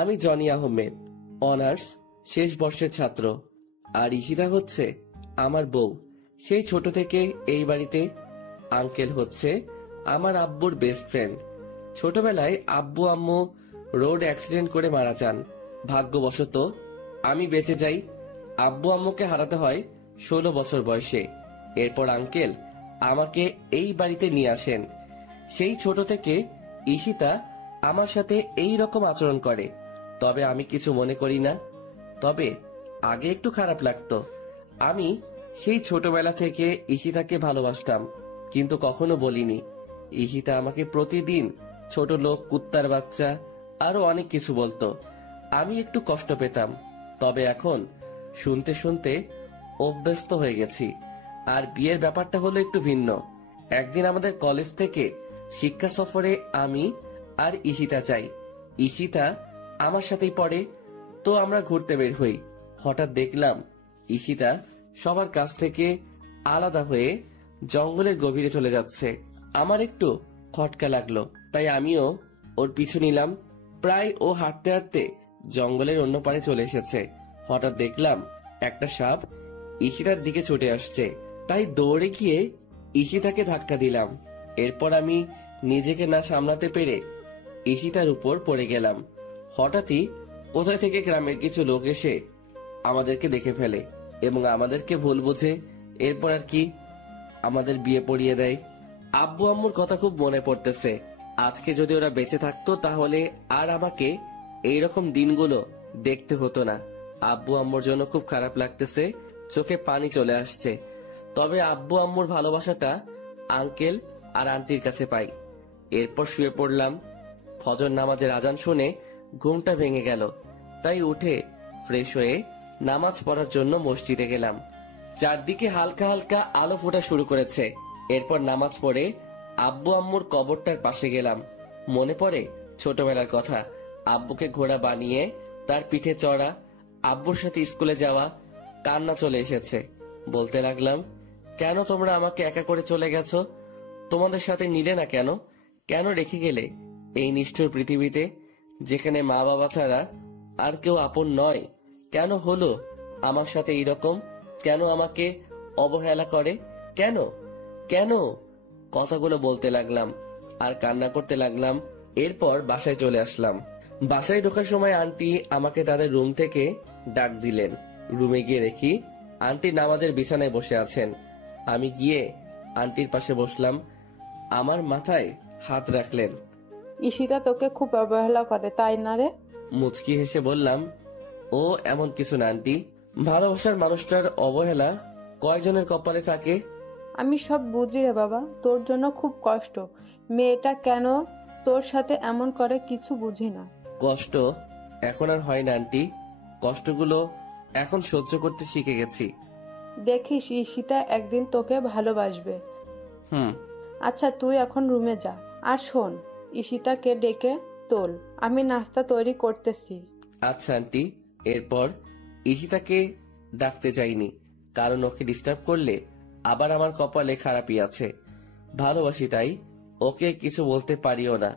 আমি Johnny Ahmed, honours শেষ বর্ষের ছাত্র। আর ঈশিতা হচ্ছে আমার বউ। সেই ছোট থেকে এই বাড়িতে। আঙ্কেল হচ্ছে আমার আব্বুর বেস্ট ফ্রেন্ড। ছোটবেলায় আব্বু আম্মু রোড অ্যাক্সিডেন্ট করে মারা যান। ভাগ্যবশত আমি বেঁচে যাই। আব্বু আম্মুকে হারাতে হয় 16 বছর বয়সে। এরপর আঙ্কেল আমাকে এই বাড়িতে নিয়ে আসেন। সেই ছোট থেকে ঈশিতা আমার সাথে এই রকম আচরণ করে, তবে আমি কিছু মনে করি না। তবে আগে একটু খারাপ লাগতো। আমি সেই ছোটবেলা থেকে ঈশিতাকে ভালোবাসতাম, কিন্তু কখনো বলিনি। ঈশিতা আমাকে প্রতিদিন ছোট লোক, কুত্তার বাচ্চা, আরো অনেক কিছু বলতো। আমি একটু কষ্ট পেতাম, তবে এখন শুনতে শুনতে অভ্যস্ত হয়ে গেছি। আর বিয়ের ব্যাপারটা হলো একটু ভিন্ন। একদিন আমাদের কলেজ থেকে শিক্ষা সফরে আমি আর ঈশিতা যাই। ঈশিতা আমার সাথেই পড়ে, তো আমরা ঘুরতে বের হই। হঠাৎ দেখলাম ঈশিতা সবার কাছ থেকে আলাদা হয়ে জঙ্গলের গভীরে চলে যাচ্ছে। আমার একটু খটকা লাগলো, তাই আমিও ওর পিছু নিলাম। প্রায় ও হাঁটতে হাঁটতে জঙ্গলের অন্য পারে চলে এসেছে। হঠাৎ দেখলাম একটা সাপ ঈশিতার দিকে ছুটে আসছে, তাই দৌড়ে গিয়ে ঈশিতাকে ধাক্কা দিলাম। এরপর আমি নিজেকে না সামলাতে পেরে ঈশিতার উপর পড়ে গেলাম। হঠাৎই কোথায় থেকে গ্রামের কিছু লোক এসে আমাদেরকে দেখে ফেলে এবং আমাদেরকে ভুল বুঝে এরপর আর কি আমাদের বিয়ে পড়িয়ে দেয়। আব্বু আম্মুর কথা খুব মনে পড়তেছে। আজকে যদি ওরা বেঁচে থাকতো তাহলে আর আমাকে এইরকম দিনগুলো দেখতে হতো না। আব্বু আম্মুর জন্য খুব খারাপ লাগতেছে, চোখে পানি চলে আসছে। তবে আব্বু আম্মুর ভালোবাসাটা আঙ্কেল আর আন্টির কাছে পাই। এরপর শুয়ে পড়লাম। ফজর নামাজের আজান শুনে ঘুমটা ভেঙে গেল, তাই উঠে ফ্রেশ হয়ে নামাজ পড়ার জন্য মসজিদে গেলাম। চারদিকে হালকা হালকা আলো ফোটা শুরু করেছে। এরপর নামাজ পড়ে আব্বু আম্মুর কবরটার পাশে গেলাম। মনে পড়ে ছোটবেলার কথা, আব্বুকে ঘোড়া বানিয়ে তার পিঠে চড়া, আব্বুর সাথে স্কুলে যাওয়া। কান্না চলে এসেছে। বলতে লাগলাম, কেন তোমরা আমাকে একা করে চলে গেছো? তোমাদের সাথে নিলে না কেন? কেন রেখে গেলে এই নিষ্ঠুর পৃথিবীতে, যেখানে মা বাবা ছাড়া আর কেউ আপন নয়? কেন হলো আমার সাথে এইরকম? কেন আমাকে অবহেলা করে? কেন কেন? কথাগুলো বলতে লাগলাম আর কান্না করতে লাগলাম। এরপর বাসায় চলে আসলাম। বাসায় ঢোকার সময় আন্টি আমাকে তাদের রুম থেকে ডাক দিলেন। রুমে গিয়ে দেখি আন্টি নামাজের বিছানায় বসে আছেন। আমি গিয়ে আন্টির পাশে বসলাম। আমার মাথায় হাত রাখলেন। ঈশিতা তোকে খুব অবহেলা করে, তাই না রে? মুচকি হেসে বললাম, ও এমন কিছু না আন্টি। ভালোবাসার মানুষটার অবহেলা কয়জনের কপালে থাকে? আমি সব বুঝি রে বাবা, তোর জন্য খুব কষ্ট। মেয়েটা কেন তোর সাথে এমন করে কিছু বুঝি না। কষ্ট এখন আর হয় না আন্টি। কষ্টগুলো এখন সহ্য করতে শিখে গেছি। দেখিস ঈশিতা একদিন তোকে ভালোবাসবে। হুম। আচ্ছা তুই এখন রুমে যা। আর শোন, ঈশিতাকে ডেকে তোল, আমি নাস্তা তৈরি করতেছি। আচ্ছা আন্টি। এরপর ঈশিতাকে ডাকতে যাইনি, কারণ ওকে ডিস্টার্ব করলে আবার আমার কপালে খারাপই আছে। ভালোবাসি তাই ওকে কিছু বলতে পারিও না।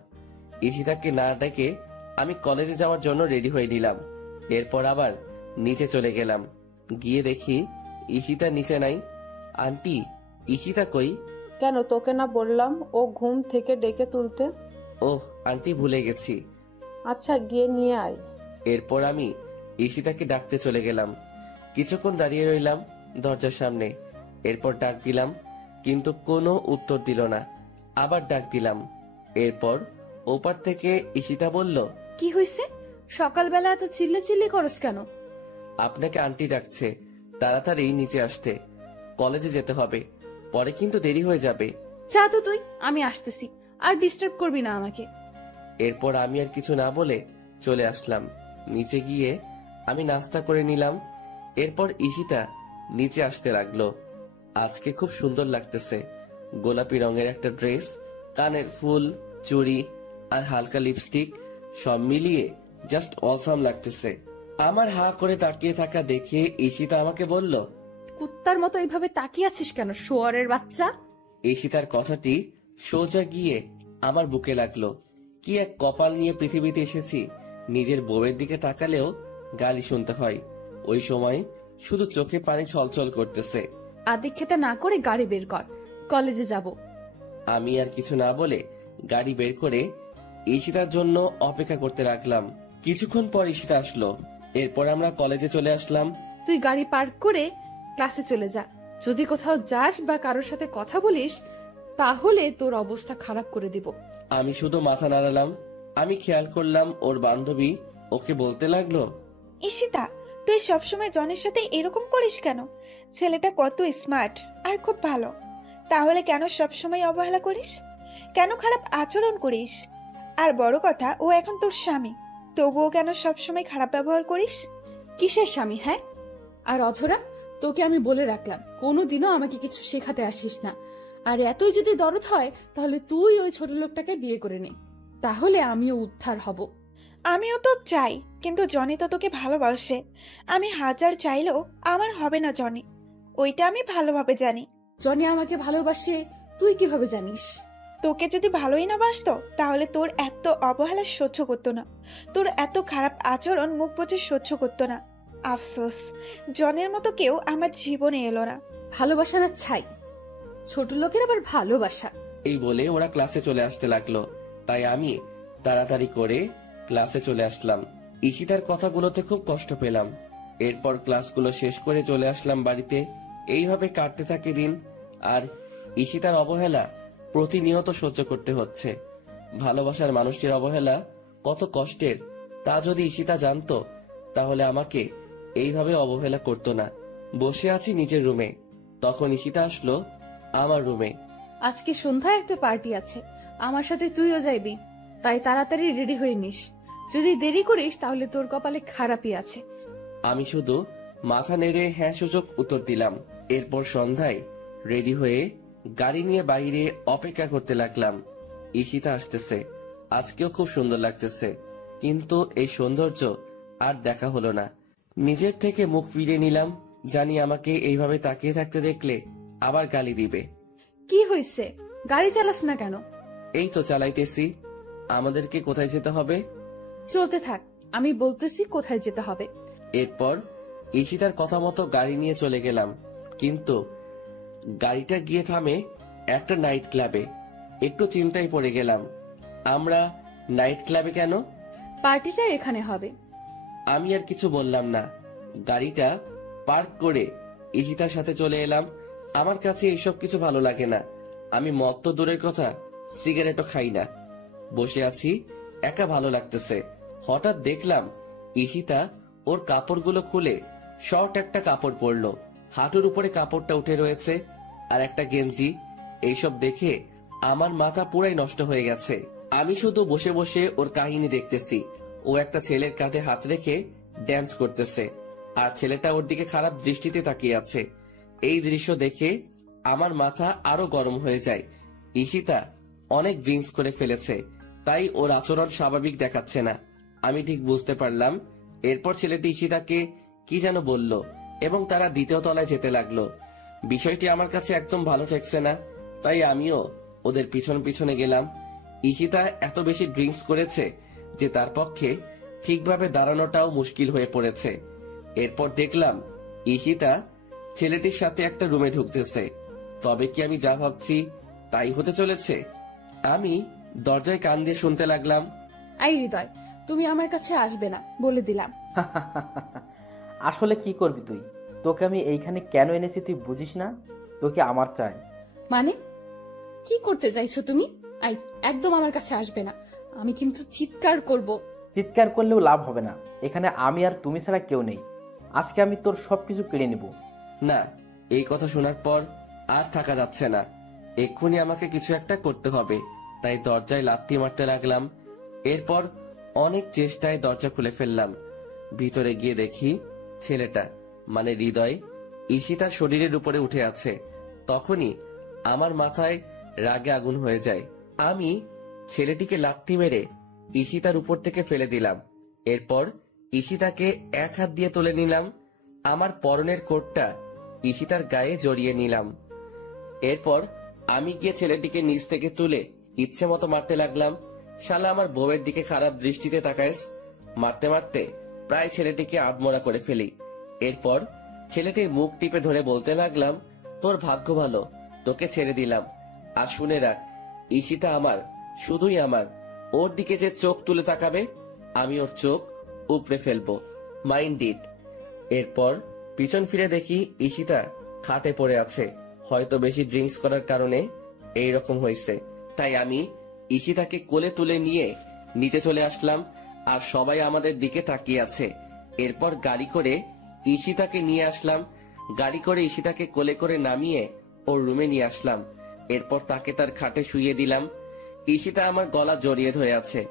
ঈশিতাকে না ডেকে আমি কলেজে যাওয়ার জন্য রেডি হয়ে নিলাম। এরপর আবার নিচে চলে গেলাম। গিয়ে দেখি ঈশিতা নিচে নাই। আন্টি, ঈশিতা কই? কেন, তোকে না বললাম ও ঘুম থেকে ডেকে তুলতে? ওহ আন্টি, ভুলে গেছি। আচ্ছা গিয়ে নিয়ে আয়। এরপর আমি ঈশিতাকে ডাকতে চলে গেলাম। কিছুক্ষণ দাঁড়িয়ে রইলাম দরজার সামনে। এরপর ডাক দিলাম, কিন্তু কোনো উত্তর দিল না। আবার ডাক দিলাম। এরপর ওপার থেকে ঈশিতা বলল, কি হইছে? সকালবেলা এত চিল্লাচিল্লি করস কেন? আপনাকে আন্টি ডাকছে, তাড়াতাড়ি নিচে আসতে। কলেজে যেতে হবে, পরে কিন্তু দেরি হয়ে যাবে। যা তো তুই, আমি আসতেছি, আর ডিস্টার্ব করবি না আমাকে। এরপর আমি আর কিছু না বলে চলে আসলাম। নিচে গিয়ে আমি নাস্তা করে নিলাম। এরপর ঈশিতা নিচে আসতে লাগলো। আজকে খুব সুন্দর লাগতেছে। গোলাপি রঙের একটা ড্রেস, কানের ফুল, চুড়ি আর হালকা লিপস্টিক, সব মিলিয়ে জাস্ট অসাম লাগতেছে। আমার হা করে তাকিয়ে থাকা দেখে ঈশিতা আমাকে বলল, কুত্তার মতো এইভাবে তাকিয়ে আছিস কেন, শুয়োরের বাচ্চা? ঈশিতার কথাটি সোজা গিয়ে আমার বুকে লাগলো। কি এক কপাল নিয়ে পৃথিবীতে এসেছি, নিজের বউয়ের দিকে তাকালেও গালি শুনতে হয়। ওই সময় শুধু চোখে পানি ছলছল করতেছে। আদিক্ষেতা না করে গাড়ি বের কর, কলেজে যাব। আমি আর কিছু না বলে গাড়ি বের করে ঈশিতার জন্য অপেক্ষা করতে রাখলাম। কিছুক্ষণ পর ঈশিতা আসলো। এরপর আমরা কলেজে চলে আসলাম। তুই গাড়ি পার্ক করে ক্লাসে চলে যা। যদি কোথাও যাস বা কারোর সাথে কথা বলিস তাহলে তোর অবস্থা খারাপ করে দিব। আমি শুধু মাথা নাড়ালাম। আমি খেয়াল করলাম ওর বান্ধবী ওকে বলতে লাগলো, ঈশিতা, তুই সবসময় জনের সাথে এরকম করিস কেন? ছেলেটা কত স্মার্ট আর খুব ভালো, তাহলে কেন সবসময় অবহেলা করিস? কেন খারাপ আচরণ করিস? আর বড় কথা, ও এখন তোর স্বামী, তবুও কেন সবসময় খারাপ ব্যবহার করিস? কিসের স্বামী? হ্যাঁ, আর অধরা, তোকে আমি বলে রাখলাম কোনোদিনও আমাকে কিছু শেখাতে আসিস না। আর এতই যদি দরদ হয় তাহলে তুই ওই ছোট লোকটাকে বিয়ে করে নে, তাহলে আমিও উদ্ধার হব। আমিও তো চাই, কিন্তু জনি তো তোকে ভালোবাসে। আমি হাজার চাইলেও আমার হবে না জনি, ওইটা আমি ভালোভাবে জানি। জনি আমাকে ভালোবাসে তুই কিভাবে জানিস? তোকে যদি ভালোই না বাসতো তাহলে তোর এত অবহেলা সহ্য করতো না, তোর এত খারাপ আচরণ মুখ বুজে সহ্য করতো না। আফসোস, জনের মতো কেউ আমার জীবনে এলো না। ভালোবাসা না ছাই, ছোট লোকের আবার ভালোবাসা। এই বলে ওরা ক্লাসে চলে আসতে লাগলো। তাই আমি তাড়াতাড়ি করে ক্লাসে চলে আসলাম। ঈশিতার কথাগুলোতে খুব কষ্ট পেলাম। এরপর ক্লাসগুলো শেষ করে চলে আসলাম বাড়িতে। এইভাবে কাটতে থাকে দিন। আর ঈশিতার অবহেলা প্রতিনিয়ত সহ্য করতে হচ্ছে। ভালোবাসার মানুষটির অবহেলা কত কষ্টের তা যদি ঈশিতা জানতো তাহলে আমাকে এইভাবে অবহেলা করতো না। বসে আছি নিজের রুমে, তখন ঈশিতা আসলো আমার রুমে। আজকে সন্ধ্যায় একটা পার্টি আছে, আমার সাথে তুইও যাইবি, তাই তাড়াতাড়ি রেডি হয়ে নিস। যদি দেরি করিস তাহলে তোর কপালে খারাপই আছে। আমি শুধু মাথা নেড়ে হ্যাঁ সূচক উত্তর দিলাম। এরপর সন্ধ্যায় রেডি হয়ে গাড়ি নিয়ে বাইরে অপেক্ষা করতে লাগলাম। ঈশিতা আসতেছে, আজকেও খুব সুন্দর লাগতেছে, কিন্তু এই সৌন্দর্য আর দেখা হলো না। নিজের থেকে মুখ ফিরিয়ে নিলাম, জানি আমাকে এইভাবে তাকিয়ে থাকতে দেখলে আবার গালি দিবে। কি হয়েছে? গাড়ি চালাস না কেন? এই তো চালাইতেছি। আমাদেরকে কোথায় যেতে হবে? চলতে থাক, আমি বলতেছি কোথায় যেতে হবে। এরপর ঈশিতার কথা মতো গাড়ি নিয়ে চলে গেলাম, কিন্তু গাড়িটা গিয়ে থামে একটা নাইট ক্লাবে। একটু চিন্তায় পড়ে গেলাম, আমরা নাইট ক্লাবে কেন? পার্টিটা এখানে হবে। আমি আর কিছু বললাম না। গাড়িটা পার্ক করে ঈশিতার সাথে চলে এলাম। আমার কাছে এইসব কিছু ভালো লাগে না। আমি মদ তো দূরের কথা, সিগারেটও খাই না। বসে আছি, একা ভালো লাগতেছে। হঠাৎ দেখলাম ঈশিতা ওর কাপড়গুলো খুলে শর্ট একটা কাপড় পরলো, হাঁটুর উপরে কাপড়টা উঠে রয়েছে, আর একটা গেঞ্জি। এইসব দেখে আমার মাথা পুরাই নষ্ট হয়ে গেছে। আমি শুধু বসে বসে ওর কাহিনী দেখতেছি। ও একটা ছেলের কাঁধে হাত রেখে ড্যান্স করতেছে, আর ছেলেটা ওর দিকে খারাপ দৃষ্টিতে তাকিয়ে আছে। এই দৃশ্য দেখে আমার মাথা আরো গরম হয়ে যায়। ঈশিতা অনেক ড্রিঙ্কস করে ফেলেছে, তাই ওর আচরণ স্বাভাবিক দেখাচ্ছে না। আমি ঠিক বুঝতে পারলাম। এরপর ছেলেটি ঈশিতাকে কি যেন বলল এবং তারা দ্বিতীয় তলায় যেতে লাগলো। বিষয়টি আমার কাছে একদম ভালো ঠেকছে না, তাই আমিও ওদের পিছন পিছনে গেলাম। ঈশিতা এত বেশি ড্রিঙ্কস করেছে যে তার পক্ষে ঠিকভাবে দাঁড়ানোটাও মুশকিল হয়ে পড়েছে। এরপর দেখলাম ঈশিতা ছেলেটির সাথে একটা রুমে ঢুকতেছে। তবে কি আমি যা ভাবছি তাই হতে চলেছে? আমি দরজায় কান দিয়ে শুনতে লাগলাম, আই হৃদয়, তুমি আমার কাছে আসবে না বলে দিলাম। আসলে কি করবি তুই? তোকে আমি এইখানে কেন এনেছি তুই বুঝিস না? তোকে আমার চাই। মানে কি করতে চাইছো তুমি? আই, একদম আমার কাছে আসবে না, আমি কিন্তু চিৎকার করব। চিৎকার করলেও লাভ হবে না, এখানে আমি আর তুমি ছাড়া কেউ নেই। আজকে আমি তোর সবকিছু কেড়ে নেব। না, এই কথা শোনার পর আর থাকা যাচ্ছে না। এক্ষুনি আমাকে কিছু একটা করতে হবে। তাই দরজায় লাথি মারতে লাগলাম। এরপর অনেক চেষ্টায় দরজা খুলে ফেললাম। ভিতরে গিয়ে দেখি ছেলেটা মানে হৃদয় ঈশিতার শরীরের উপরে উঠে আছে। তখনই আমার মাথায় রাগে আগুন হয়ে যায়। আমি ছেলেটিকে লাথি মেরে ঈশিতার উপর থেকে ফেলে দিলাম। এরপর ঈশিতাকে এক হাত দিয়ে তুলে নিলাম। আমার পরনের কোটটা ঈশিতার গায়ে জড়িয়ে নিলাম। এরপর আমি গিয়ে ছেলেটিকে নিচ থেকে তুলে ইচ্ছে মতো মারতে লাগলাম। শালা আমার বউয়ের দিকে খারাপ দৃষ্টিতে তাকাইস, মারতে মারতে প্রায় ছেলেটিকে আধমরা করে ফেলি। এরপর ছেলেটির মুখ টিপে ধরে বলতে লাগলাম, তোর ভাগ্য ভালো, তোকে ছেড়ে দিলাম। আর শুনে রাখ, ঈশিতা আমার, শুধুই আমার। ওর দিকে যে চোখ তুলে তাকাবে, আমি ওর চোখ উপড়ে ফেলবো। Mind it. এরপর পিছন ফিরে দেখি ঈশিতা খাটে পড়ে আছে। হয়তো বেশি ড্রিঙ্কস করার কারণে এইরকম হয়েছে। তাই আমি ঈশিতাকে কোলে তুলে নিয়ে নিচে চলে আসলাম, আর সবাই আমাদের দিকে তাকিয়ে আছে। এরপর গাড়ি করে ঈশিতাকে নিয়ে আসলাম। গাড়ি করে ঈশিতাকে কোলে করে নামিয়ে ওর রুমে নিয়ে আসলাম। এরপর তাকে তার খাটে শুইয়ে দিলাম। ঈশিতা আমার গলা জড়িয়ে ধরে আছে।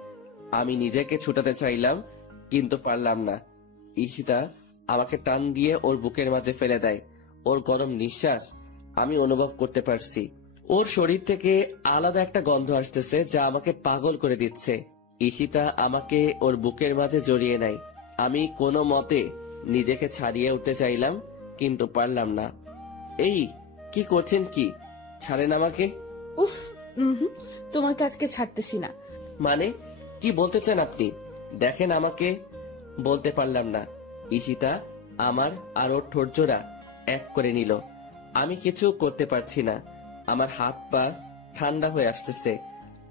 আমি নিজেকে ছুটাতে চাইলাম, কিন্তু পারলাম না। ঈশিতা আমাকে টান দিয়ে ওর বুকের মাঝে ফেলে দেয়। ওর গরম নিঃশ্বাস আমি অনুভব করতে পারছি। ওর শরীর থেকে আলাদা একটা গন্ধ আসতেছে, যা আমাকে পাগল করে দিচ্ছে। ঈশিতা আমাকে ওর বুকের মাঝে জড়িয়ে নেয়। আমি কোনো মতে নিজেকে ছাড়িয়ে উঠতে চাইলাম, কিন্তু পারলাম না। এই কি করছেন? কি ছাড়েন আমাকে। উফ, তোমাকে আজকে ছাড়তেছি না। মানে কি বলতে চান আপনি? দেখেন আমাকে। বলতে পারলাম না। ঈশিতা আমার আর ওর ঠোঁটজোড়া এক করে নিল। আমি কিছু করতে পারছি না। আমার হাত পা ঠান্ডা হয়ে আসতেছে।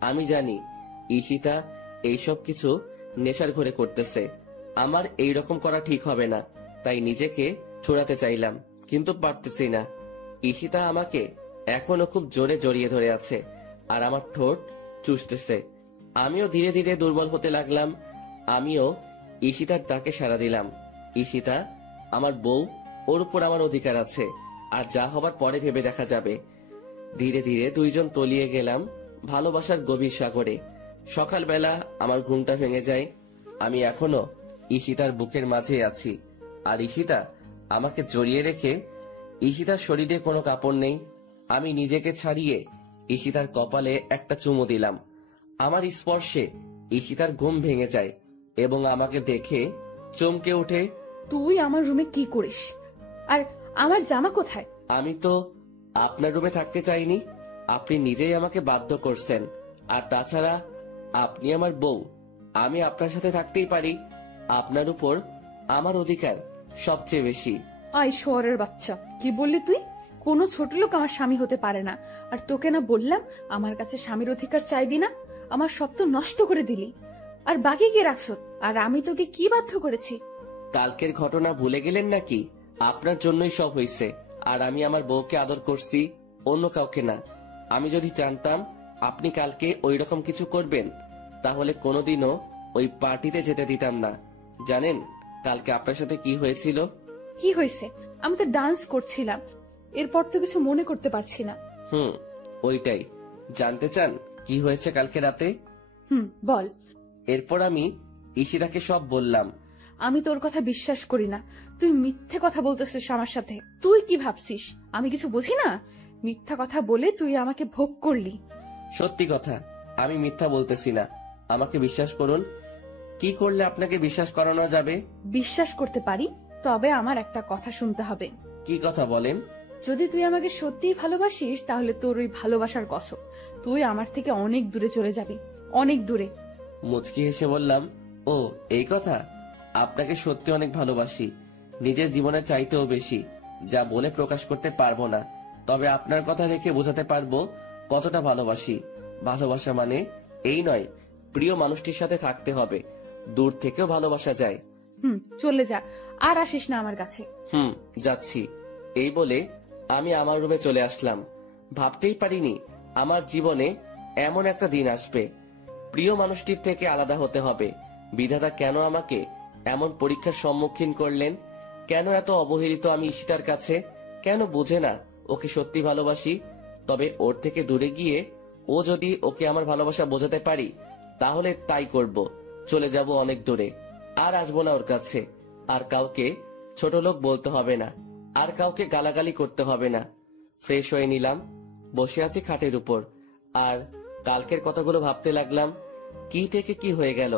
আমি জানি ঈশিতা এইসব কিছু নেশার ঘরে করতেছে। আমার এইরকম করা ঠিক হবে না, তাই নিজেকে ছড়াতে চাইলাম, কিন্তু পারতেছি না। ঈশিতা আমাকে এখনো খুব জোরে জড়িয়ে ধরে আছে, আর আমার ঠোঁট চুষতেছে। আমিও ধীরে ধীরে দুর্বল হতে লাগলাম। আমিও ঈশিতার ডাকে সাড়া দিলাম। ঈশিতা আমার বউ, ওর উপর আমার অধিকার আছে, আর যা হবার পরে ভেবে দেখা যাবে। ধীরে ধীরে দুইজন তলিয়ে গেলাম ভালোবাসার গভীর সাগরে। সকালবেলা আমার ঘুমটা ভেঙে যায়। আমি এখনো ঈশিতার বুকের মাঝে আছি, আর ঈশিতা আমাকে জড়িয়ে রেখে। ঈশিতার শরীরে কোনো কাপড় নেই। আমি নিজেকে ছাড়িয়ে ঈশিতার কপালে একটা চুমু দিলাম। আমার স্পর্শে ঈশিতার ঘুম ভেঙে যায় এবং আমাকে দেখে চমকে ওঠে। তুই আমার রুমে কি করিস? আর আমার জামা কোথায়? আমি তো আপনার রুমে থাকতে চাইনি, আপনি নিজেই আমাকে বাধ্য করছেন। আর তাছাড়া আপনি আমার বউ, আমি আপনার সাথে থাকতেই পারি। আপনার উপর আমার অধিকার সবচেয়ে বেশি। আই শহরের বাচ্চা, কি বললি তুই? কোনো ছোট লোক আমার স্বামী হতে পারে না। আর তোকে না বললাম আমার কাছে স্বামীর অধিকার চাইবি না? আমার সব তো নষ্ট করে দিলি, আর বাকি কি রাখছ? আর আমি তোকে কি বাধ্য করেছি? কালকের ঘটনা ভুলে গেলেন নাকি? আপনার জন্যই সব হয়েছে। আর আমি আমার বউকে আদর করছি, অন্য কাউকে না। আমি যদি জানতাম আপনি কালকে ওইরকম কিছু করবেন, তাহলে কোনোদিনও ওই পার্টিতে যেতে দিতাম না। জানেন কালকে আপনার সাথে কি হয়েছিল? কি হয়েছে? আমি তো ডান্স করছিলাম, এরপর তো কিছু মনে করতে পারছি না। ওইটাই জানতে চান কি হয়েছে কালকে রাতে? বল। এরপর আমি ঈশিতাকে সব বললাম। আমি তোর কথা বিশ্বাস করি না। তুই মিথ্যে কথা বলতেছিস আমার সাথে। তুই কি ভাবছিস আমি কিছু বুঝি না? মিথ্যা কথা বলে তুই আমাকে ভোগ করলি। সত্যি কথা, আমি মিথ্যা বলতেছি না, আমাকে বিশ্বাস করুন। কি করলে আপনাকে বিশ্বাস করানো যাবে? বিশ্বাস করতে পারি, তবে আমার একটা কথা শুনতে হবে। কি কথা বলেন? যদি তুই আমাকে সত্যিই ভালোবাসিস, তাহলে তোর ওই ভালোবাসার কসম, তুই আমার থেকে অনেক দূরে চলে যাবি, অনেক দূরে। মুচকি হেসে বললাম, ও এই কথা। আপনাকে সত্যি অনেক ভালোবাসি, নিজের জীবনের চাইতেও বেশি, যা বলে প্রকাশ করতে পারবো না। তবে আপনার কথা রেখে বোঝাতে পারবো কতটা ভালোবাসি। ভালোবাসা মানে এই নয় প্রিয় মানুষটির সাথে থাকতে হবে, দূর থেকেও ভালোবাসা যায়। চলে যা, আর আসিস না আমার কাছে। যাচ্ছি। এই বলে আমি আমার রুমে চলে আসলাম। ভাবতেই পারিনি আমার জীবনে এমন একটা দিন আসবে। প্রিয় মানুষটির থেকে আলাদা হতে হবে। বিধাতা কেন আমাকে এমন পরীক্ষার সম্মুখীন করলেন? কেন এত অবহেলিত আমি ঈশিতার কাছে? কেন বোঝে না ওকে সত্যি ভালোবাসি? তবে ওর থেকে দূরে গিয়ে ও যদি ওকে আমার ভালোবাসা বোঝাতে পারি, তাহলে তাই করব। চলে যাব অনেক দূরে, আর আসবো না ওর কাছে। আর কাউকে ছোট লোক বলতে হবে না, আর কাউকে গালাগালি করতে হবে না। ফ্রেশ হয়ে নিলাম, বসে আছি খাটের উপর, আর কালকের কথাগুলো ভাবতে লাগলাম। কি থেকে কি হয়ে গেল?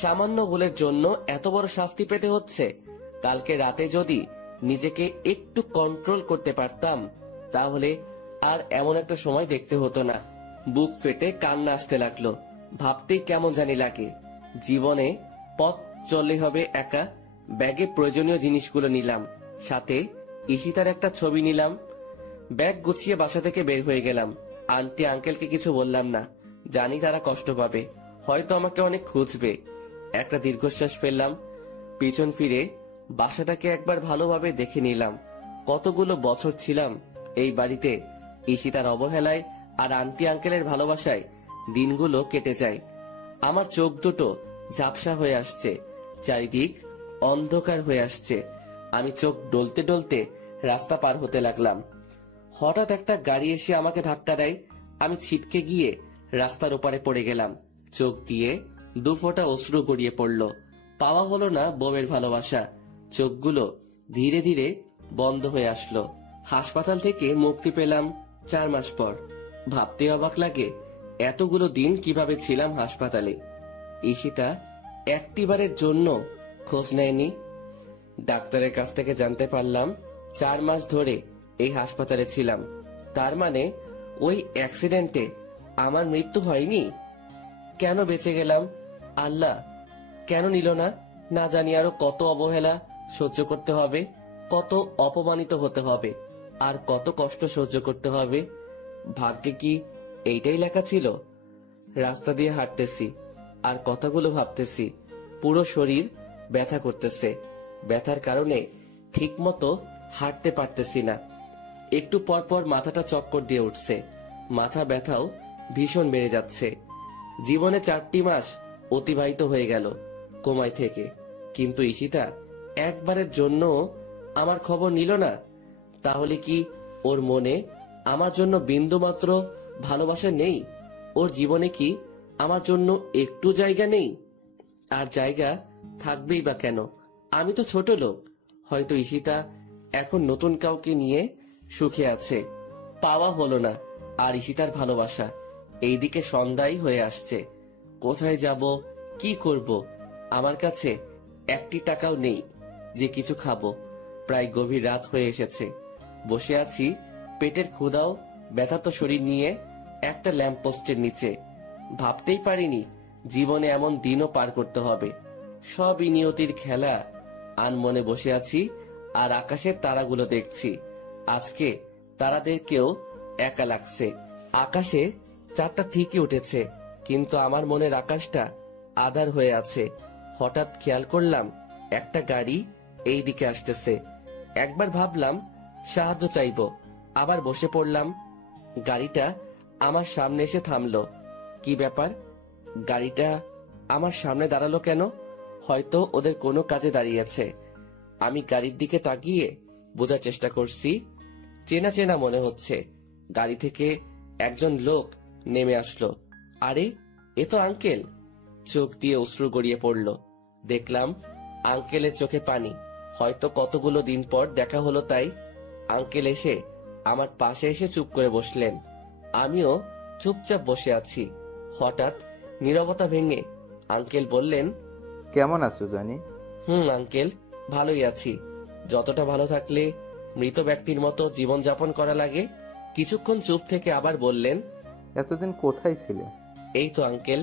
সামান্য ভুলের জন্য এত বড় শাস্তি পেতে হচ্ছে। কালকে রাতে যদি নিজেকে একটু কন্ট্রোল করতে পারতাম, তাহলে আর এমন একটা সময় দেখতে হতো না। বুক ফেটে কান্না আসতে লাগলো। ভাবতেই কেমন জানি লাগে। জীবনে পথ চললে হবে একা। ব্যাগে প্রয়োজনীয় জিনিসগুলো নিলাম, সাথে ঈশিতার একটা ছবি নিলাম। ব্যাগ গুছিয়ে বাসা থেকে বের হয়ে গেলাম। আন্টি আঙ্কেলকে কিছু বললাম না, জানি তারা কষ্ট পাবে, হয়তো আমাকে অনেক খুঁজবে। একটা দীর্ঘশ্বাস ফেললাম, পিছন ফিরে বাসাটাকে একবার ভালোভাবে দেখে নিলাম। কতগুলো বছর ছিলাম এই বাড়িতে। ঈশিতার অবহেলায় আর আন্টি আঙ্কেলের ভালোবাসায় দিনগুলো কেটে যায়। আমার চোখ দুটো ঝাপসা হয়ে আসছে, চারিদিক অন্ধকার হয়ে আসছে। আমি চোখ ডলতে ডলতে রাস্তা পার হতে লাগলাম। হঠাৎ একটা গাড়ি এসে আমাকে ধাক্কা দেয়। আমি ছিটকে গিয়ে রাস্তার ওপারে পড়ে গেলাম। চোখ দিয়ে দুফোঁটা অশ্রু গড়িয়ে পড়ল। পাওয়া হলো না বউয়ের ভালোবাসা। চোখগুলো ধীরে ধীরে বন্ধ হয়ে আসলো। হাসপাতাল থেকে মুক্তি পেলাম 4 মাস পর। ভাবতে অবাক লাগে এতগুলো দিন কিভাবে ছিলাম হাসপাতালে। ঈশিতা একটিবারের জন্য খোঁজ নেয়নি। ডাক্তারের কাছ থেকে জানতে পারলাম 4 মাস ধরে এই হাসপাতালে ছিলাম। তার মানে ওই অ্যাক্সিডেন্টে আমার মৃত্যু হয়নি। কেন বেঁচে গেলাম? আল্লাহ কেন নিল না? না জানি আরো কত অবহেলা সহ্য করতে হবে, কত অপমানিত হতে হবে, আর কত কষ্ট সহ্য করতে হবে। ভাগ্যে কি এইটাই লেখা ছিল? রাস্তা দিয়ে হাঁটতেছি আর কথাগুলো ভাবতেছি। পুরো শরীর ব্যথা করতেছে। ব্যথার কারণে ঠিকমতো হাঁটতে পারতেছি না। একটু পর পর মাথাটা চক্কর দিয়ে উঠছে। মাথা ব্যথাও ভীষণ বেড়ে যাচ্ছে। জীবনে 4টি মাস অতিবাহিত হয়ে গেল কোমায় থেকে, কিন্তু ঈশিতা একবারের জন্য আমার খবর নিল না। তাহলে কি ওর মনে আমার জন্য বিন্দুমাত্র ভালোবাসা নেই? ওর জীবনে কি আমার জন্য একটু জায়গা নেই? আর জায়গা থাকবেই বা কেন? আমি তো ছোট লোক। হয়তো ঈশিতা এখন নতুন কাউকে নিয়ে সুখে আছে। পাওয়া হলো না আর ঈশিতার ভালোবাসা। এইদিকে সন্ধ্যাই হয়ে আসছে। কোথায় যাব, কি করব? আমার কাছে 1টি টাকাও নেই যে কিছু খাবো। প্রায় গভীর রাত হয়ে এসেছে। বসে আছি পেটের ক্ষুধাও ব্যথাত শরীর নিয়ে একটা ল্যাম্পপোস্টের নিচে। ভাবতেই পারিনি জীবনে এমন দিনও পার করতে হবে। সবই নিয়তির খেলা। আনমনে বসে আছি আর আকাশের তারাগুলো দেখছি। আজকে তারাদেরকেও একা লাগছে। আকাশে 4টা ঠিকই উঠেছে, কিন্তু আমার মনের আকাশটা আধার হয়ে আছে। হঠাৎ খেয়াল করলাম একটা গাড়ি এই দিকে আসতেছে। একবার ভাবলাম সাহায্য চাইবো, আবার বসে পড়লাম। গাড়িটা আমার সামনে এসে থামলো। কি ব্যাপার? গাড়িটা আমার সামনে দাঁড়ালো কেন? হয়তো ওদের কোনো কাজে দাঁড়িয়েছে। আমি গাড়ির দিকে তাকিয়ে বোঝার চেষ্টা করছি। চেনা চেনা মনে হচ্ছে। গাড়ি থেকে একজন লোক নেমে আসলো। আরে, এ তো আঙ্কেল। চোখ দিয়ে অশ্রু গড়িয়ে পড়ল। দেখলাম আঙ্কেলের চোখে পানি। হয়তো কতগুলো দিন পর দেখা হলো তাই। আঙ্কেল এসে আমার পাশে এসে চুপ করে বসলেন। আমিও চুপচাপ বসে আছি। হঠাৎ নীরবতা ভেঙে আঙ্কেল বললেন, কেমন আছো জানি? আঙ্কেল, ভালোই আছি। যতটা ভালো থাকলে মৃত ব্যক্তির মতো জীবন যাপন করা লাগে। কিছুক্ষণ চুপ থেকে আবার বললেন, এতদিন কোথায় ছিলে? এই তো আঙ্কেল,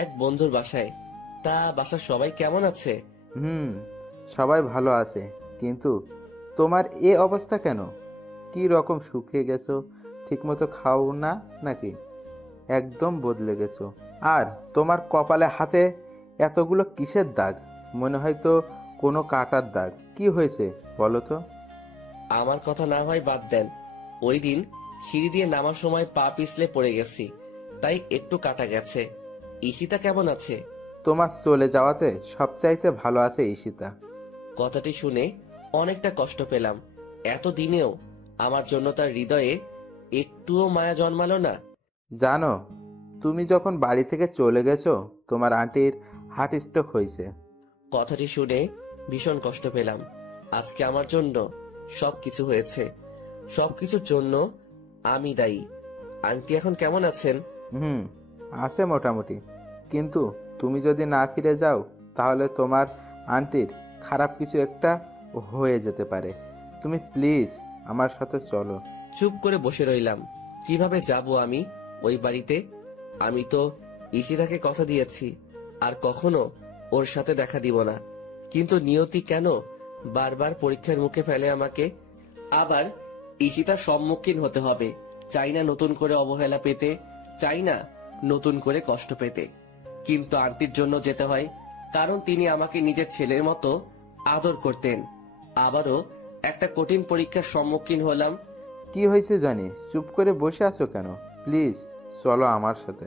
এক বন্ধুর বাসায়। তা বাসার সবাই কেমন আছে? সবাই ভালো আছে, কিন্তু তোমার এ অবস্থা কেন? কি রকম শুকিয়ে গেছো? ঠিকমতো খাও না নাকি? একদম বদলে গেছো। আর তোমার কপালে হাতে এতগুলো কিসের দাগ? মনে হয় তো কোনো কাটার দাগ। কি হয়েছে বলো তো? আমার কথা না হয় বাদ দেন। ওই দিন সিঁড়ি দিয়ে নামার সময় পা পিছলে পড়ে গেছি, তাই একটু কাটা গেছে। ঈশিতা কেমন আছে? তোমার চলে যাওয়াতে সবচাইতে ভালো আছে ঈশিতা। কথাটি শুনে অনেকটা কষ্ট পেলাম। এতদিনেও আমার জন্য তার হৃদয়ে একটুও মায়া জন্মালো না। জানো, তুমি যখন বাড়ি থেকে চলে গেছো তোমার আন্টির হার্ট স্ট্রোক হয়েছে। কথাটি শুনে ভীষণ কষ্ট পেলাম। আজকে আমার জন্য সবকিছু হয়েছে। সবকিছুর জন্য আমি দায়ী। আন্টি এখন কেমন আছেন? আছে মোটামুটি, কিন্তু তুমি যদি না ফিরে যাও তাহলে তোমার আন্টির খারাপ কিছু একটা হয়ে যেতে পারে। তুমি প্লিজ আমার সাথে চলো। চুপ করে বসে রইলাম। কিভাবে যাব আমি ওই বাড়িতে? আমি তো ঈশিতাকে কথা দিয়েছি আর কখনো ওর সাথে দেখা দিব না, কিন্তু নিয়তি কেন বারবার পরীক্ষার মুখে ফেলে আমাকে? আবার ঈশিতার সম্মুখীন হতে হবে। চাই না নতুন করে অবহেলা পেতে, চাই না নতুন করে কষ্ট পেতে, কিন্তু আন্টির জন্য যেতে হয়, কারণ তিনি আমাকে নিজের ছেলের মতো আদর করতেন। আবারও একটা কঠিন পরীক্ষার সম্মুখীন হলাম। কি হয়েছে জানি, চুপ করে বসে আছো কেন? প্লিজ চলো আমার সাথে।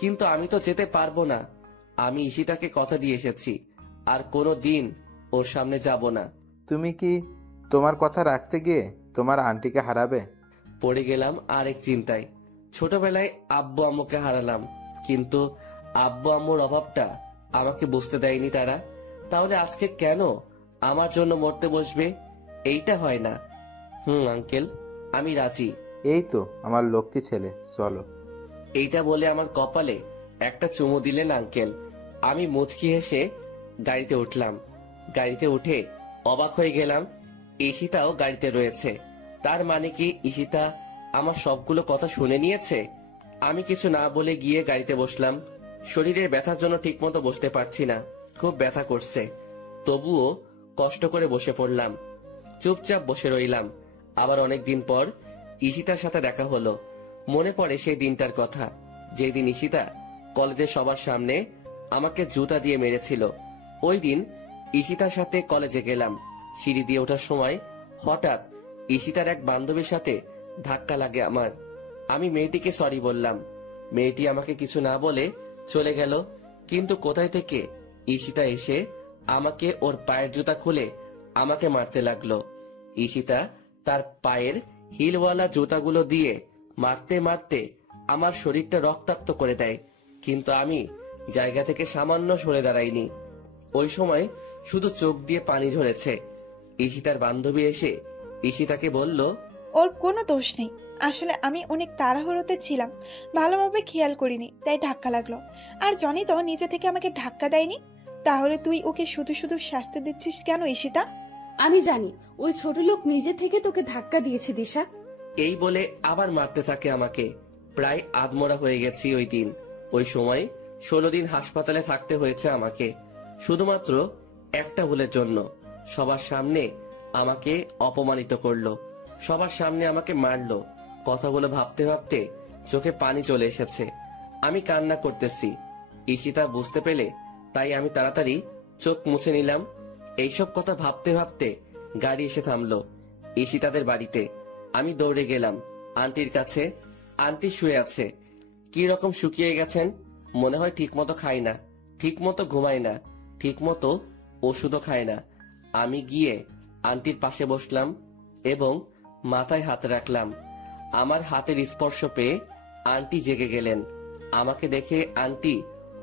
কিন্তু আমি তো যেতে পারবো না। আমি ঈশিতাকে কথা দিয়ে এসেছি, আর কোনো দিন ওর সামনে যাব না। তুমি কি তোমার কথা রাখতে গিয়ে তোমার আন্টিকে হারাবে? পড়ে গেলাম আরেক চিন্তায়। ছোটবেলায় আব্বু আম্মুকে হারালাম, কিন্তু আব্বু আম্মুর অভাবটা আমাকে বুঝতে দেয়নি তারা। তাহলে আজকে কেন আমার জন্য মরতে বসবে? এইটা হয় না। আঙ্কেল, আমি রাজি। এই তো আমার লক্ষ্মী ছেলে, চলো। এইটা বলে আমার কপালে একটা চুমু দিলেন আঙ্কেল। আমি মুচকি হেসে গাড়িতে উঠলাম। গাড়িতে উঠে অবাক হয়ে গেলাম, ঈশিতাও গাড়িতে রয়েছে। তার মানে কি ঈশিতা আমার সবগুলো কথা শুনে নিয়েছে? আমি কিছু না বলে গিয়ে গাড়িতে বসলাম। শরীরের ব্যথার জন্য ঠিকমতো বসতে পারছি না, খুব ব্যথা করছে। তবুও কষ্ট করে বসে পড়লাম। চুপচাপ বসে রইলাম। আবার অনেকদিন পর ঈশিতার সাথে দেখা হলো। মনে পড়ে সেই দিনটার কথা, যেই দিন ঈশিতা কলেজের সবার সামনে আমাকে জুতা দিয়ে মেরেছিল। ওই দিন ঈশিতার সাথে কলেজে গেলাম। সিঁড়ি দিয়ে ওঠার সময় হঠাৎ ঈশিতার এক বান্ধবীর সাথে ধাক্কা লাগে আমার। আমি মেয়েটিকে সরি বললাম। মেয়েটি আমাকে কিছু না বলে চলে গেল। কিন্তু কোথায় থেকে ঈশিতা এসে আমাকে ওর পায়ের জুতা খুলে আমাকে মারতে লাগলো। ঈশিতা তার পায়ের হিলওয়ালা জুতাগুলো দিয়ে মারতে মারতে আমার শরীরটা রক্তাক্ত করে দেয়, কিন্তু আমি জায়গা থেকে সামান্য সরে দাঁড়াইনি। ওই সময় শুধু চোখ দিয়ে পানি ঝরেছে। ঈশিতার বান্ধবী এসে ঈশিতাকে বলল, ওর কোনো দোষ নেই। আসলে আমি অনেক তাড়াহুড়োতে ছিলাম, ভালোভাবে খেয়াল করিনি, তাই ধাক্কা লাগলো। আর জনি তো নিজে থেকে আমাকে ধাক্কা দেয়নি। তাহলে তুই ওকে শুধু শুধু শাস্তি দিচ্ছিস কেন ঈশিতা? আমি জানি ওই ছোট লোক নিজে থেকে তোকে ধাক্কা দিয়েছে দিশা। এই বলে আবার মারতে থাকে আমাকে। প্রায় আধমরা হয়ে গেছি ওই দিন। ওই সময় 16 দিন হাসপাতালে থাকতে হয়েছে আমাকে, শুধুমাত্র একটা ভুলের জন্য। সবার সামনে আমাকে অপমানিত করলো, সবার সামনে আমাকে মারলো। কথাগুলো ভাবতে ভাবতে চোখে পানি চলে এসেছে। আমি কান্না করতেছি। ঈশিতা বুঝতে পেলে তাই আমি তাড়াতাড়ি চোখ মুছে নিলাম। এইসব কথা ভাবতে ভাবতে গাড়ি এসে থামলো ঈশিতাদের বাড়িতে। আমি দৌড়ে গেলাম আন্টির কাছে। আন্টি শুয়ে আছে, কি রকম শুকিয়ে গেছেন। মনে হয় ঠিক মতো খায় না, ঠিক মতো ঘুমায় না, ঠিক মতো ওষুধও খায় না। আমি গিয়ে আন্টির পাশে বসলাম এবং মাথায় হাত রাখলাম। আমার হাতের স্পর্শ পেয়ে আন্টি জেগে গেলেন। আমাকে দেখে আন্টি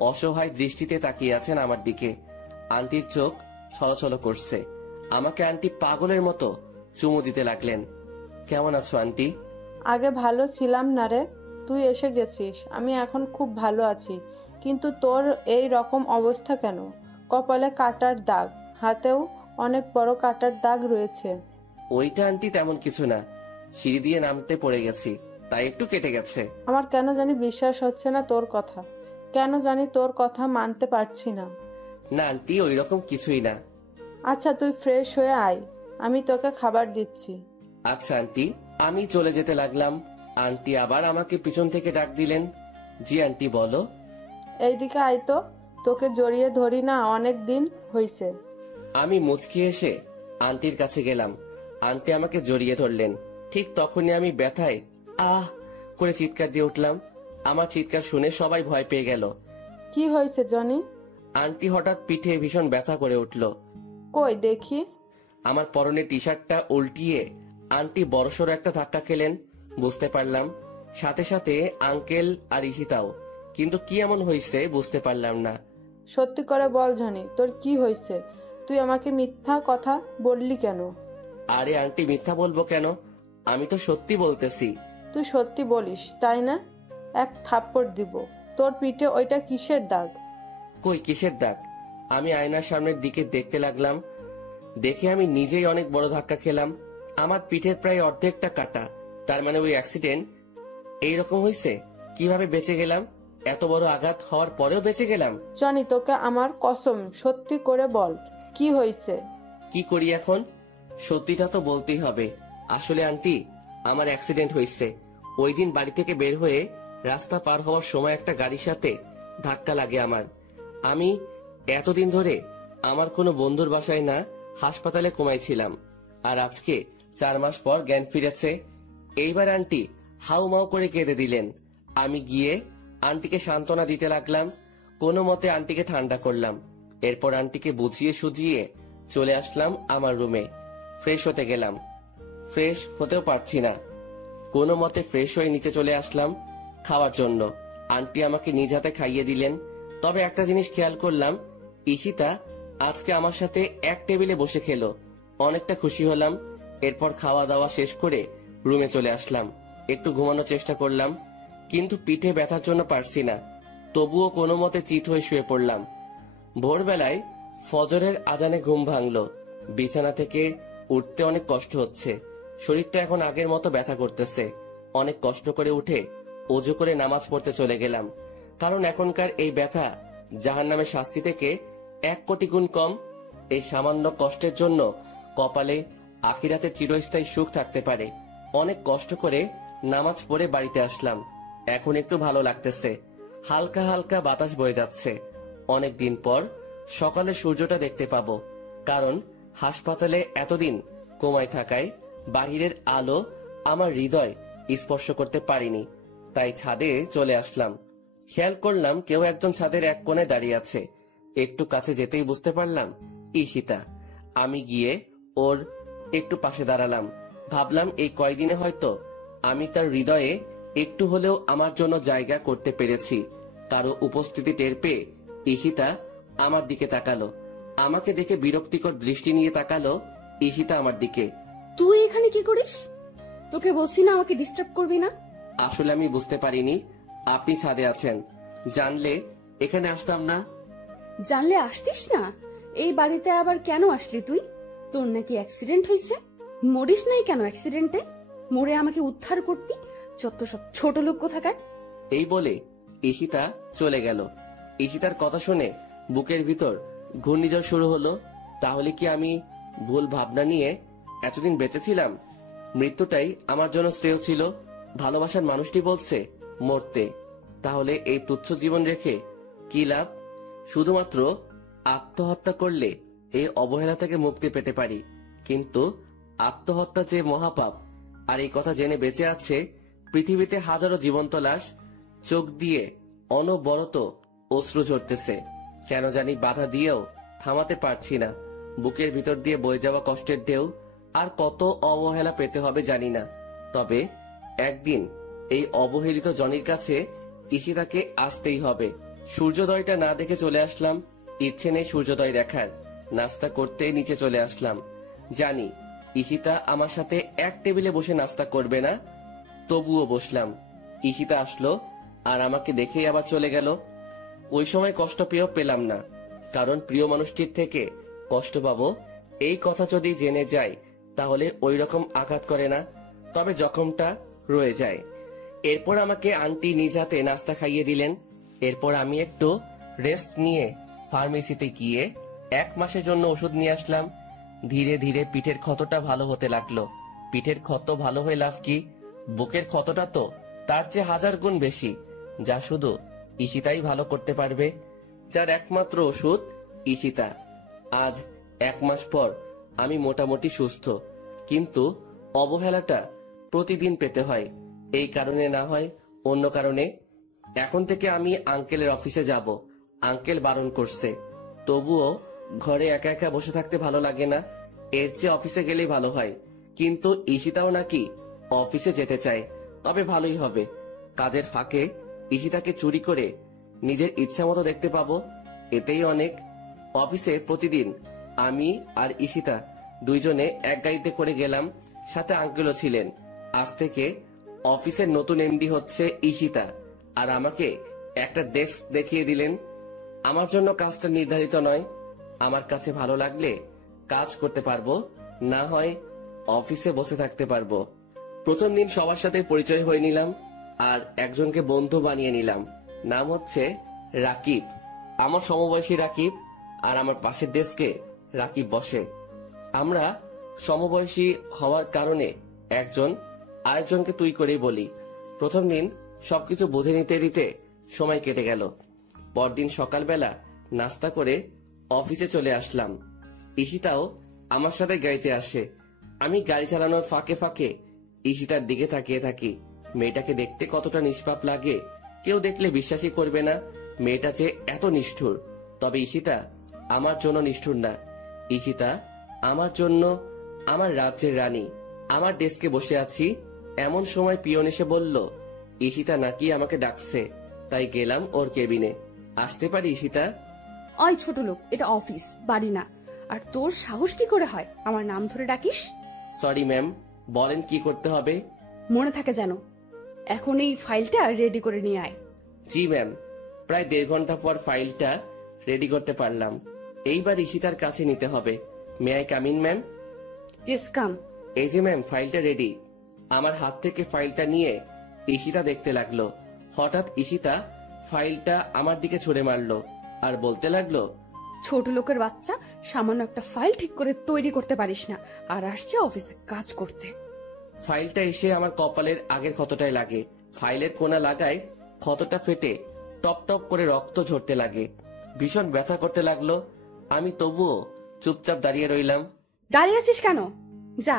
অসহায় দৃষ্টিতে তাকিয়ে আছেন আমার দিকে। আন্টির চোখ ছলছল করছে। আমাকে আন্টি পাগলের মতো চুমু দিতে লাগলেন। কেমন আছো আন্টি? আগে ভালো ছিলাম না রে, তুই এসে গেছিস। আমি এখন খুব ভালো আছি, কিন্তু তোর এই রকম অবস্থা কেন? কপালে কাটার দাগ, হাতেও অনেক বড় কাটার দাগ রয়েছে। ওইটা আন্টি তেমন কিছু না, সিঁড়ি দিয়ে নামতে পড়ে গেছি, তাই একটু কেটে গেছে। আমার কেন জানি বিশ্বাস হচ্ছে না তোর কথা, কেন জানি তোর কথা মানতে পারছি না। না আন্টি, ওই রকম কিছুই না। আচ্ছা তুই ফ্রেশ হয়ে আয়, আমি তোকে খাবার দিচ্ছি। আচ্ছা আন্টি। আমি চলে যেতে লাগলাম। আন্টি আবার আমাকে পিছন থেকে ডাক দিলেন। জি আন্টি, বলো। এইদিকে আয় তো, তোকে জড়িয়ে ধরি না অনেক দিন হইছে। আমি মুচকি এসে আন্টির কাছে গেলাম। আন্টি আমাকে জড়িয়ে ধরলেন। ঠিক তখনই আমি ব্যথায় আহ করে চিৎকার দিয়ে উঠলাম। আমার চিৎকার শুনে সবাই ভয় পেয়ে গেল। কি হয়েছে জনি? আন্টি হঠাৎ পিঠে ভীষণ ব্যথা করে উঠল। কই দেখি। আমার পরনে টি শার্টটা উল্টিয়ে আন্টি বড়সড় একটা ধাক্কা খেলেন, বুঝতে পারলাম। সাথে সাথে আঙ্কেল আর ঈশিতাও, কিন্তু কি এমন হয়েছে বুঝতে পারলাম না। সত্যি করে বল জনি, তোর কি হয়েছে? তুই আমাকে মিথ্যা কথা বললি কেন? আরে আন্টি, মিথ্যা বলবো কেন? আমি তো সত্যি বলতেছি। তুই সত্যি বলিস তাই না? এক থাপ্পড় দিব। তোর পিঠে ওইটা কিসের দাগ? কই কিসের দাগ? আমি আয়নার সামনের দিকে দেখতে লাগলাম। দেখে আমি নিজেই অনেক বড় ধাক্কা খেলাম। আমার পিঠের প্রায় অর্ধেকটা কাটা। তার মানে ওই অ্যাক্সিডেন্ট এইরকম হয়েছে। কিভাবে বেঁচে গেলাম? এত বড় আঘাত হওয়ার পরেও বেঁচে গেলাম। জনি, তোকে আমার কসম, সত্যি করে বল কি হয়েছে? কি করি এখন? সত্যিটা তো বলতেই হবে। আসলে আন্টি, আমার অ্যাক্সিডেন্ট হয়েছে। ওই দিন বাড়ি থেকে বের হয়ে রাস্তা পার হওয়ার সময় একটা গাড়ির সাথে ধাক্কা লাগে আমার। আমি এতদিন ধরে আমার কোনো বন্ধুর বাসায় না, হাসপাতালে ঘুমাইছিলাম। আর আজকে 4 মাস পর জ্ঞান ফিরেছে। এইবার আন্টি হাউমাউ করে কেঁদে দিলেন। আমি গিয়ে আন্টিকে সান্ত্বনা দিতে লাগলাম। কোনো মতে আন্টিকে ঠান্ডা করলাম। এরপর আন্টিকে বুঝিয়ে সুজিয়ে চলে আসলাম আমার রুমে। ফ্রেশ হতে গেলাম, ফ্রেশ হতেও পারছি না। কোনো মতে ফ্রেশ হয়ে নিচে চলে আসলাম খাওয়ার জন্য। আন্টি আমাকে নিজ হাতে খাইয়ে দিলেন। তবে একটা জিনিস খেয়াল করলাম, ঈশিতা আজকে আমার সাথে এক টেবিলে বসে খেলো। অনেকটা খুশি হলাম। এরপর খাওয়া দাওয়া শেষ করে রুমে চলে আসলাম। একটু ঘুমানোর চেষ্টা করলাম, কিন্তু পিঠে ব্যথার জন্য পারছি না। তবুও কোনো মতে চিত হয়ে শুয়ে পড়লাম। ভোরবেলায় ফজরের আজানে ঘুম ভাঙলো। বিছানা থেকে উঠতে অনেক কষ্ট হচ্ছে। শরীরটা এখন আগের মতো ব্যথা করতেছে। অনেক কষ্ট করে উঠে ওযু করে নামাজ পড়তে চলে গেলাম। কারণ এখনকার এই ব্যথা জাহান্নামের শাস্তি থেকে 1 কোটি গুণ কম। এই সামান্য কষ্টের জন্য কপালে আখিরাতে চিরস্থায়ী সুখ থাকতে পারে। অনেক কষ্ট করে নামাজ পড়ে বাড়িতে আসলাম। এখন একটু ভালো লাগতেছে। হালকা হালকা বাতাস বয়ে যাচ্ছে। অনেক দিন পর সকালে সূর্যটা দেখতে পাবো। কারণ হাসপাতালে এতদিন কোমায় থাকায় বাহিরের আলো আমার হৃদয় স্পর্শ করতে পারিনি। তাই ছাদে চলে আসলাম। খেয়াল করলাম কেউ একজন ছাদের এক কোণে দাঁড়িয়ে আছে। একটু কাছে যেতেই বুঝতে পারলাম ঈশিতা। আমি গিয়ে ওর একটু পাশে দাঁড়ালাম। ভাবলাম এই কয়দিনে হয়তো আমি তার হৃদয়ে একটু হলেও আমার জন্য জায়গা করতে পেরেছি। কারো উপস্থিতি টের পেয়ে ঈশিতা আমার দিকে তাকালো। আমাকে দেখে বিরক্তিকর দৃষ্টি নিয়ে তাকালো ঈশিতা আমার দিকে। তুই এখানে কি করিস? তোকে বলছি না আমাকে ডিস্টার্ব করবি না। আসলে আমি বুঝতে পারিনি আপনি ছাদে আছেন। জানলে এখানে আসতাম না। জানলে আসতিস না? এই বাড়িতে আবার কেন আসলি তুই? তোর নাকি অ্যাক্সিডেন্ট হয়েছে? মরিস নাই কেন অ্যাক্সিডেন্টে? মরে আমাকে উদ্ধার করতি? যত সব ছোট লোক কোথাকার। এই বলে ঈশিতা চলে গেল। ঈশিতার কথা শুনে বুকের ভিতর ঘূর্ণিঝড় শুরু হলো। তাহলে কি আমি ভুল ভাবনা নিয়ে এতদিন বেঁচেছিলাম? মৃত্যুটাই আমার জন্য শ্রেয় ছিল। ভালোবাসার মানুষটি বলছে মরতে। তাহলে এই তুচ্ছ জীবন রেখে কি লাভ? শুধুমাত্র আত্মহত্যা করলে এই অবহেলা থেকে মুক্তি পেতে পারি। কিন্তু আত্মহত্যা যে মহাপাপ, আর এই কথা জেনে বেঁচে আছে পৃথিবীতে হাজারো জীবন্ত লাশ। চোখ দিয়ে অনবরত অশ্রু ঝরতেছে। কেন জানি বাধা দিয়েও থামাতে পারছি না। বুকের ভিতর দিয়ে বয়ে যাওয়া কষ্টের ঢেউ। আর কত অবহেলা পেতে হবে জানি না। তবে একদিন এই অবহেলিত জনির কাছে ঈশিতাকে আসতেই হবে। সূর্যোদয়টা না দেখে চলে আসলাম। ইচ্ছে নেই সূর্যোদয় দেখার। নাস্তা করতে নিচে চলে আসলাম। জানি ঈশিতা আমার সাথে এক টেবিলে বসে নাস্তা করবে না, তবুও বসলাম। ঈশিতা আসলো আর আমাকে দেখেই আবার চলে গেল। ওই সময় কষ্ট পেয়েও পেলাম না, কারণ প্রিয় মানুষটির থেকে কষ্ট পাবো এই কথা যদি জেনে যায় তাহলে ওই রকম আঘাত করে না, তবে জখমটা রয়ে যায়। এরপর আমাকে আন্টি নিজ হাতে নাস্তা খাইয়ে দিলেন। এরপর আমি একটু রেস্ট নিয়ে ফার্মেসিতে গিয়ে 1 মাসের জন্য ওষুধ নিয়ে আসলাম। ধীরে ধীরে পিঠের ক্ষতটা ভালো হতে লাগলো। পিঠের ক্ষত ভালো হয়ে লাভ কি? বুকের ক্ষতটা তো তার চেয়ে 1000 গুণ বেশি, যা শুধু ঈশিতাই ভালো করতে পারবে, যার একমাত্র ওষুধ ঈশিতা। আজ 1 মাস পর আমি মোটামুটি সুস্থ, কিন্তু অবহেলাটা প্রতিদিন পেতে হয়। এই কারণে না হয় অন্য কারণে। এখন থেকে আমি আঙ্কেলের অফিসে যাব। আঙ্কেল বারণ করছে, তবুও ঘরে একা একা বসে থাকতে ভালো লাগে না। এর চেয়ে অফিসে গেলেই ভালো হয়। কিন্তু ঈশিতাও নাকি অফিসে যেতে চায়, তবে ভালোই হবে। কাজের ফাঁকে ঈশিতাকে চুরি করে নিজের ইচ্ছা মতো দেখতে পাবো, এতেই অনেক। অফিসে প্রতিদিন আমি আর ঈশিতা দুইজনে এক গাড়িতে করে গেলাম, সাথে আঙ্কেলও ছিলেন। আজ থেকে অফিসের নতুন এমডি হচ্ছে ঈশিতা, আর আমাকে একটা ডেস্ক দেখিয়ে দিলেন। আমার জন্য কাজটা নির্ধারিত নয়, আমার কাছে ভালো লাগলে কাজ করতে পারবো, না হয় অফিসে বসে থাকতে পারবো। প্রথম দিন সবার সাথে পরিচয় হয়ে নিলাম আর একজনকে বন্ধু বানিয়ে নিলাম। নাম হচ্ছে রাকিব। আমার সমবয়সী রাকিব, আর আমার পাশের ডেস্কে রাকিব বসে। আমরা সমবয়সী হওয়ার কারণে একজন আরেকজনকে তুই করেই বলি। প্রথম দিন সবকিছু বুঝে নিতে নিতে সময় কেটে গেল। পরদিন সকালবেলা নাস্তা করে অফিসে চলে আসলাম। ঈশিতাও আমার সাথে গাড়িতে আসে। আমি গাড়ি চালানোর ফাঁকে ফাঁকে ঈশিতার দিকে তাকিয়ে থাকি। মেয়েটাকে দেখতে কতটা নিষ্পাপ লাগে, কেউ দেখলে বিশ্বাসই করবে না মেয়েটা যে এত নিষ্ঠুর। তবে ঈশিতা আমার জন্য নিষ্ঠুর না। ঈশিতা আমার জন্য আমার রাজ্যের রানী। আমার ডেস্কে বসে আছি, এমন সময় পিয়ন এসে বলল ঈশিতা নাকি আমাকে ডাকছে। তাই গেলাম ওর কেবিনে। আসতে পারি ঈশিতা? ওই ছোট লোক, এটা অফিস, বাড়ি না। আর তোর সাহস কি করে হয় আমার নাম ধরে ডাকিস? সরি ম্যাম, বলেন কি করতে হবে? মনে থাকে যেন। এখন এই ফাইলটা রেডি করে নিয়ে আয়। জি ম্যাম। প্রায় 1.5 ঘন্টা পর ফাইলটা রেডি করতে পারলাম। এইবার ঈশিতার কাছে নিতে হবে। May I come in ma'am? Yes come. এই যে ম্যাম, ফাইলটা রেডি। আমার হাত থেকে ফাইলটা নিয়ে ঈশিতা দেখতে লাগলো। হঠাৎ ঈশিতা ফাইলটা আমার দিকে ছুড়ে মারলো আর বলতে লাগলো, ছোট লোকের বাচ্চা, সামান্য একটা ফাইল ঠিক করে তৈরি করতে পারিস না, আর আসছে অফিসে কাজ করতে। ফাইলটা এসে আমার কপালের আগের ক্ষতটায় লাগে। ফাইলের কোনা লাগায় ক্ষতটা ফেটে টপ টপ করে রক্ত ঝরতে লাগে। ভীষণ ব্যথা করতে লাগলো। আমি তবুও চুপচাপ দাঁড়িয়ে রইলাম। দাঁড়িয়ে আছিস কেন? যা,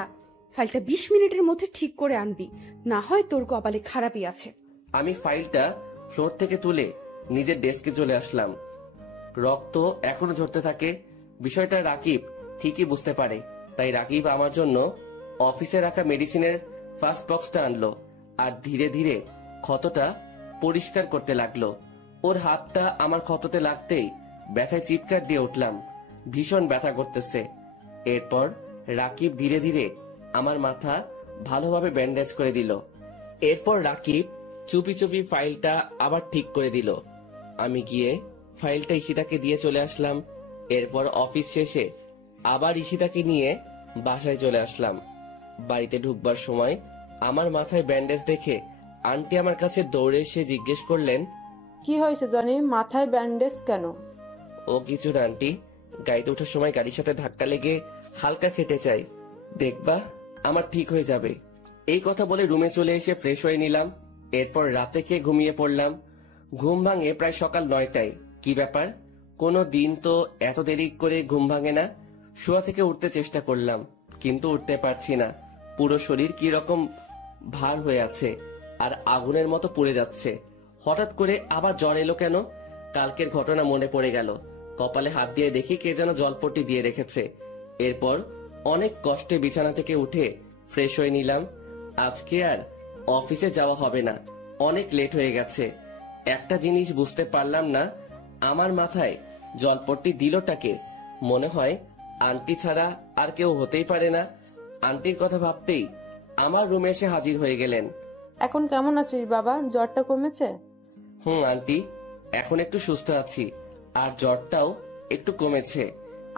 ফাইলটা 20 মিনিটের মধ্যে ঠিক করে আনবি, না হয় তোর কপালে খারাপই আছে। আমি ফাইলটা ফ্লোর থেকে তুলে নিজের ডেস্কে চলে আসলাম। রক্ত এখনো ঝরতে থাকে। বিষয়টা রাকিব ঠিকই বুঝতে পারে, তাই রাকিব আমার জন্য অফিসে রাখা মেডিসিনের ফার্স্ট বক্সটা আনলো আর ধীরে ধীরে ক্ষতটা পরিষ্কার করতে লাগলো। ওর হাতটা আমার ক্ষততে লাগতেই ব্যথায় চিৎকার দিয়ে উঠলাম। ভীষণ ব্যথা করতেছে। এরপর রাকিব ধীরে ধীরে আমার মাথা ভালোভাবে ব্যান্ডেজ করে দিল। এরপর রাকিব চুপি চুপি ফাইলটা আবার ঠিক করে দিল। আমি গিয়ে ফাইলটা ঈশিতাকে দিয়ে চলে আসলাম। এরপর অফিস শেষে আবার ঈশিতাকে নিয়ে বাসায় চলে আসলাম। বাড়িতে ঢুকবার সময় আমার মাথায় ব্যান্ডেজ দেখে আন্টি আমার কাছে দৌড়ে এসে জিজ্ঞেস করলেন, কি হয়েছে জনি, মাথায় ব্যান্ডেজ কেন? ও কিছু না আন্টি, গাড়িতে ওঠার সময় গাড়ির সাথে ধাক্কা লেগে হালকা খেটে চাই, দেখবা আমার ঠিক হয়ে যাবে। এই কথা বলে রুমে চলে এসে ফ্রেশ হয়ে নিলাম। এরপর রাতে খেয়ে ঘুমিয়ে পড়লাম। ঘুম ভাঙে প্রায় সকাল 9টায়। কি ব্যাপার, কোনো দিন তো এত দেরি করে ঘুম ভাঙে না। শোয়া থেকে উঠতে চেষ্টা করলাম, কিন্তু উঠতে পারছি না। পুরো শরীর কি রকম ভার হয়ে আছে আর আগুনের মতো পুড়ে যাচ্ছে। হঠাৎ করে আবার জ্বর এলো কেন? কালকের ঘটনা মনে পড়ে গেল। কপালে হাত দিয়ে দেখি কে যেন জলপট্টি দিয়ে রেখেছে। এরপর অনেক কষ্টে বিছানা থেকে উঠে ফ্রেশ হয়ে নিলাম। আজকে আর অফিসে যাওয়া হবে না, অনেক লেট হয়ে গেছে। একটা জিনিস বুঝতে পারলাম না, আমার মাথায় জলপট্টি দিলটাকে। মনে হয় আন্টি ছাড়া আর কেউ হতেই পারে না। আন্টির কথা ভাবতেই আমার রুমে এসে হাজির হয়ে গেলেন। এখন কেমন আছিস বাবা, জ্বরটা কমেছে? আন্টি, এখন একটু সুস্থ আছি, আর জ্বরটাও একটু কমেছে।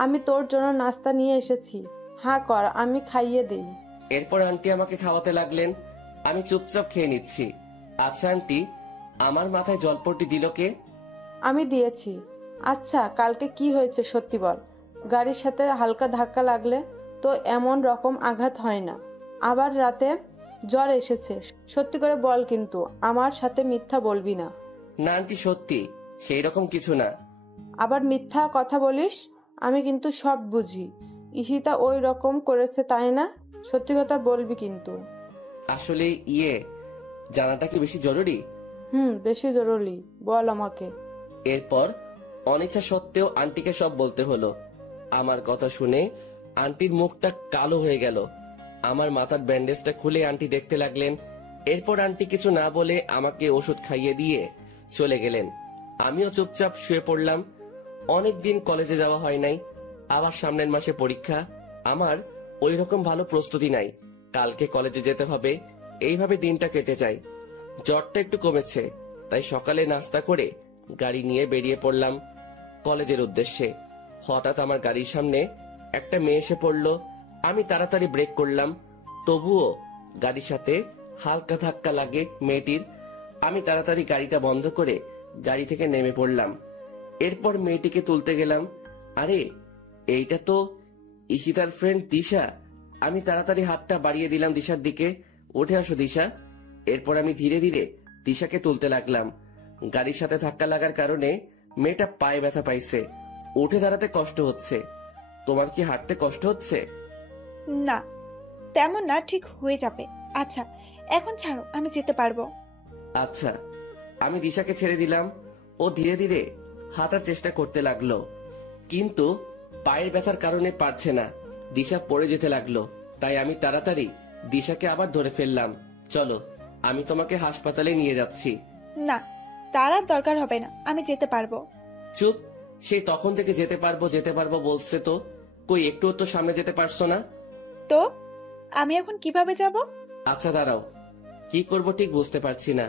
আমি তোর জন্য নাস্তা নিয়ে এসেছি, হ্যাঁ কর, আমি খাইয়ে দিই। এরপর আন্টি আমাকে খাওয়াতে লাগলেন। আমি চুপচাপ খেয়ে নিচ্ছি। আচ্ছা আন্টি, আমার মাথায় জলপট্টি দিল কে? আমি দিয়েছি। আচ্ছা, কালকে কি হয়েছে সত্যি বল। গাড়ির সাথে হালকা ধাক্কা লাগলে তো এমন রকম আঘাত হয় না, আবার রাতে জ্বর এসেছে। সত্যি করে বল, কিন্তু আমার সাথে মিথ্যা বলবি না। না আন্টি, সত্যি সেই রকম কিছু না। আবার মিথ্যা কথা বলিস, আমি কিন্তু সব বুঝি। ঈশিতা ওই রকম করেছে তাই না? সত্যি কথা বলবি কিন্তু। আসলে জানাটা কি বেশি জরুরি? বেশি জরুরি, বল আমাকে। এরপর অনিচ্ছা সত্ত্বেও আন্টিকে সব বলতে হলো। আমার কথা শুনে আন্টির মুখটা কালো হয়ে গেল। আমার মাথার ব্যান্ডেজটা খুলে আন্টি দেখতে লাগলেন। এরপর আন্টি কিছু না বলে আমাকে ওষুধ খাইয়ে দিয়ে চলে গেলেন। আমিও চুপচাপ শুয়ে পড়লাম। অনেকদিন কলেজে যাওয়া হয় নাই, আবার সামনের মাসে পরীক্ষা। আমার ওই রকম ভালো প্রস্তুতি নাই। কালকে কলেজে যেতে হবে, এইভাবে দিনটা কেটে যায়। জ্বরটা একটু কমেছে, তাই সকালে নাস্তা করে গাড়ি নিয়ে বেরিয়ে পড়লাম কলেজের উদ্দেশ্যে। হঠাৎ আমার গাড়ির সামনে একটা মেয়ে এসে পড়লো। আমি তাড়াতাড়ি ব্রেক করলাম, তবুও গাড়ির সাথে হালকা ধাক্কা লাগে মেয়েটির। আমি তাড়াতাড়ি গাড়িটা বন্ধ করে গাড়ি থেকে নেমে পড়লাম। এরপর মেয়েটিকে তুলতে গেলাম। আরে এইটা তো ঈশিতার ফ্রেন্ড দিশা। আমি তাড়াতাড়ি হাতটা বাড়িয়ে দিলাম দিশার দিকে। উঠে আসো দিশা। এরপর আমি ধীরে ধীরে দিশাকে তুলতে লাগলাম। গাড়ির সাথে ধাক্কা লাগার কারণে মেয়েটা পায়ে ব্যথা পাইছে, উঠে দাঁড়াতে কষ্ট হচ্ছে। তোমার কি হাঁটতে কষ্ট হচ্ছে? না, তেমন না, ঠিক হয়ে যাবে। আচ্ছা, এখন ছাড়ো, আমি যেতে পারবো। আচ্ছা। আমি দিশাকে ছেড়ে দিলাম। ও ধীরে ধীরে হাঁটার চেষ্টা করতে লাগলো, কিন্তু পায়ের ব্যথার কারণে পারছে না। দিশা পড়ে যেতে লাগলো। তাই আমি তাড়াতাড়ি দিশাকে আবার ধরে ফেললাম। চলো, আমি তোমাকে হাসপাতালে নিয়ে যাচ্ছি। না, তার আর দরকার হবে না, আমি যেতে পারবো। চুপ! সেই তখন থেকে যেতে পারবো বলছে তো, কই একটুও তো সামনে যেতে পারছো না। তো আমি এখন কিভাবে যাব? আচ্ছা দাঁড়াও, কি করব ঠিক বুঝতে পারছি না।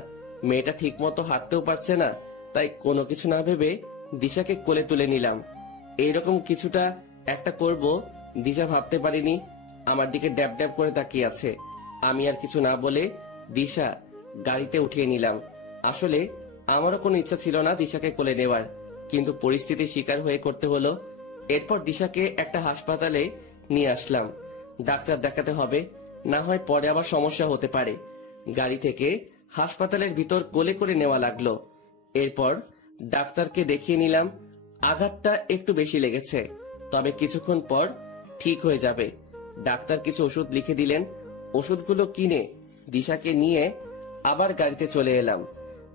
মেয়েটা ঠিক মতো হাঁটতেও পারছে না, তাই কোনো কিছু না ভেবে দিশাকে কোলে তুলে নিলাম। এইরকম কিছুটা একটা করব দিশা ভাবতে পারিনি। আমার দিকে ড্যাব ড্যাব করে তাকিয়ে আছে। আমি আর কিছু না বলে দিশা গাড়িতে উঠিয়ে নিলাম। আসলে আমারও কোনো ইচ্ছা ছিল না দিশাকে কোলে নেওয়ার, কিন্তু পরিস্থিতির শিকার হয়ে করতে হলো। এরপর দিশাকে একটা হাসপাতালে নিয়ে আসলাম। ডাক্তার দেখাতে হবে, না হয় পরে আবার সমস্যা হতে পারে। গাড়ি থেকে হাসপাতালের ভিতর কোলে করে নেওয়া লাগলো। এরপর ডাক্তারকে দেখিয়ে নিলাম। আঘাতটা একটু বেশি লেগেছে, তবে কিছুক্ষণ পর ঠিক হয়ে যাবে। ডাক্তার কিছু ওষুধ লিখে দিলেন। ওষুধগুলো কিনে দিশাকে নিয়ে আবার গাড়িতে চলে এলাম।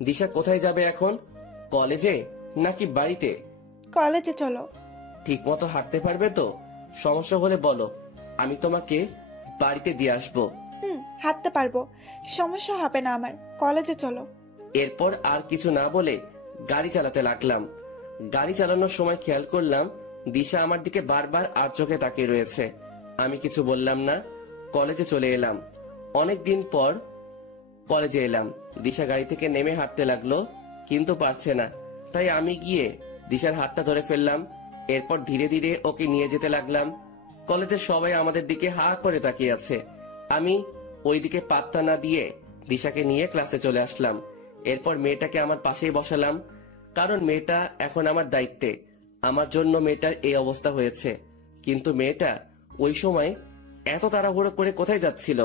দিশা কোথায় যাবে এখন? কলেজে নাকি বাড়িতে? কলেজে চলো। ঠিক মতো হাঁটতে পারবে তো? সমস্যা হলে বলো, আমি তোমাকে বাড়িতে দিয়ে আসবো। হাঁটতে পারবো, সমস্যা হবে না আমার। কলেজে চলো। এরপর আর কিছু না বলে গাড়ি চালাতে লাগলাম। গাড়ি চালানোর সময় খেয়াল করলাম দিশা আমার দিকে বারবার আর চোখে তাকিয়ে রয়েছে। আমি কিছু বললাম না। কলেজে চলে এলাম। অনেক দিন পর কলেজে এলাম। দিশা গাড়ি থেকে নেমে হাঁটতে লাগলো, কিন্তু পারছে না। তাই আমি গিয়ে দিশার হাতটা ধরে ফেললাম। এরপর ধীরে ধীরে ওকে নিয়ে যেতে লাগলাম। কলেজের সবাই আমাদের দিকে হা করে তাকিয়ে আছে। আমি ওইদিকে পাত্তা না দিয়ে দিশাকে নিয়ে ক্লাসে চলে আসলাম। এরপর মেয়েটাকে আমার পাশেই বসালাম, কারণ মেয়েটা এখন আমার দায়িত্বে। আমার জন্য মেয়েটার এই অবস্থা হয়েছে। কিন্তু মেয়েটা ওই সময় এত তাড়াহুড়ো করে কোথায় যাচ্ছিল?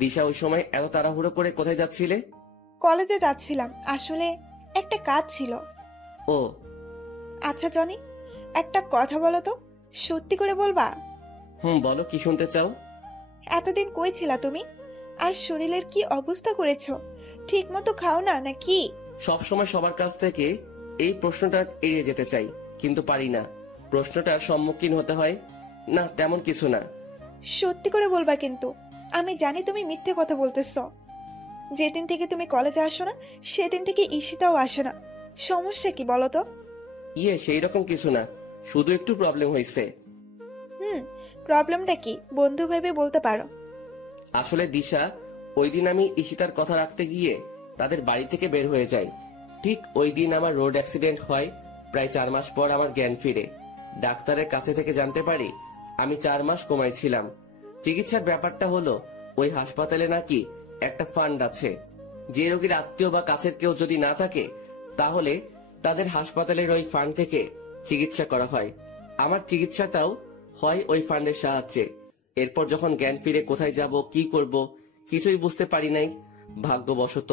দিশা, ওই সময় এত তাড়াহুড়ো করে কোথায় যাচ্ছিলে? কলেজে যাচ্ছিলাম, আসলে একটা কাজ ছিল। ও আচ্ছা জনি, একটা কথা বলো তো, সত্যি করে বলবা? বলো, কি শুনতে চাও? এতদিন কই ছিলা তুমি? আর শরীরের কি অবস্থা করেছো? ঠিক মতো খাও না নাকি? সব সময় সবার কাছ থেকে এই প্রশ্নটা এড়িয়ে যেতে চাই, কিন্তু পারি না। প্রশ্নটার সম্মুখীন হতে হয়। না, তেমন কিছু না। সত্যি করে বলবা কিন্তু। আমি জানি তুমি মিথ্যে কথা বলতেছো। যেদিন থেকে তুমি কলেজে আসো না, সেদিন থেকে ঈশিতাও আসে না। সমস্যা কি বলো তো? সেই রকম কিছু না, শুধু একটু প্রবলেম হয়েছে। প্রবলেমটা কি বন্ধু ভেবে বলতে পারো। আসলে দিশা, ওই দিন আমি ঈশিতার কথা রাখতে গিয়ে তাদের বাড়ি থেকে বের হয়ে যাই। ঠিক ওই দিন আমার রোড অ্যাক্সিডেন্ট হয়। প্রায় 4 মাস পর আমার জ্ঞান ফিরে। ডাক্তারের কাছে থেকে জানতে পারি আমি 4 মাস কোমায় ছিলাম। চিকিৎসার ব্যাপারটা হলো, ওই হাসপাতালে নাকি একটা ফান্ড আছে। যে রোগীর আত্মীয় বা কাছের কেউ যদি না থাকে, তাহলে তাদের হাসপাতালের ওই ফান্ড থেকে চিকিৎসা করা হয়। আমার চিকিৎসাটাও হয় ওই ফান্ডের সাহায্যে। এরপর যখন জ্ঞান ফিরে কোথায় যাব, কি করব, কিছুই বুঝতে পারি নাই। ভাগ্যবশত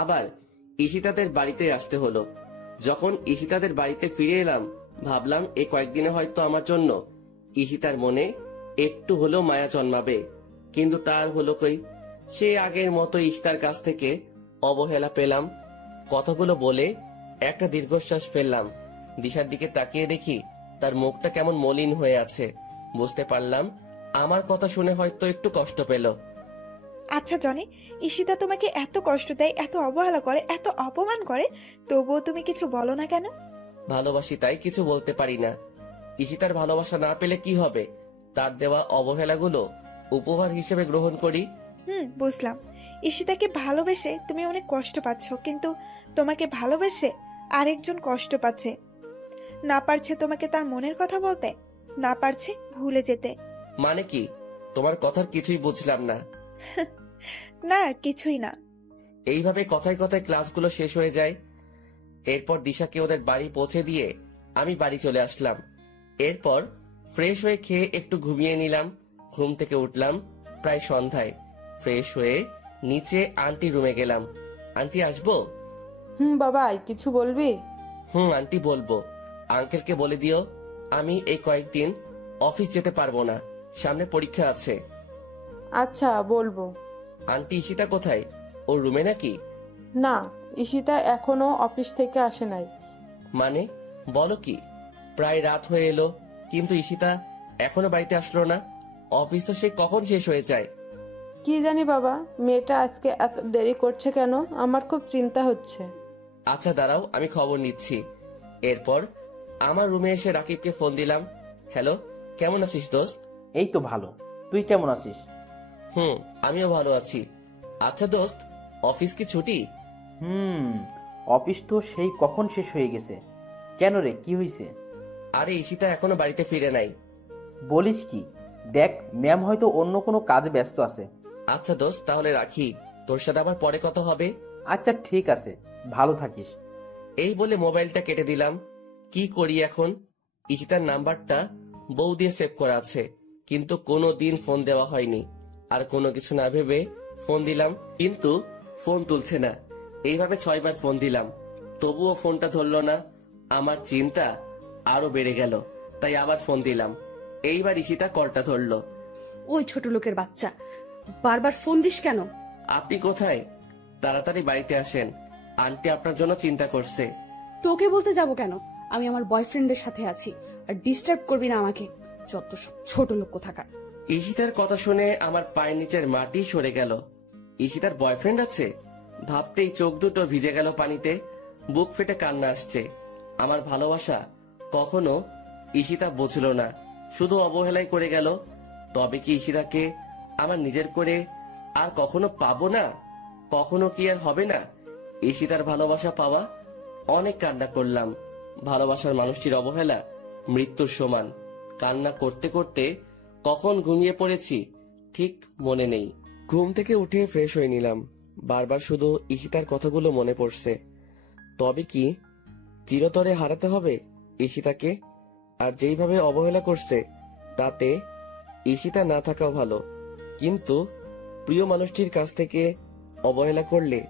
আবার ঈশিতাদের বাড়িতে আসতে হলো। যখন ঈশিতাদের বাড়িতে ফিরে এলাম, ভাবলাম এই কয়েকদিনে হয়তো আমার জন্য ঈশিতার মনে একটু হলেও মায়া জন্মাবে, কিন্তু তার হলো কই। সে আগের মতো ঈশিতার কাছ থেকে অবহেলা পেলাম। কথাগুলো বলে একটা দীর্ঘশ্বাস ফেললাম। দিশার দিকে তাকিয়ে দেখি তার মুখটা কেমন মলিন হয়ে আছে। বুঝতে পারলাম আমার কথা শুনে হয়তো একটু কষ্ট পেল। আচ্ছা জনি, ঈশিতা তোমাকে এত কষ্ট দেয়, এত অবহেলা করে, এত অপমান করে, তবুও তুমি কিছু বলো না কেন? ভালোবাসি তাই কিছু বলতে পারি না। ঈশিতার ভালোবাসা না পেলে কি হবে? তার দেওয়া অবহেলাগুলো উপহার হিসেবে গ্রহণ করি। বুঝলাম। ঈশিতাকে ভালোবেসে তুমি অনেক কষ্ট পাচ্ছ, কিন্তু তোমাকে ভালোবেসে আরেকজন কষ্ট পাচ্ছে। না পারছে তোমাকে তার মনের কথা বলতে, না পারছে ভুলে যেতে। মানে কি? তোমার কথার কিছুই বুঝলাম না। না, কিছুই না। এইভাবে কথায় কথায় ক্লাসগুলো শেষ হয়ে যায়। এরপর দিশাকে ওদের বাড়ি পৌঁছে দিয়ে আমি বাড়ি চলে আসলাম। এরপর ফ্রেশ হয়ে খেয়ে একটু ঘুমিয়ে নিলাম। ঘুম থেকে উঠলাম প্রায় সন্ধ্যায়। ফ্রেশ হয়ে নিচে আন্টি রুমে গেলাম। আন্টি আসবো? বাবা কিছু বলবি? আন্টি বলবো। আঙ্কেলকে বলে দিও আমি এই কয়েকদিন অফিস যেতে পারবো না, সামনে পরীক্ষা আছে। আচ্ছা বলবো। আন্টি ঈশিতা কোথায়? ওর রুমে নাকি? না, ঈশিতা এখনো অফিস থেকে আসে নাই। মানে বলো কি? প্রায় রাত হয়ে এলো কিন্তু ঈশিতা এখনো বাড়িতে আসলো না। অফিস তো সে কখন শেষ হয়ে যায়। কি জানি বাবা, মেয়েটা আজকে এত দেরি করছে কেন, আমার খুব চিন্তা হচ্ছে। আচ্ছা দাঁড়াও, আমি খবর নিচ্ছি। এরপর আমার রুমে এসে রাকিবকে ফোন দিলাম। হ্যালো, কেমন আছিস দোস্ত? এই তো ভালো, তুই কেমন আছিস? আমিও ভালো আছি। আচ্ছা দোস্ত, অফিস কি ছুটি? অফিস তো সেই কখন শেষ হয়ে গেছে। কেন রে, কি হয়েছে? আরে ঈশিতা এখনো বাড়িতে ফিরে নাই। বলিস কি? দেখ, ম্যাম হয়তো অন্য কোনো কাজে ব্যস্ত আছে। আচ্ছা দোস্ত, তাহলে রাখি, তোর সাথে আবার পরে কথা হবে। আচ্ছা ঠিক আছে, ভালো থাকিস। এই বলে মোবাইলটা কেটে দিলাম। কি করি এখন? ঈশিতার নাম্বারটা বউ দিয়ে সেভ করা আছে, কিন্তু কোনো দিন ফোন দেওয়া হয়নি। আর কোনো কিছু না ভেবে ফোন দিলাম, কিন্তু ফোন তুলছে না। এইভাবে 6 বার ফোন দিলাম, তবুও ফোনটা ধরলো না। আমার চিন্তা আরো বেড়ে গেল, তাই আবার ফোন দিলাম। এইবার ঈশিতা কলটা ধরলো। ওই ছোট লোকের বাচ্চা, বারবার ফোন দিস কেন? আপনি কোথায়? তাড়াতাড়ি বাড়িতে আসেন, আন্টি আপনার জন্য চিন্তা করছে। তোকে বলতে যাব কেন? আমি আমার বয়ফ্রেন্ডের সাথে আছি, আর ডিস্টার্ব করবি না আমাকে। যত সব ছোট লোক কোথাকার। ঈশিতার কথা শুনে আমার পায়ের নিচের মাটি সরে গেল। ঈশিতার বয়ফ্রেন্ড আছে ভাবতেই চোখ দুটো ভিজে গেল পানিতে। বুক ফেটে কান্না আসছে। আমার ভালোবাসা কখনো ঈশিতা বুঝলো না, শুধু অবহেলাই করে গেল। তবে কি ঈশিতাকে আমার নিজের করে আর কখনো পাবো না? কখনো কি আর হবে না ঈশিতার ভালোবাসা পাওয়া? অনেক কান্না করলাম। ভালোবাসার মানুষটির অবহেলা মৃত্যুর সমান। কান্না করতে করতে কখন ঘুমিয়ে পড়েছি ঠিক মনে নেই। ঘুম থেকে উঠে ফ্রেশ হয়ে নিলাম। বারবার শুধু ঈশিতার কথাগুলো মনে পড়ছে। তবে কি চিরতরে হারাতে হবে ঈশিতাকে? আর যেইভাবে অবহেলা করছে তাতে ঈশিতা না থাকাও ভালো, কিন্তু প্রিয় মানুষটির কাছ থেকে অবহেলা করলে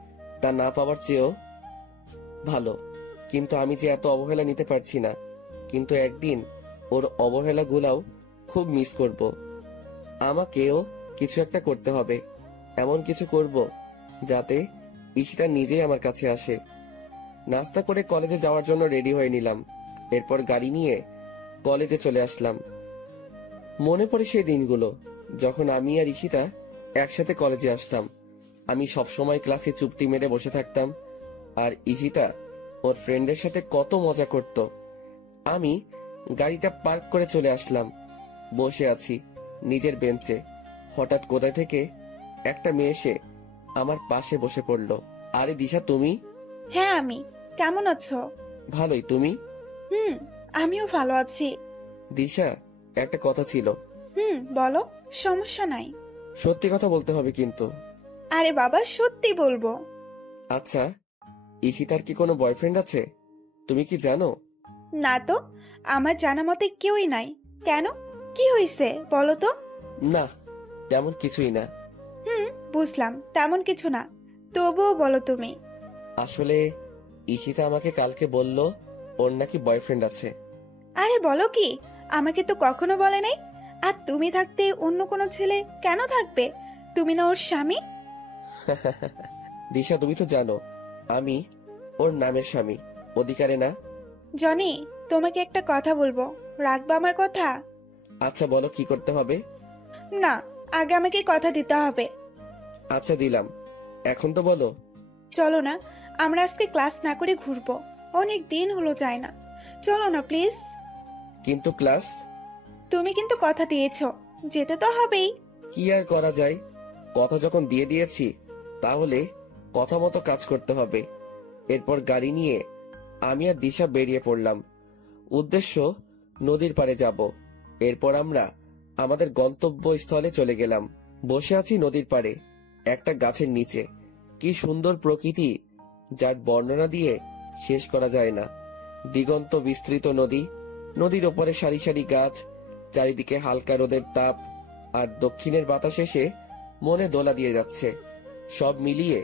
তা না পাওয়ার চেয়েও ভালো। কিন্তু আমি যে এত অবহেলা নিতে পারছি না, কিন্তু একদিন ওর অবহেলা গুলাও খুব মিস করব। আমাকেও কিছু একটা করতে হবে, এমন কিছু করব যাতে ঈশিতা নিজেই আমার কাছে আসে। নাস্তা করে কলেজে যাওয়ার জন্য রেডি হয়ে নিলাম। এরপর গাড়ি নিয়ে কলেজে চলে আসলাম। মনে পড়ে সেই দিনগুলো যখন আমি আর ঈশিতা একসাথে কলেজে আসতাম। আমি সবসময় ক্লাসে চুপটি মেরে বসে থাকতাম, আর ঈশিতা ওর ফ্রেন্ডের সাথে কত মজা করত। আমি গাড়িটা পার্ক করে চলে আসলাম। বসে আছি নিজের বেঞ্চে, হঠাৎ কোথায় থেকে একটা মেয়ে এসে আমার পাশে বসে পড়লো। আরে দিশা, তুমি? হ্যাঁ আমি। কেমন আছো? ভালোই, তুমি? আমিও ভালো আছি। দিশা, একটা কথা ছিল। বলো, সমস্যা নাই। সত্যি কথা বলতে হবে কিন্তু। আরে বাবা, সত্যি বলবো। আচ্ছা, ঈশিতার কি কোনো বয়ফ্রেন্ড আছে? তুমি কি জানো? না তো, আমার জানা মতে কেউই নাই। কেন, কি হয়েছে বলো তো? না, তেমন কিছুই না। বুঝলাম, তেমন কিছু না, তবুও বলো তুমি। আসলে ঈশিতা আমাকে কালকে বলল ওর নাকি বয়ফ্রেন্ড আছে। আরে বলো কি, আমাকে তো কখনো বলে নাই। আর তুমি থাকতে অন্য কোনো ছেলে কেন থাকবে? তুমি না ওর স্বামী? দিশা, তুমি তো জানো আমি ওর নামের স্বামী, অধিকারে না। জনি, তোমাকে একটা কথা বলবো, রাখবা আমার কথা? আচ্ছা বলো, কি করতে হবে? না, আগে আমাকে কথা দিতে হবে। আচ্ছা দিলাম, এখন তো বলো। চলো না, আমরা আজকে ক্লাস না করে ঘুরবো। অনেক দিন হলো যায় না, চলো না প্লিজ। কিন্তু ক্লাস? তুমি কিন্তু কথা দিয়েছো, যেতে তো হবেই। কি আর করা যায়, কথা যখন দিয়ে দিয়েছি তাহলে কথা মতো কাজ করতে হবে। এরপর গাড়ি নিয়ে আমি আর দিশা বেরিয়ে পড়লাম। উদ্দেশ্য নদীর পাড়ে যাব। এরপর আমরা আমাদের গন্তব্যস্থলে চলে গেলাম। বসে আছি নদীর পাড়ে একটা গাছের নিচে। কি সুন্দর প্রকৃতি, যার বর্ণনা দিয়ে শেষ করা যায় না। দিগন্ত বিস্তৃত নদী, নদীর ওপরে সারি সারি গাছ, চারিদিকে হালকা রোদের তাপ, আর দক্ষিণের বাতাস এসে মনে দোলা দিয়ে যাচ্ছে। সব মিলিয়ে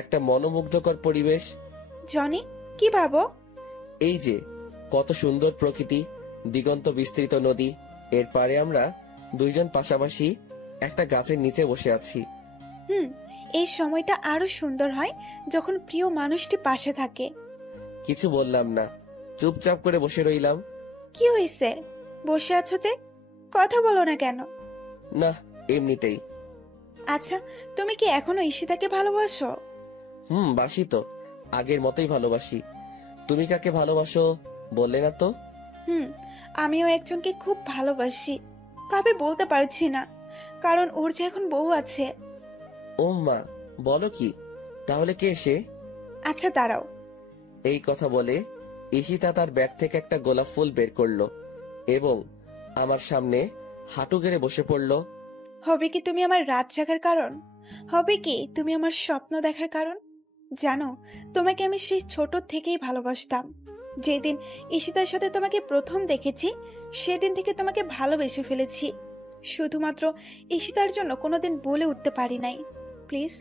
একটা মনোমুগ্ধকর পরিবেশ। জনি, কি ভাবো? এই যে কত সুন্দর প্রকৃতি, দিগন্ত বিস্তৃত নদী, এর পারে আমরা দুইজন পাশাপাশি একটা গাছের নিচে বসে আছি। এই সময়টা আরো সুন্দর হয় যখন প্রিয় মানুষটি পাশে থাকে। কিছু বললাম না, চুপচাপ করে বসে রইলাম। কি হয়েছে? বসে আছো যে, কথা বলো না কেন? না, এমনিতেই। আচ্ছা, তুমি কি এখনো ঈশিতাকে ভালোবাসো? বাসি তো, আগের মতোই ভালোবাসি। তুমি কাকে ভালোবাসো বললে না তো? আমিও একজনকে খুব ভালোবাসি, তবে বলতে পারছি না, কারণ ওর যে এখন বউ আছে। ও মা, বলো কি? তাহলে কে সে? আচ্ছা দাঁড়াও। এই কথা বলে ঈশিতা তার ব্যাগ থেকে একটা গোলাপ ফুল বের করলো এবং আমার সামনে হাঁটু গেড়ে বসে পড়লো। হবে কি তুমি আমার রাত জাগার কারণ? হবে কি তুমি আমার স্বপ্ন দেখার কারণ? জানো, তোমাকে আমি সেই ছোট থেকেই ভালোবাসতাম। যেদিন ঈশিতার সাথে তোমাকে প্রথম দেখেছি, সেদিন থেকে তোমাকে ভালোবেসে ফেলেছি। শুধুমাত্র ঈশিতার জন্য কোনোদিন বলে উঠতে পারি নাই। প্লিজ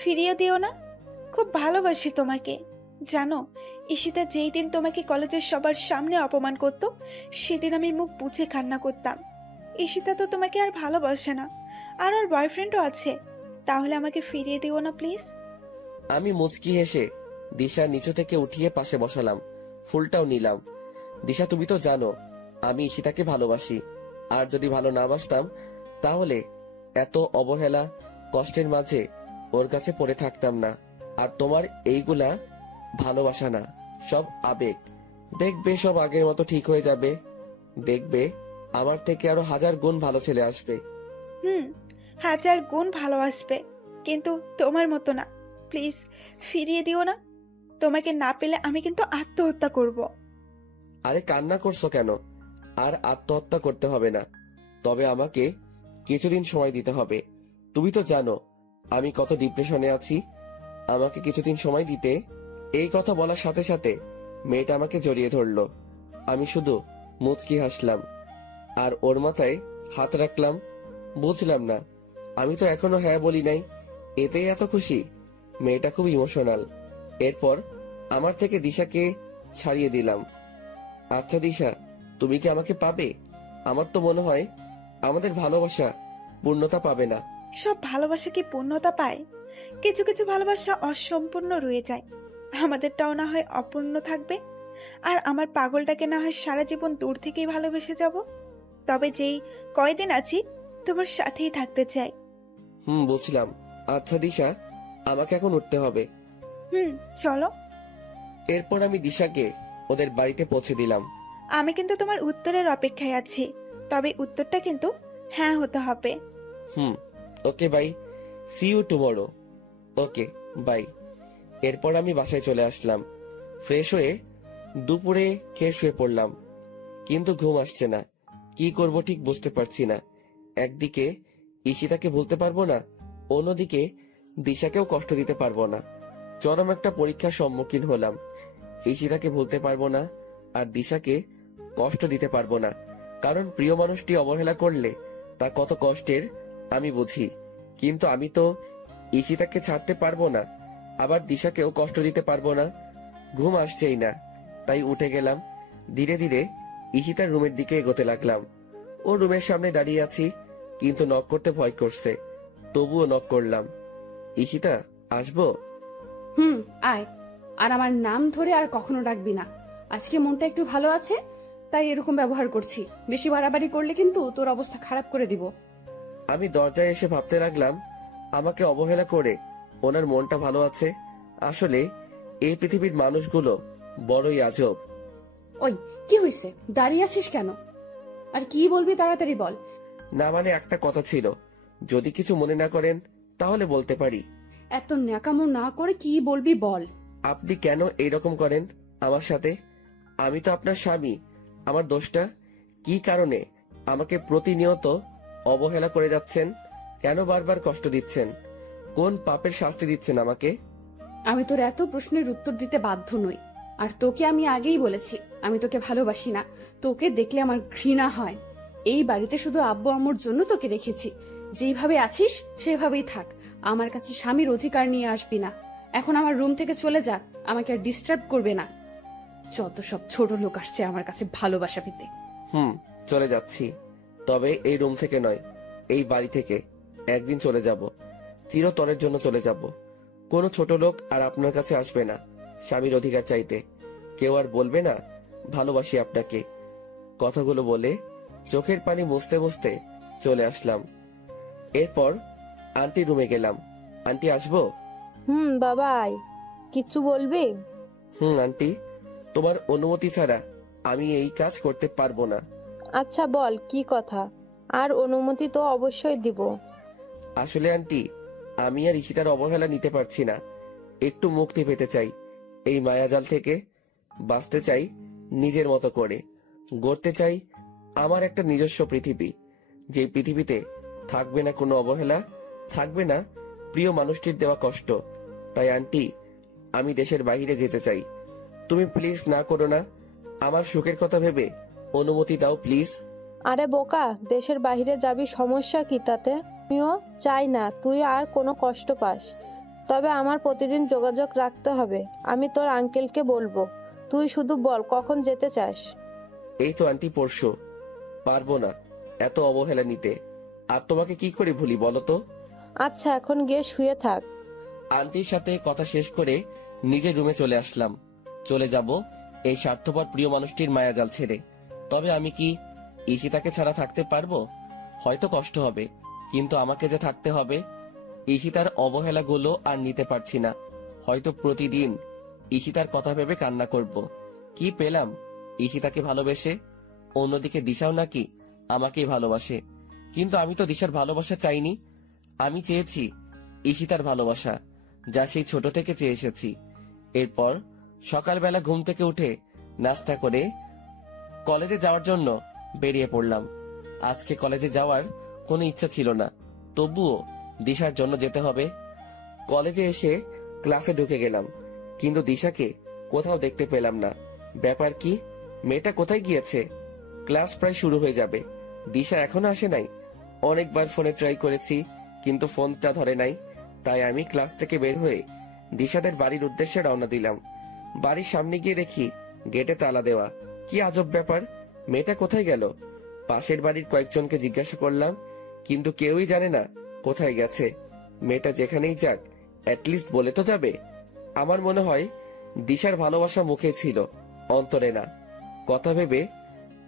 ফিরিয়ে দিও না, খুব ভালোবাসি তোমাকে। জানো, ঈশিতা যেই দিন তোমাকে কলেজের সবার সামনে অপমান করত, সেদিন আমি মুখ বুজে কান্না করতাম। ঈশিতা তো তোমাকে আর ভালোবাসে না, আর ওর বয়ফ্রেন্ডও আছে। তাহলে আমাকে ফিরিয়ে দিও না প্লিজ। আমি মুচকি হেসে দিশা নিচু থেকে উঠিয়ে পাশে বসালাম, ফুলটাও নিলাম। দিশা, তুমি তো জানো আমি ঈশিতাকে ভালোবাসি, আর যদি ভালো না বাসতাম তাহলে এত অবহেলা কষ্টের মাঝে ওর কাছে পড়ে থাকতাম না। আর তোমার এইগুলা ভালোবাসা না, সব আবেগ। দেখবে সব আগের মতো ঠিক হয়ে যাবে। দেখবে আমার থেকে আরো 1000 গুণ ভালো ছেলে আসবে। 1000 গুণ ভালো আসবে, কিন্তু তোমার মতো না। প্লিজ ফিরিয়ে দিও না। তোমাকে না পেলে আমি কিন্তু আত্মহত্যা করব। আরে কান্না করছো কেন? আর আত্মহত্যা করতে হবে না, তবে আমাকে কিছুদিন সময় দিতে হবে। তুমি তো জানো আমি কত ডিপ্রেশনে আছি। আমাকে কিছুদিন সময় দিতে। এই কথা বলার সাথে সাথে মেয়েটা আমাকে জড়িয়ে ধরলো। আমি শুধু মুচকি হাসলাম আর ওর মাথায় হাত রাখলাম। বুঝলাম না, আমি তো এখনো হ্যাঁ বলি নাই, এতেই এত খুশি? মেয়েটা খুব ইমোশনাল। এরপর আমার থেকে দিশাকে ছাড়িয়ে দিলাম। আচ্ছা দিশা, তুমি কি আমাকে পাবে? আমার তো মনে হয় আমাদের ভালোবাসা পূর্ণতা পাবে না। সব ভালোবাসা কি পূর্ণতা পায়? কিছু কিছু ভালোবাসা অসম্পূর্ণ রয়ে যায়। আমাদেরটাও না হয় অপূর্ণ থাকবে। আর আমার পাগলটাকে না হয় সারা জীবন দূর থেকেই ভালোবেসে যাব। তবে যেই কয়দিন আছি তোমার সাথেই থাকতে চাই। বুঝলাম। আচ্ছা দিশা, আমাকে এখন উঠতে হবে। চলো। এরপর আমি দিশাকে ওদের বাড়িতে পৌঁছে দিলাম। আমি কিন্তু তোমার উত্তরের অপেক্ষায় আছি, তবে উত্তরটা কিন্তু হ্যাঁ হতে হবে। Okay bye, see you tomorrow. Okay bye. এরপর আমি বাসায় চলে আসলাম। ফ্রেশ হয়ে দুপুরে খেয়ে শুয়ে পড়লাম, কিন্তু ঘুম আসছে না। কি করব ঠিক বুঝতে পারছি না। একদিকে ঈশিতাকে ভুলতে পারবো না, অন্যদিকে দিশাকেও কষ্ট দিতে পারবো না। চরম একটা পরীক্ষার সম্মুখীন হলাম। ঈশিতাকে ভুলতে পারবো না আর দিশাকে কষ্ট দিতে পারবো না, কারণ প্রিয় মানুষটি অবহেলা করলে তা কত কষ্টের আমি বুঝি। কিন্তু আমি তো ঈশিতাকে ছাড়তে পারবো না, আবার দিশাকেও কষ্ট দিতে পারবো না। ঘুম আসছেই না, তাই উঠে গেলাম। ধীরে ধীরে ঈশিতার রুমের দিকে এগোতে লাগলাম। ও রুমের সামনে দাঁড়িয়ে আছি, কিন্তু নক করতে ভয় করছে। তবুও নক করলাম। ঈশিতা, আসবো? আয়। আর আমার নাম ধরে আর কখনো ডাকবি না। আজকে মনটা একটু ভালো আছে, তাই এরকম ব্যবহার করছি। বেশি বাড়াবাড়ি করলে কিন্তু তোর অবস্থা খারাপ করে দিব। আমি দরজায় এসে ভাবতে লাগলাম, আমাকে অবহেলা করে ওনার মনটা ভালো আছে। আসলে এই পৃথিবীর মানুষগুলো বড়ই আজব। ওই কি হয়েছে? দাঁড়িয়ে আছিস কেন? আর কি বলবি তাড়াতাড়ি বল। না মানে একটা কথা ছিল, যদি কিছু মনে না করেন তাহলে বলতে পারি। এত ন্যাকামো না করে কি বলবি বল। আপনি কেন এইরকম করেন আমার সাথে? আমি তো আপনার স্বামী। আমার দোষটা কি? কারণে আমাকে প্রতিনিয়ত অবহেলা করে যাচ্ছেন? কেন বারবার কষ্ট দিচ্ছেন? কোন পাপের শাস্তি দিচ্ছেন আমাকে? আমি তোর এত প্রশ্নের উত্তর দিতে বাধ্য নই। আর তোকে আমি আগেই বলেছি আমি তোকে ভালোবাসি না, তোকে দেখলে আমার ঘৃণা হয়। এই বাড়িতে শুধু আব্বু আম্মুর জন্য তোকে রেখেছি, যেইভাবে আছিস সেভাবেই থাক, আমার কাছে স্বামীর অধিকার নিয়ে আসবি না। এখন আমার রুম থেকে চলে যা, আমাকে আর ডিস্টার্ব করবে না। যত সব ছোট লোক আসছে আমার কাছে ভালোবাসা পেতে। চলে যাচ্ছি, তবে এই রুম থেকে নয়, এই বাড়ি থেকে একদিন চলে যাব, চিরতরের জন্য চলে যাব। কোনো ছোট লোক আর আপনার কাছে আসবে না স্বামীর অধিকার চাইতে, কেউ আর বলবে না ভালোবাসি আপনাকে। কথাগুলো বলে চোখের পানি মুছতে মুছতে চলে আসলাম। এরপর আন্টি রুমে গেলাম। আন্টি আসবো? বাবা আয়। কিচ্ছু বলবি? আন্টি, তোমার অনুমতি ছাড়া আমি এই কাজ করতে পারবো না। আচ্ছা বল কি কথা, আর অনুমতি তো অবশ্যই দিব। আসলে আন্টি, আমি আর ঈশিতার অবহেলা নিতে পারছি না। একটু মুক্তি পেতে চাই এই মায়াজাল থেকে, বাঁচতে চাই নিজের মতো করে, গড়তে চাই আমার একটা নিজস্ব পৃথিবী, যে পৃথিবীতে থাকবে না কোনো অবহেলা, থাকবে না প্রিয় মানুষটির দেওয়া কষ্ট। তাই আন্টি, আমি দেশের বাইরে যেতে চাই। তুমি প্লিজ না করো না, আমার সুখের কথা ভেবে অনুমতি দাও প্লিজ। আরে বোকা, দেশের বাইরে যাবি, সমস্যা কি তাতে? আমিও চাই না তুই আর কোনো কষ্ট পাস, তবে আমার প্রতিদিন যোগাযোগ রাখতে হবে। আমি তোর আঙ্কেলকে বলবো, তুই শুধু বল কখন যেতে চাস। এই তো আন্টি পরশু। পারবো না এত অবহেলা নিতে, আর তোমাকে কি করে ভুলি বলো তো? আচ্ছা এখন গিয়ে শুয়ে থাক। আন্টির সাথে কথা শেষ করে নিজের রুমে চলে আসলাম। চলে যাব এই স্বার্থপর প্রিয় মানুষটির মায়াজাল ছেড়ে। তবে আমি কি ঈশিতাকে ছাড়া থাকতে পারবো? হয়তো কষ্ট হবে, কিন্তু আমাকে যে থাকতে হবে। ঈশিতার অবহেলাগুলো আর নিতে পারছি না। হয়তো প্রতিদিন ঈশিতার কথা ভেবে কান্না করব। কি পেলাম ঈশিতাকে ভালোবেসে? অন্যদিকে দিশাও নাকি আমাকেই ভালোবাসে, কিন্তু আমি তো দিশার ভালোবাসা চাইনি। আমি চেয়েছি ঈশিতার ভালোবাসা, যা সেই ছোট থেকে চেয়ে এসেছি। এরপর সকালবেলা ঘুম থেকে উঠে নাস্তা করে কলেজে যাওয়ার জন্য বেরিয়ে পড়লাম। আজকে কলেজে যাওয়ার কোনো ইচ্ছা ছিল না, তবুও দিশার জন্য যেতে হবে। কলেজে এসে ক্লাসে ঢুকে গেলাম, কিন্তু দিশাকে কোথাও দেখতে পেলাম না। ব্যাপার কি? মেয়েটা কোথায় গিয়েছে? ক্লাস প্রায় শুরু হয়ে যাবে, দিশা এখনো আসে নাই। অনেকবার ফোনে ট্রাই করেছি, কিন্তু ফোনটা ধরে নাই। তাই আমি ক্লাস থেকে বের হয়ে দিশাদের বাড়ির উদ্দেশ্যে রওনা দিলাম। বাড়ির সামনে গিয়ে দেখি গেটে তালা দেওয়া। কি আজব ব্যাপার, মেয়েটা কোথায় গেল? পাশের বাড়ির কয়েকজনকে জিজ্ঞাসা করলাম, কিন্তু কেউই জানে না কোথায় গেছে। মেয়েটা যেখানেই যাক অ্যাটলিস্ট বলে তো যাবে। আমার মনে হয় দিশার ভালোবাসা মুখে ছিল, অন্তরে না। কথা ভেবে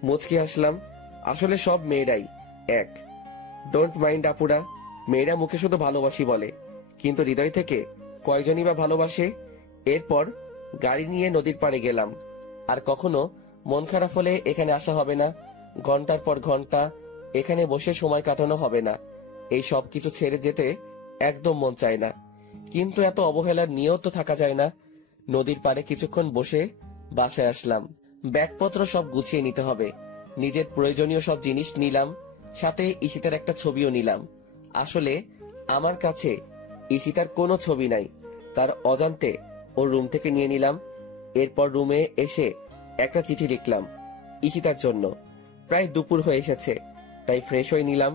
মুচকি হাসলাম। আসলে সব মেয়েরাই এক। ডোন্ট মাইন্ড আপুরা, মেয়েরা মুখে শুধু ভালোবাসি বলে, কিন্তু হৃদয় থেকে কয়জনই বা ভালোবাসে। এরপর গাড়ি নিয়ে নদীর পাড়ে গেলাম। আর কখনো মন খারাপ হলে এখানে আসা হবে না। ঘন্টার পর ঘন্টা এখানে বসে সময় কাটানো হবে না। এই সব কিছু ছেড়ে যেতে একদম মন চায় না, কিন্তু এত অবহেলার নিয়েও তো থাকা যায় না। নদীর পাড়ে কিছুক্ষণ বসে বাসায় আসলাম। ব্যাগপত্র সব গুছিয়ে নিতে হবে। নিজের প্রয়োজনীয় সব জিনিস নিলাম, সাথে ঈশিতার একটা ছবিও নিলাম। আসলে আমার কাছে ঈশিতার কোনো ছবি নাই, তার অজান্তে ওর রুম থেকে নিয়ে নিলাম। এরপর রুমে এসে একটা চিঠি লিখলাম ঈশিতার জন্য। প্রায় দুপুর হয়ে এসেছে, তাই ফ্রেশ হয়ে নিলাম।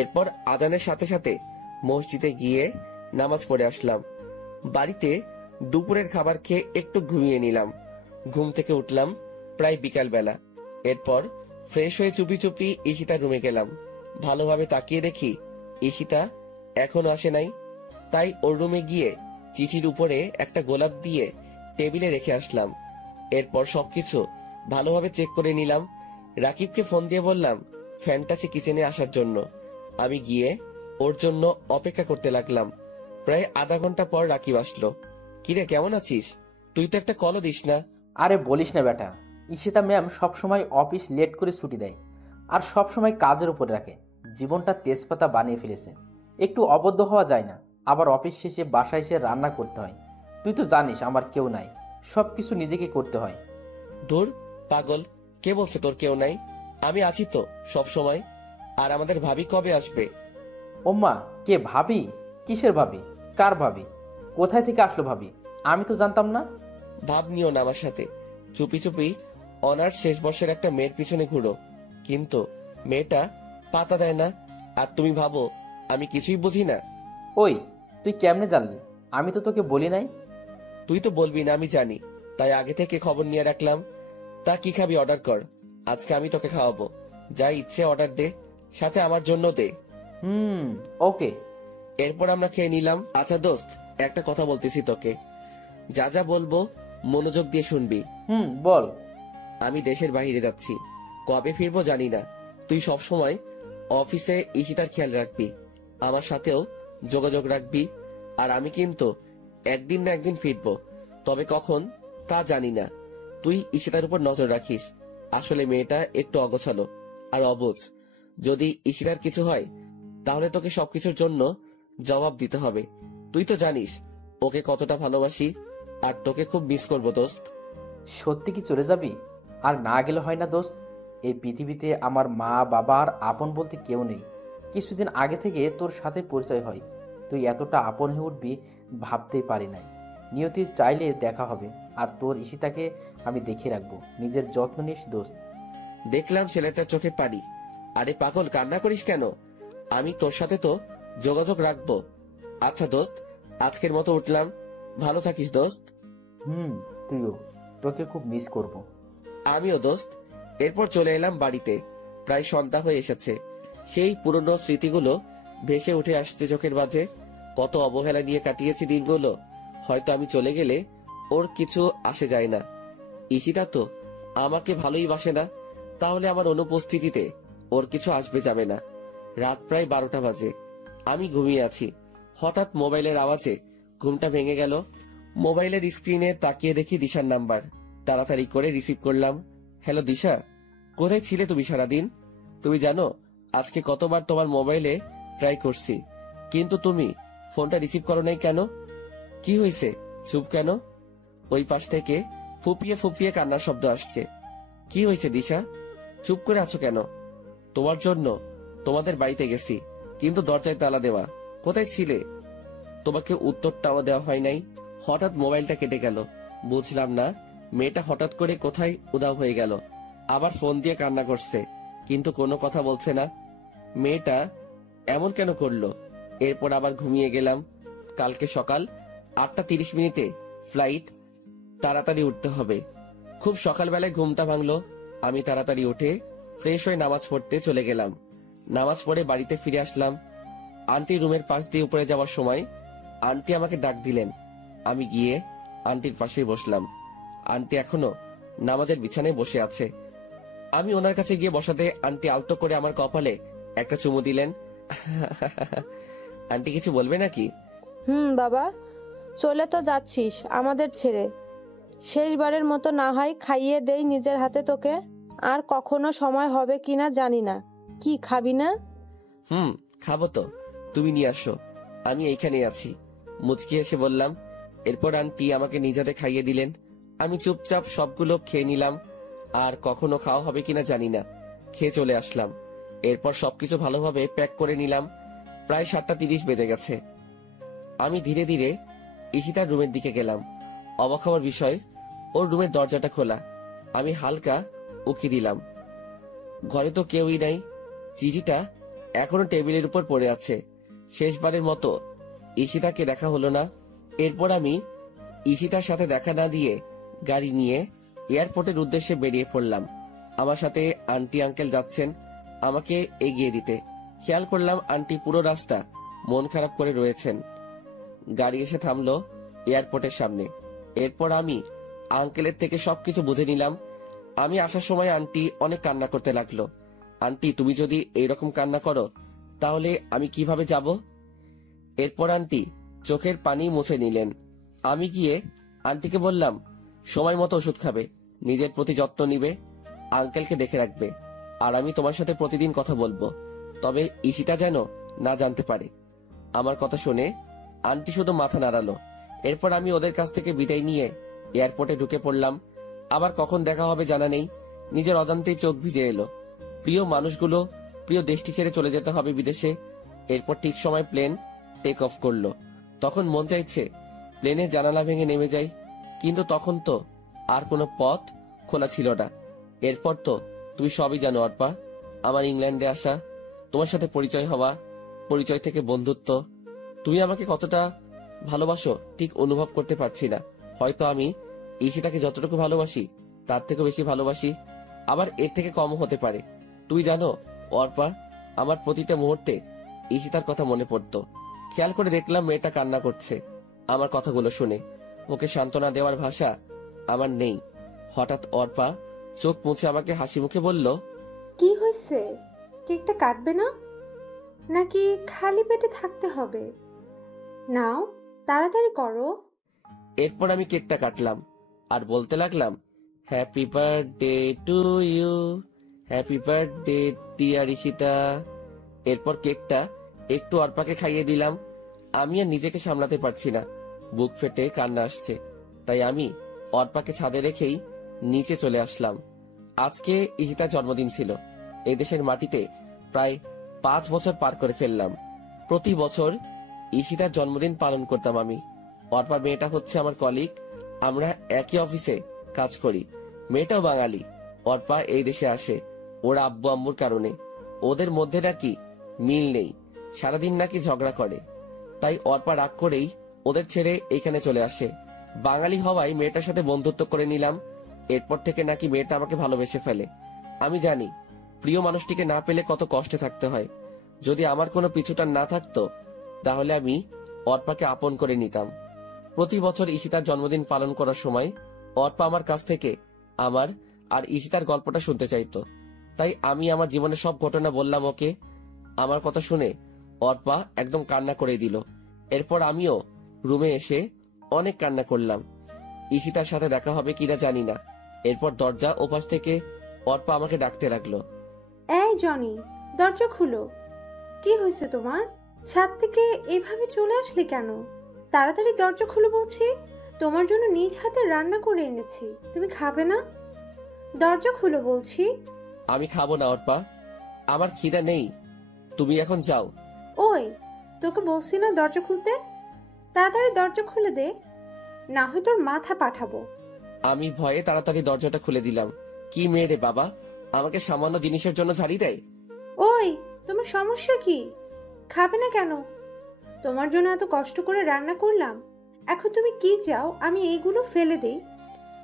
এরপর আজানের সাথে সাথে মসজিদে গিয়ে নামাজ পড়ে আসলাম। বাড়িতে দুপুরের খাবার খেয়ে একটু ঘুমিয়ে নিলাম। ঘুম থেকে উঠলাম প্রায় বিকাল বেলা। এরপর ফ্রেশ হয়ে চুপি চুপি ঈশিতার রুমে গেলাম। ভালোভাবে তাকিয়ে দেখি ঈশিতা এখনো আসে নাই। তাই ওর রুমে গিয়ে চিঠির উপরে একটা গোলাপ দিয়ে টেবিলে রেখে আসলাম। এরপর সবকিছু ভালোভাবে চেক করে নিলাম। রাকিবকে ফোন দিয়ে বললাম ফ্যান্টাসি কিচেনে আসার জন্য। আমি গিয়ে ওর জন্য অপেক্ষা করতে লাগলাম। প্রায় আধা ঘন্টা পর রাকিব আসলো। কিরে, কেমন আছিস? তুই তো একটা কলও দিস না। আরে বলিস না বেটা, ঈশিতা ম্যাম সবসময় অফিস লেট করে ছুটি দেয়, আর সবসময় কাজের উপরে রাখে। জীবনটা তেজপাতা বানিয়ে ফেলেছে। একটু অবদ্ধ হওয়া যায় না, আবার অফিস শেষে বাসায় এসে রান্না করতে হয়। তুই তো জানিস আমার কেউ নাই, সবকিছু নিজেকে করতে হয়। ধুর পাগল, কে বলছে তোর কেউ নাই? আমি আছি তো সব সময়। আর আমাদের ভাবি কবে আসবে? ওম্মা, কে ভাবি? কিসের ভাবি? কার ভাবি? কোথায় থেকে আসলো ভাবি? আমি তো জানতাম না। ভাব নিও না আমার সাথে। চুপি চুপি অনার্স শেষ বর্ষের একটা মেয়ের পিছনে ঘুরো, কিন্তু মেয়েটা পাতা দেয় না, আর তুমি ভাবো আমি কিছুই বুঝি না। ওই, তুই কেমনে জানলি? আমি তো তোকে বলি নাই। তুই তো বলবি না আমি জানি, তাই আগে থেকে খবর নিয়ে রাখলাম। তা কি খাবি অর্ডার কর, আজকে আমি তোকে খাওয়াবো। যা ইচ্ছে অর্ডার দে, সাথে আমার জন্য দে। ওকে। এরপর আমরা খেয়ে নিলাম। আচ্ছা দোস্ত, একটা কথা বলতেছি তোকে, যা যা বলবো মনোযোগ দিয়ে শুনবি। বল। আমি দেশের বাইরে যাচ্ছি, কবে ফিরবো জানি না। তুই সব সময় অফিসে ঈশিতার খেয়াল রাখবি, আমার সাথেও যোগাযোগ রাখবি। আর আমি কিন্তু একদিন না একদিন ফিরবো, তবে কখন তা জানি না। তুই ঈশিতার উপর নজর রাখিস। আসলে মেয়েটা একটু অগোছালো আর অবুঝ। যদি ঈশিতার কিছু হয় তাহলে তোকে সবকিছুর জন্য জবাব দিতে হবে। তুই তো জানিস ওকে কতটা ভালোবাসি, আর তোকে খুব মিস করবো দোস্ত। সত্যি কি চলে যাবি? আর না গেলে হয় না দোস্ত? এই পৃথিবীতে আমার মা বাবা আর আপন বলতে কেউ নেই। কিছুদিন আগে থেকে তোর সাথে পরিচয় হয়, তুই এতটা আপন হয়ে উঠবি ভাবতেই পারি নাই। নিয়তি চাইলে দেখা হবে, আর তোর ঈশিতাকে আমি দেখে রাখবো। নিজের যত্ন নিস দোস্ত। দেখলাম ছেলেটার চোখে পানি। আরে পাগল, কান্না করিস কেন? আমি তোর সাথে তো যোগাযোগ রাখবো। আচ্ছা দোস্ত, আজকের মতো উঠলাম। ভালো থাকিস দোস্ত। তুইও, তোকে খুব মিস করব। আমিও দোস্ত। এরপর চলে এলাম বাড়িতে। প্রায় সন্ধ্যা হয়ে এসেছে। সেই পুরনো স্মৃতিগুলো ভেসে উঠে আসছে চোখের মাঝে। কত অবহেলা নিয়ে কাটিয়েছি দিনগুলো। হয়তো আমি চলে গেলে ওর কিছু আসে যায় না। ঈশিতা তো আমাকে ভালোই বাসে না, তাহলে আমার অনুপস্থিতিতে ওর কিছু আসবে যাবে না। রাত প্রায় 12টা বাজে। আমি ঘুমিয়ে আছি। হঠাৎ মোবাইলের আওয়াজে ঘুমটা ভেঙে গেল। মোবাইলের স্ক্রিনে তাকিয়ে দেখি দিশার নাম্বার। তাড়াতাড়ি করে রিসিভ করলাম। হ্যালো দিশা, কোথায় ছিলে তুমি সারাদিন? তুমি জানো আজকে কতবার তোমার মোবাইলে ট্রাই করছি, কিন্তু তুমি ফোনটা রিসিভ করো নাই কেন? কি হয়েছে, চুপ কেন? ওই পাশ থেকে ফুপিয়ে ফুপিয়ে কান্নার শব্দ আসছে। কি হয়েছে দিশা, চুপ করে আছো কেন? তোমার জন্য তোমাদের বাড়িতে গেছি, কিন্তু দরজায় তালা দেওয়া। কোথায় ছিলে? তোমাকে উত্তরটাও দেওয়া হয় নাই। হঠাৎ মোবাইলটা কেটে গেল। বুঝলাম না মেয়েটা হঠাৎ করে কোথায় উধাও হয়ে গেল। আবার ফোন দিয়ে কান্না করছে, কিন্তু কোনো কথা বলছে না। মেয়েটা এমন কেন করলো? এরপর আবার ঘুমিয়ে গেলাম। কালকে সকাল 8টা 30 ফ্লাইট, তাড়াতাড়ি উঠতে হবে। খুব সকালবেলায় ঘুমটা ভাঙলো। আমি তাড়াতাড়ি উঠে ফ্রেশ হয়ে নামাজ পড়তে চলে গেলাম। নামাজ পড়ে বাড়িতে ফিরে আসলাম। আন্টি রুমের পাশ দিয়ে উপরে যাওয়ার সময় আন্টি আমাকে ডাক দিলেন। আমি গিয়ে আন্টির পাশেই বসলাম। আন্টি এখনো নামাজের বিছানায় বসে আছে। আমি ওনার কাছে গিয়ে বসাতে আন্টি আলতো করে আমার কপালে একটা চুমু দিলেন। আন্টি কিছু বলবে নাকি? বাবা, চলে তো যাচ্ছিস আমাদের ছেড়ে। শেষবারের মতো না হয় খাইয়ে দেই নিজের হাতে তোকে। আর কখনো সময় হবে কিনা জানি না। কি খাবি না? খাবো তো, তুমি নিয়ে আসো, আমি এইখানে আছি, মুচকি এসে বললাম। এরপর আন্টি আমাকে নিজ হাতে খাইয়ে দিলেন। আমি চুপচাপ সবগুলো খেয়ে নিলাম। আর কখনো খাওয়া হবে কিনা জানি না, খেয়ে চলে আসলাম। এরপর সবকিছু ভালোভাবে প্যাক করে নিলাম। প্রায় 7টা 30 বেজে গেছে। আমি ধীরে ধীরে ঈশিতার রুমের দিকে গেলাম। অবাক হওয়ার বিষয়, ওর রুমের দরজাটা খোলা। আমি হালকা উকি দিলাম। ঘরে তো কেউই নাই। চিঠিটা এখনো টেবিলের উপর পড়ে আছে। শেষবারের মতো ঈশিতাকে দেখা হলো না। এরপর আমি ঈশিতার সাথে দেখা না দিয়ে গাড়ি নিয়ে এয়ারপোর্টের উদ্দেশ্যে বেরিয়ে পড়লাম। আমার সাথে আন্টি আঙ্কেল যাচ্ছেন আমাকে এগিয়ে দিতে। খেয়াল করলাম আন্টি পুরো রাস্তা মন খারাপ করে রয়েছেন। গাড়ি এসে থামলো এয়ারপোর্টের সামনে। এরপর আমি আঙ্কেলের থেকে সবকিছু বুঝে নিলাম। আমি আসার সময় আন্টি অনেক কান্না করতে লাগলো। আন্টি, তুমি যদি এইরকম কান্না করো তাহলে আমি কিভাবে যাব? এরপর আন্টি চোখের পানি মুছে নিলেন। আমি গিয়ে আন্টিকে বললাম, সময় মতো ওষুধ খাবে, নিজের প্রতি যত্ন নিবে, আঙ্কেলকে দেখে রাখবে, আর আমি তোমার সাথে প্রতিদিন কথা বলবো, তবে ঈশিতা যেন না জানতে পারে। আমার কথা শুনে আন্টি শুধু মাথা নাড়ালো। এরপর আমি ওদের কাছ থেকে বিদায় নিয়ে এয়ারপোর্টে ঢুকে পড়লাম। আবার কখন দেখা হবে জানা নেই। নিজের অজান্তেই চোখ ভিজে এলো। প্রিয় মানুষগুলো, প্রিয় দেশটি ছেড়ে চলে যেতে হবে বিদেশে। এরপর ঠিক সময় প্লেন টেক অফ করলো। তখন মন চাইছে প্লেনের জানালা ভেঙে নেমে যাই, কিন্তু তখন তো আর কোনো পথ খোলা ছিল না। এরপর তো তুমি সবই জানো অর্পা, আমার ইংল্যান্ডে আসা, তোমার সাথে পরিচয় হওয়া, পরিচয় থেকে বন্ধুত্ব। তুমি আমাকে কতটা ভালোবাসো ঠিক অনুভব করতে পারছি না। হয়তো আমি ঈশিতাকে যতটুকু ভালোবাসি তার থেকেও বেশি ভালোবাসি, আবার এর থেকে কমও হতে পারে। তুই জানো অর্পা, আমার প্রতিটা মুহূর্তে ঈশিতার কথা মনে পড়তো। খেয়াল করে দেখলাম মেয়েটা কান্না করছে আমার কথাগুলো শুনে। ওকে সান্ত্বনা দেওয়ার ভাষা আমার নেই। হঠাৎ অর্পা চোখ মুছে আমাকে হাসি মুখে বলল, কি হয়েছে? কেকটা কাটবে না নাকি খালি পেটে থাকতে হবে? নাও, তাড়াতাড়ি করো। এরপর আমি কেকটা কাটলাম আর বলতে লাগলাম, happy birthday to you, happy birthday dear Ishita. এরপর কেকটা একটু অর্পাকে খাইয়ে দিলাম। আমি আর নিজেকে সামলাতে পারছি না, বুক ফেটে কান্না আসছে। তাই আমি অর্পাকে ছাদে রেখেই নিচে চলে আসলাম। আজকে ঈশিতার জন্মদিন ছিল। এই দেশের মাটিতে প্রায় 5 বছর পার করে ফেললাম। প্রতি বছর ঈশিতার জন্মদিন পালন করতাম আমি। অর্পা মেয়েটা হচ্ছে আমার কলিগ, আমরা একই অফিসে কাজ করি। মেয়েটাও বাঙালি। অর্পা এই দেশে আসে ওর আব্বু আম্মুর কারণে। ওদের মধ্যে নাকি মিল নেই, সারাদিন নাকি ঝগড়া করে। তাই অর্পা রাগ করেই ওদের ছেড়ে এইখানে চলে আসে। বাঙালি হওয়ায় মেয়েটার সাথে বন্ধুত্ব করে নিলাম। এরপর থেকে নাকি মেয়েটা আমাকে ভালোবেসে ফেলে। আমি জানি প্রিয় মানুষটিকে না পেলে কত কষ্টে থাকতে হয়। যদি আমার কোনো পিছুটান না থাকতো তাহলে আমি অর্পাকে আপন করে নিতাম। প্রতি বছর ঈশিতার জন্মদিন পালন করার সময় অর্পা আমার কাছ থেকে আমার আর ঈশিতার গল্পটা শুনতে চাইতো। তাই আমি আমার জীবনের সব ঘটনা বললাম ওকে। আমার কথা শুনে অর্পা একদম কান্না করে দিল। এরপর আমিও রুমে এসে অনেক কান্না করলাম। ঈশিতার সাথে দেখা হবে কিনা জানি না। এরপর দরজা ওপাশ থেকে অর্পা আমাকে ডাকতে লাগলো, এই জনি, দরজা খুলো। কি হয়েছে তোমার? ছাদ থেকে এভাবে চলে আসলে কেন? তাড়াতাড়ি দরজা খুলো বলছি। তোমার জন্য নিজ হাতে রান্না করে এনেছি, তুমি খাবে না? দরজা খুলো বলছি। আমি খাবো না অর্পা, আমার খিদা নেই, তুমি এখন যাও। ওই, তোকে বলছি না দরজা খুলতে? তাড়াতাড়ি দরজা খুলে দে, না হয় তোর মাথা পাঠাবো। আমি ভয়ে তাড়াতাড়ি দরজাটা খুলে দিলাম। কি মেয়ে রে বাবা, আমাকে সামান্য জিনিসের জন্য ঝাড়ি দেয়। ওই, তোমার সমস্যা কি? খাবে না কেন? তোমার জন্য এত কষ্ট করে রান্না করলাম, এখন তুমি কি চাও আমি এইগুলো ফেলে দেই?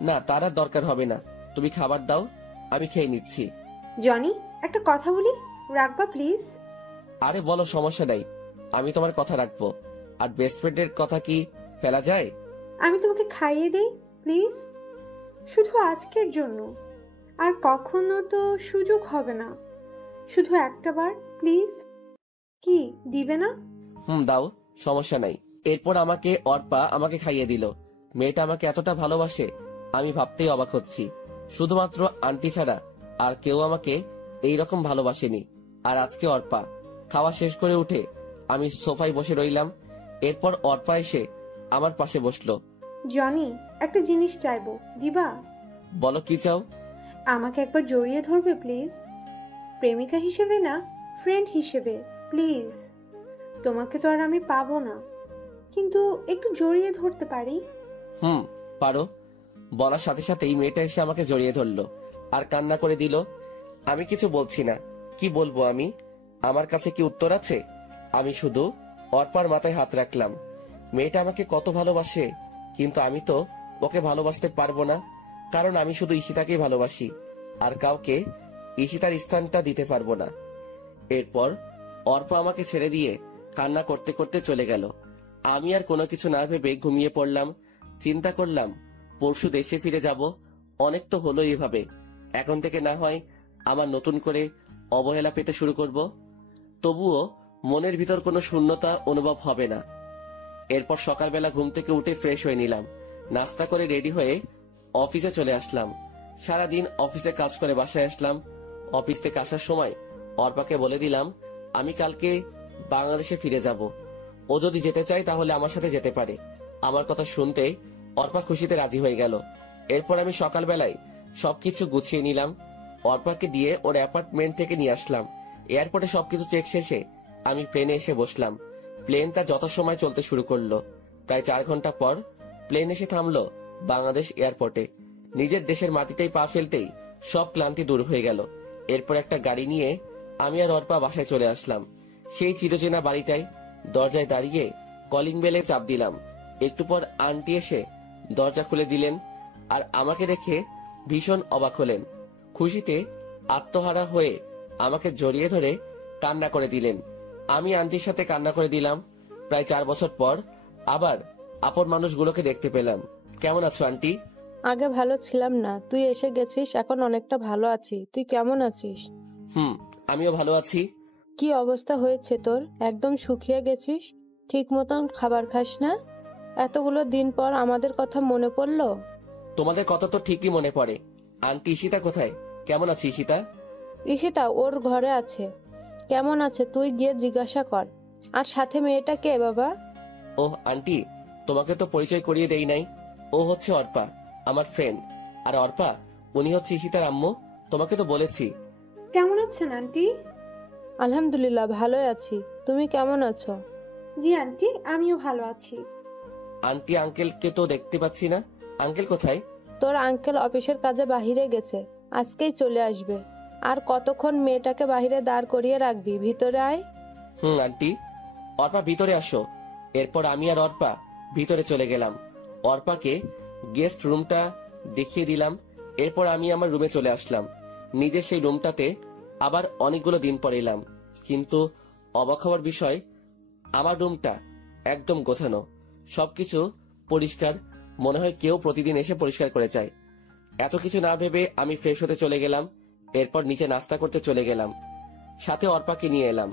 না, তার আর দরকার হবে না, তুমি খাবার দাও, আমি খেয়ে নিচ্ছি। জনি, একটা কথা বলি, রাখবা প্লিজ? আরে বলো, সমস্যা নাই, আমি তোমার কথা রাখবো। আর বেস্ট ফ্রেন্ডের কথা কি ফেলা যায়? আমি তোমাকে খাইয়ে দেই প্লিজ, শুধু আজকের জন্য। আর কখনো তো সুযোগ হবে না, শুধু একটা বার প্লিজ। কি দিবে না? দাও, সমস্যা নাই। এরপর অর্পা আমাকে খাইয়ে দিল। মেয়েটা আমাকে এতটা ভালোবাসে আমি ভাবতেই অবাক হচ্ছি। শুধুমাত্র আন্টি ছাড়া আর কেউ আমাকে এইরকম ভালোবাসেনি। আর আজকে অর্পা খাওয়া শেষ করে উঠে আমি সোফায় বসে রইলাম। এরপর অর্পা এসে আমার পাশে বসলো। জনি, একটা জিনিস চাইবো, দিবা? বলো, কি চাও? আমাকে একবার জড়িয়ে ধরবে প্লিজ? প্রেমিকা হিসেবে না, ফ্রেন্ড হিসেবে প্লিজ। তোমাকে তো আর আমি পাবো না, কিন্তু একটু জড়িয়ে ধরতে পারি? পারো। বলার সাথে সাথে এই মেয়েটা এসে আমাকে জড়িয়ে ধরলো আর কান্না করে দিল। আমি কিছু বলছি না, কি বলবো আমি? আমার কাছে কি উত্তর আছে? আমি শুধু অর্পার মাথায় হাত রাখলাম। মেয়েটা আমাকে কত ভালোবাসে, কিন্তু আমি তো ওকে ভালোবাসতে পারবো না, কারণ আমি শুধু ঈশিতাকেই ভালোবাসি আর কাউকে ঈশিতার স্থানটা দিতে পারবো না। এরপর অর্পা আমাকে ছেড়ে দিয়ে কান্না করতে করতে চলে গেল। আমি আর কোনো কিছু না ভেবে ঘুমিয়ে পড়লাম। চিন্তা করলাম পরশু দেশে ফিরে যাব। অনেক তো হলো এইভাবে, এখন থেকে না হয় আমার নতুন করে অবহেলা পেতে শুরু করব, তবুও মনের ভিতর কোনো শূন্যতা অনুভব হবে না। এরপর সকালবেলা ঘুম থেকে উঠে ফ্রেশ হয়ে নিলাম, নাস্তা করে রেডি হয়ে অফিসে চলে আসলাম। সারাদিন অফিসে কাজ করে বাসায় আসলাম। অফিস থেকে আসার সময় অর্পাকে বলে দিলাম আমি কালকে বাংলাদেশে ফিরে যাব। ও যদি যেতে চায় তাহলে আমার সাথে যেতে পারে। আমার কথা শুনতে অর্পা খুশিতে রাজি হয়ে গেল। এরপর আমি সকালবেলায় সবকিছু গুছিয়ে নিলাম, অর্পাকে দিয়ে ওর অ্যাপার্টমেন্ট থেকে নিয়ে আসলাম। এয়ারপোর্টে সবকিছু চেক শেষে আমি প্লেনে এসে বসলাম। প্লেন তার যথাসময় চলতে শুরু করলো। প্রায় 4 ঘন্টা পর প্লেন এসে থামলো বাংলাদেশ এয়ারপোর্টে। নিজের দেশের মাটিতেই পা ফেলতেই সব ক্লান্তি দূর হয়ে গেল। এরপর একটা গাড়ি নিয়ে আমি আর অর্পা বাসায় চলে আসলাম। সেই চিরচেনা বাড়িটায় দরজায় দাঁড়িয়ে কলিং বেলে চাপ দিলাম। একটু পর আন্টি এসে দরজা খুলে দিলেন আর আমাকে দেখে ভীষণ অবাক হলেন। খুশিতে আত্মহারা হয়ে আমাকে জড়িয়ে ধরে কান্না করে দিলেন। আমি আন্টির সাথে কান্না করে দিলাম। প্রায় 4 বছর পর আবার আপন মানুষগুলোকে দেখতে পেলাম। কেমন আছো আন্টি? আগে ভালো ছিলাম না, তুই এসে গেছিস, এখন অনেকটা ভালো আছি। তুই কেমন আছিস? আমিও ভালো আছি। কি অবস্থা হয়েছে তোর? একদম শুকিয়ে গেছিস, ঠিক মতন খাবার খাস না। এতগুলো দিন পর আমাদের কথা মনে পড়লো। তোমাদের কথা তো ঠিকই মনে পড়ে। আন্টি ঈশিতা কোথায়? কেমন আছে ঈশিতা? ঈশিতা ওর ঘরে আছে। কেমন আছে তুই গিয়ে জিজ্ঞাসা কর। আর সাথে মেয়েটা কে বাবা? ওহ আন্টি, তোমাকে তো পরিচয় করিয়ে দেই নাই। ও হচ্ছে অর্পা, আমার ফ্রেন্ড। আর অর্পা, উনি হচ্ছে ঈশিতার আম্মু। তোমাকে তো বলেছি। কেমন আছেন আন্টি? আলহামদুলিল্লাহ ভালোই আছি। তুমি কেমন আছো? জি আন্টি, আমিও ভালো আছি। আন্টি আঙ্কেলকে তো দেখতে পাচ্ছি না। আঙ্কেল কোথায়? তোর আঙ্কেল অফিসের কাজে বাহিরে গেছে, আজকেই চলে আসবে। আর কতক্ষণ মেয়েটাকে বাহিরে দাঁড় করিয়ে রাখবি? ভিতরে আয়। আন্টি। অর্পা ভিতরে আসো। এরপর আমি আর অর্পা ভিতরে চলে গেলাম। অর্পাকে গেস্ট রুমটা দেখিয়ে দিলাম। এরপর আমি আমার রুমে চলে আসলাম। নিজের সেই রুমটাতে আবার অনেকগুলো দিন পর এলাম। কিন্তু অবাক হওয়ার বিষয়, আমার রুমটা একদম গোছানো, সবকিছু পরিষ্কার। মনে হয় কেউ প্রতিদিন এসে পরিষ্কার করে যায়। এত কিছু না ভেবে আমি ফ্রেশ হতে চলে গেলাম। এরপর নিচে নাস্তা করতে চলে গেলাম। সাথে অর্পাকে নিয়ে এলাম।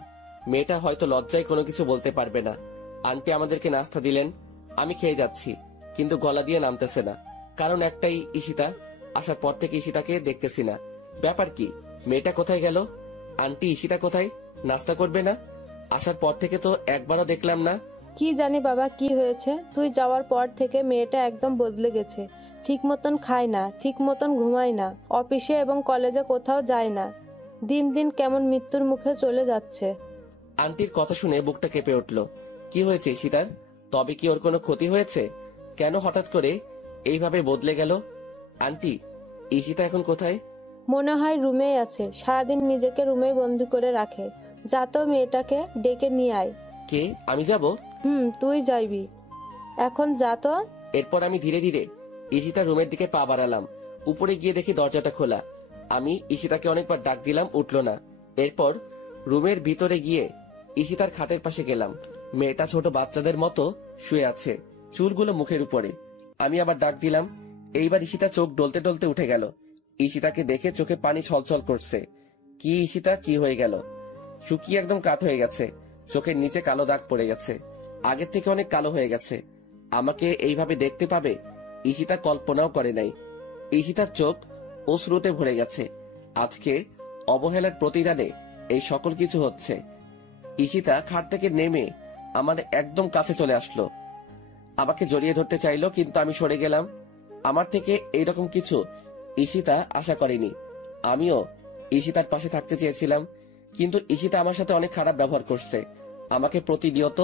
মেয়েটা হয়তো লজ্জায় কোনো কিছু বলতে পারবে না। আন্টি আমাদেরকে নাস্তা দিলেন। আমি খেয়ে যাচ্ছি, কিন্তু গলা দিয়ে নামতেছে না। কারণ একটাই, ঈশিতা। আসার পর থেকে ঈশিতাকে দেখতেছি না। ব্যাপার কি? মেয়েটা কোথায় গেল? আন্টি ঈশিতা কোথায়? নাস্তা করবে না? আসার পর থেকে তো একবারও দেখলাম না। কি জানি বাবা কি হয়েছে, তুই যাওয়ার পর থেকে মেয়েটা একদম বদলে গেছে। ঠিক মতন খায় না, ঠিক মতন ঘুমায় না, অফিসে এবং কলেজে কোথাও যায় না। দিন দিন কেমন মৃত্যুর মুখে চলে যাচ্ছে। আন্টির কথা শুনে বুকটা কেঁপে উঠল। কি হয়েছে ঈশিতার? তবে কি ওর কোনো ক্ষতি হয়েছে? কেন হঠাৎ করে এইভাবে বদলে গেল? আন্টি, ঈশিতা এখন কোথায়? মনে হয় রুমেই আছে, সারাদিন নিজেকে রুমেই বন্দি করে রাখে। যা তো মেয়েটাকে ডেকে নিয়ে আয়। কে? আমি যাব? তুই যাইবি, এখন যা তো। এরপর আমি ধীরে ধীরে ঈশিতার রুমের দিকে পা বাড়ালাম। উপরে গিয়ে দেখি দরজাটা খোলা। আমি ঈশিতাকে অনেকবার ডাক দিলাম, উঠল না। এরপর রুমের ভিতরে গিয়ে ঈশিতার খাটের পাশে গেলাম। মেয়েটা ছোট বাচ্চাদের মতো শুয়ে আছে, চুলগুলো মুখের উপরে। আমি আবার ডাক দিলাম। এইবার ঈশিতা চোখ ডলতে ডলতে উঠে গেল। ঈশিতাকে দেখে চোখে পানি ছলছল করছে। কি ঈশিতা, কি হয়ে গেল? শুকিয়ে একদম কাঠ হয়ে গেছে। চোখের নিচে কালো দাগ পড়ে গেছে, আগের থেকে অনেক কালো হয়ে গেছে। আমাকে এইভাবে দেখতে পাবে ঈশিতা কল্পনাও করে নাই। ঈশিতার চোখ অশ্রুতে ভরে গেছে। আজকে অবহেলার প্রতিদানে এই সকল কিছু হচ্ছে। ঈশিতা খাট থেকে নেমে আমার একদম কাছে চলে আসলো। আমাকে জড়িয়ে ধরতে চাইলো, কিন্তু আমি সরে গেলাম। আমার থেকে এইরকম কিছু ঈশিতা আশা করেনি। আমিও ঈশিতার পাশে থাকতে চেয়েছিলাম, কিন্তু ঈশিতা আমার সাথে অনেক খারাপ ব্যবহার করছে। আমাকে প্রতিনিয়ত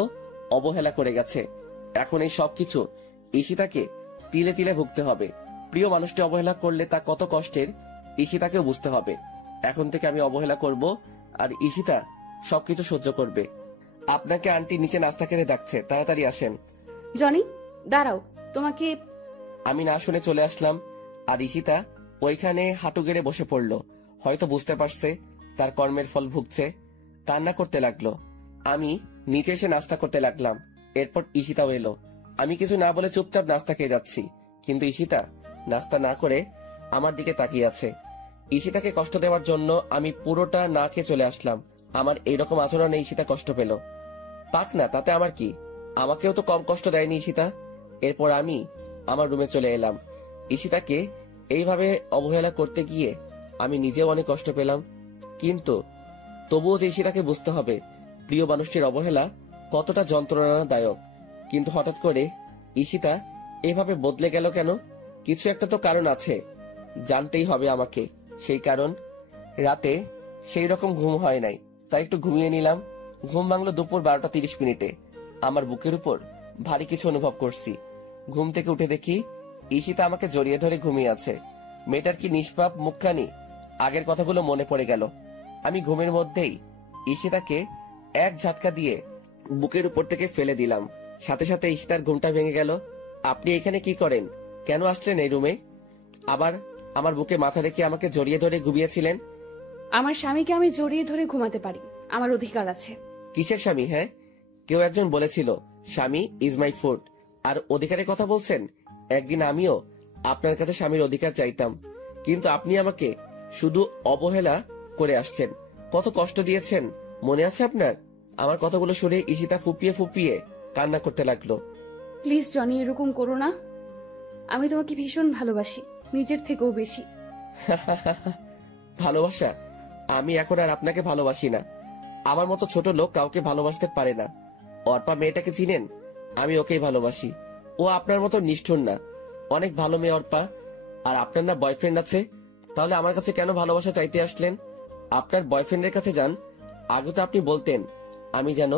অবহেলা করে গেছে। এখন এই সবকিছু ঈশিতাকে তিলে তিলে ভুগতে হবে। প্রিয় মানুষটি অবহেলা করলে তা কত কষ্টের, ঈশিতাকেও বুঝতে হবে। এখন থেকে আমি অবহেলা করব, আর ঈশিতা সবকিছু সহ্য করবে। আপনাকে আন্টি নিচে নাস্তা খেতে ডাকছে, তাড়াতাড়ি আসেন। জনি, দাঁড়াও, তোমাকে। আমি না শুনে চলে আসলাম। আর ঈশিতা ওইখানে হাঁটু গেড়ে বসে পড়ল। হয়তো বুঝতে পারছে তার কর্মের ফল ভুগছে। কান্না করতে লাগলো। আমি নিচে এসে নাস্তা করতে লাগলাম। এরপর ঈশিতাও এলো। আমি কিছু না বলে চুপচাপ নাস্তা খেয়ে যাচ্ছি, কিন্তু ঈশিতা নাস্তা না করে আমার দিকে তাকিয়ে আছে। ঈশিতাকে কষ্ট দেওয়ার জন্য আমি পুরোটা না খেয়ে চলে আসলাম। আমার এইরকম আচরণে ঈশিতা কষ্ট পেল। পাক না, তাতে আমার কি? আমাকেও তো কম কষ্ট দেয়নি ঈশিতা। এরপর আমি আমার রুমে চলে এলাম। ঈশিতাকে এইভাবে অবহেলা করতে গিয়ে আমি নিজেও অনেক কষ্ট পেলাম। কিন্তু তবুও যে ঈশিতাকে বুঝতে হবে প্রিয় মানুষটির অবহেলা কতটা যন্ত্রণাদায়ক। কিন্তু হঠাৎ করে ঈশিতা এভাবে বদলে গেল কেন? কিছু একটা তো কারণ আছে, জানতেই হবে আমাকে। সেই কারণ, রাতে সেই রকম ঘুম হয় নাই, তাই একটু ঘুমিয়ে নিলাম। ঘুম ভাঙলো দুপুর 12টা 30 মিনিটে। আমার বুকের উপর ভারী কিছু অনুভব করছি। ঘুম থেকে উঠে দেখি ঈশিতা আমাকে জড়িয়ে ধরে ঘুমিয়ে আছে। মেয়েটার কি নিষ্পাপ মুখখানি। আগের কথাগুলো মনে পড়ে গেল। আমি ঘুমের মধ্যেই ঈশিতাকে এক ঝাটকা দিয়ে বুকের উপর থেকে ফেলে দিলাম। সাথে সাথে ঈশিতার ঘুমটা ভেঙে গেল। আপনি এখানে কি করেন? কেন আসলেন এই রুমে? আবার আমার বুকে মাথা রেখে আমাকে জড়িয়ে ধরে ঘুমিয়েছিলেন। আমার স্বামীকে আমি জড়িয়ে ধরে ঘুমাতে পারি, আমার অধিকার আছে। কিসের স্বামী? হ্যাঁ, কেউ একজন বলেছিল স্বামী ইজ মাই ফুড। আর অধিকারের কথা বলছেন? একদিন আমিও আপনার কাছে স্বামীর অধিকার চাইতাম, কিন্তু আপনি আমাকে শুধু অবহেলা করে আসছেন। কত কষ্ট দিয়েছেন মনে আছে আপনার? আমার কথাগুলো শুনে ঈশিতা ফুপিয়ে ফুপিয়ে কান্না করতে লাগলো। প্লিজ জনি, এরকম করো না। আমি তোমাকে ভীষণ ভালোবাসি, নিজের থেকেও বেশি। ভালোবাসা? আমি এখন আর আপনাকে ভালোবাসি না। আমার মতো ছোট লোক কাউকে ভালোবাসতে পারে না। অর্পা মেয়েটাকে চিনেন? আমি ওকেই ভালোবাসি। ও আপনার মতো নিষ্ঠুর না, অনেক ভালো মেয়ে অর্পা। আর আপনার না বয়ফ্রেন্ড আছে, তাহলে আমার কাছে কেন ভালোবাসা চাইতে আসলেন? আপনার বয়ফ্রেন্ডের কাছে যান। আগে তো আপনি বলতেন আমি যেন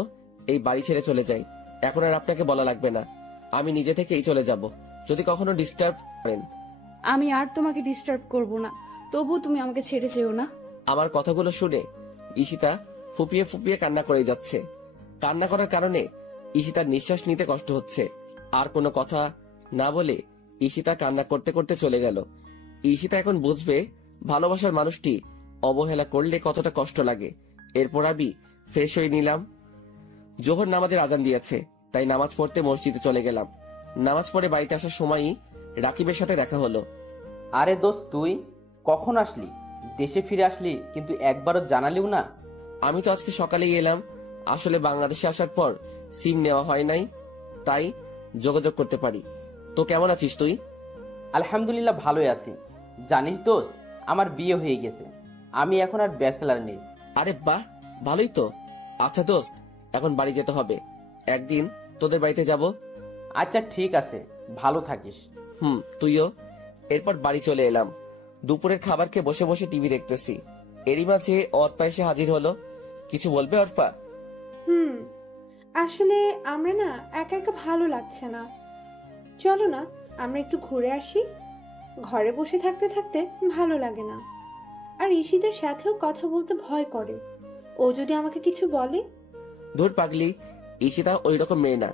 এই বাড়ি ছেড়ে চলে যাই। এখন আর আপনাকে বলা লাগবে না, আমি নিজে থেকেই চলে যাব যদি কখনো ডিস্টার্ব করেন। আমি আর তোমাকে ডিস্টার্ব করব না, তবু তুমি আমাকে ছেড়ে যেও না। আমার কথাগুলো শুনে ঈশিতা ফুপিয়ে ফুপিয়ে কান্না করে যাচ্ছে। কান্না করার কারণে ঈশিতার নিঃশ্বাস নিতে কষ্ট হচ্ছে। আর কোনো কথা না বলে ঈশিতা কান্না করতে করতে চলে গেল। ঈশিতা এখন বুঝবে ভালোবাসার মানুষটি অবহেলা করলে কতটা কষ্ট লাগে। এরপর আমি ফ্রেশ হয়ে নিলাম। জোহর নামাজের আজান দিয়েছে, তাই নামাজ পড়তে মসজিদে চলে গেলাম। নামাজ পড়ে বাড়িতে আসার সময়ই রাকিবের সাথে দেখা হলো। আরে দোস্ত, তুই কখন আসলি? দেশে ফিরে আসলি, কিন্তু একবারও জানালিও না। আমি তো আজকে সকালেই এলাম। আসলে বাংলাদেশে আসার পর সিম নেওয়া হয় নাই, তাই যোগাযোগ করতে পারি। তো কেমন আছিস তুই? আলহামদুলিল্লাহ ভালোই আছি। জানিস দোস্ত, আমার বিয়ে হয়ে গেছে। আমি এখন আর ব্যাচেলার নেই। আরে বাহ, ভালোই তো। আচ্ছা দোস্ত, এখন বাড়ি যেতে হবে। একদিন তোদের বাড়িতে যাব। আচ্ছা ঠিক আছে, ভালো থাকিস। তুইও। এরপর বাড়ি চলে এলাম। দুপুরের খাবার খেয়ে বসে বসে টিভি দেখতেছি। এরই মাঝে অর্পা এসে হাজির হলো। কিছু বলবে অর্পা? আসলে আমরা না একা একা ভালো লাগছে না, চলো না আমরা একটু ঘুরে আসি। ঘরে বসে থাকতে থাকতে ভালো লাগে না। আর ঈশিতার সাথেও কথা বলতে ভয় করে, ও যদি আমাকে কিছু বলে। ধুর পাগলি, ঈশিতা ওই রকম মেয়ে না,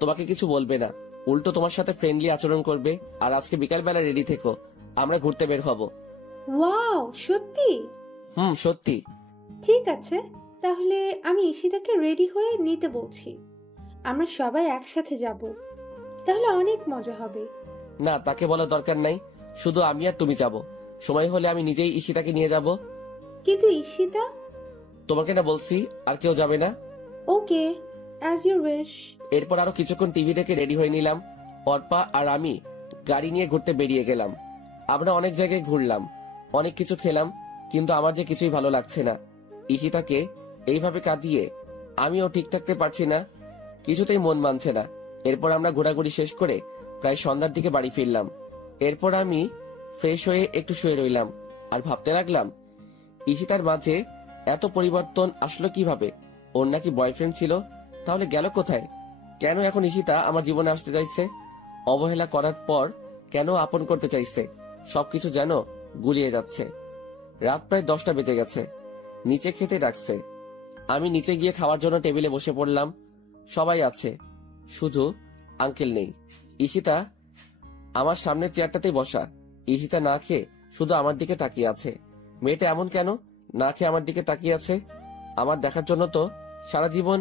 তোমাকে কিছু বলবে না। উল্টো তোমার সাথে ফ্রেন্ডলি আচরণ করবে। আর আজকে বিকালবেলা রেডি থেকো, আমরা ঘুরতে বের হব। ওয়াও, সত্যি? সত্যি। ঠিক আছে, তাহলে আমি ঈশিতাকে রেডি হয়ে নিতে বলছি। আমরা সবাই একসাথে যাব, তাহলে অনেক মজা হবে। না, তাকে বলার দরকার নাই, শুধু আমি আর তুমি যাব। সময় হলে আমি নিজেই ঈশিতাকে নিয়ে যাব। কিন্তু ঈশিতা? তোমাকে না বলছি আর কেউ যাবে না। ওকে, অ্যাজ ইউ উইশ। এরপর আরো কিছুক্ষণ টিভি দেখে রেডি হয়ে নিলাম। অর্পা আর আমি গাড়ি নিয়ে ঘুরতে বেরিয়ে গেলাম। আমরা অনেক জায়গায় ঘুরলাম, অনেক কিছু খেলাম, কিন্তু আমার যে কিছুই ভালো লাগছে না। ঈশিতাকে এইভাবে কাঁদিয়ে আমিও ঠিক থাকতে পারছি না, কিছুতেই মন মানছে না। এরপর আমরা ঘোরাঘুরি শেষ করে প্রায় সন্ধ্যার দিকে বাড়ি ফিরলাম। এরপর আমি ফ্রেশ হয়ে একটু শুয়ে রইলাম আর ভাবতে লাগলাম ঈশিতার মাঝে এত পরিবর্তন আসলো কিভাবে। ওর নাকি বয়ফ্রেন্ড ছিল, তাহলে গেল কোথায়? কেন এখন ঈশিতা আমার জীবনে আসতে চাইছে? অবহেলা করার পর কেন আপন করতে চাইছে? সবকিছু যেন গুলিয়ে যাচ্ছে। রাত প্রায় 10টা বেজে গেছে। নিচে খেতে ডাকছে। আমি নিচে গিয়ে খাওয়ার জন্য টেবিলে বসে পড়লাম। সবাই আছে, শুধু আঙ্কেল নেই। ঈশিতা আমার সামনের চেয়ারটাতেই বসা। ঈশিতা না খেয়ে শুধু আমার দিকে তাকিয়ে আছে। মেয়েটা এমন কেন না খেয়ে আমার দিকে তাকিয়ে আছে? আমার দেখার জন্য তো সারা জীবন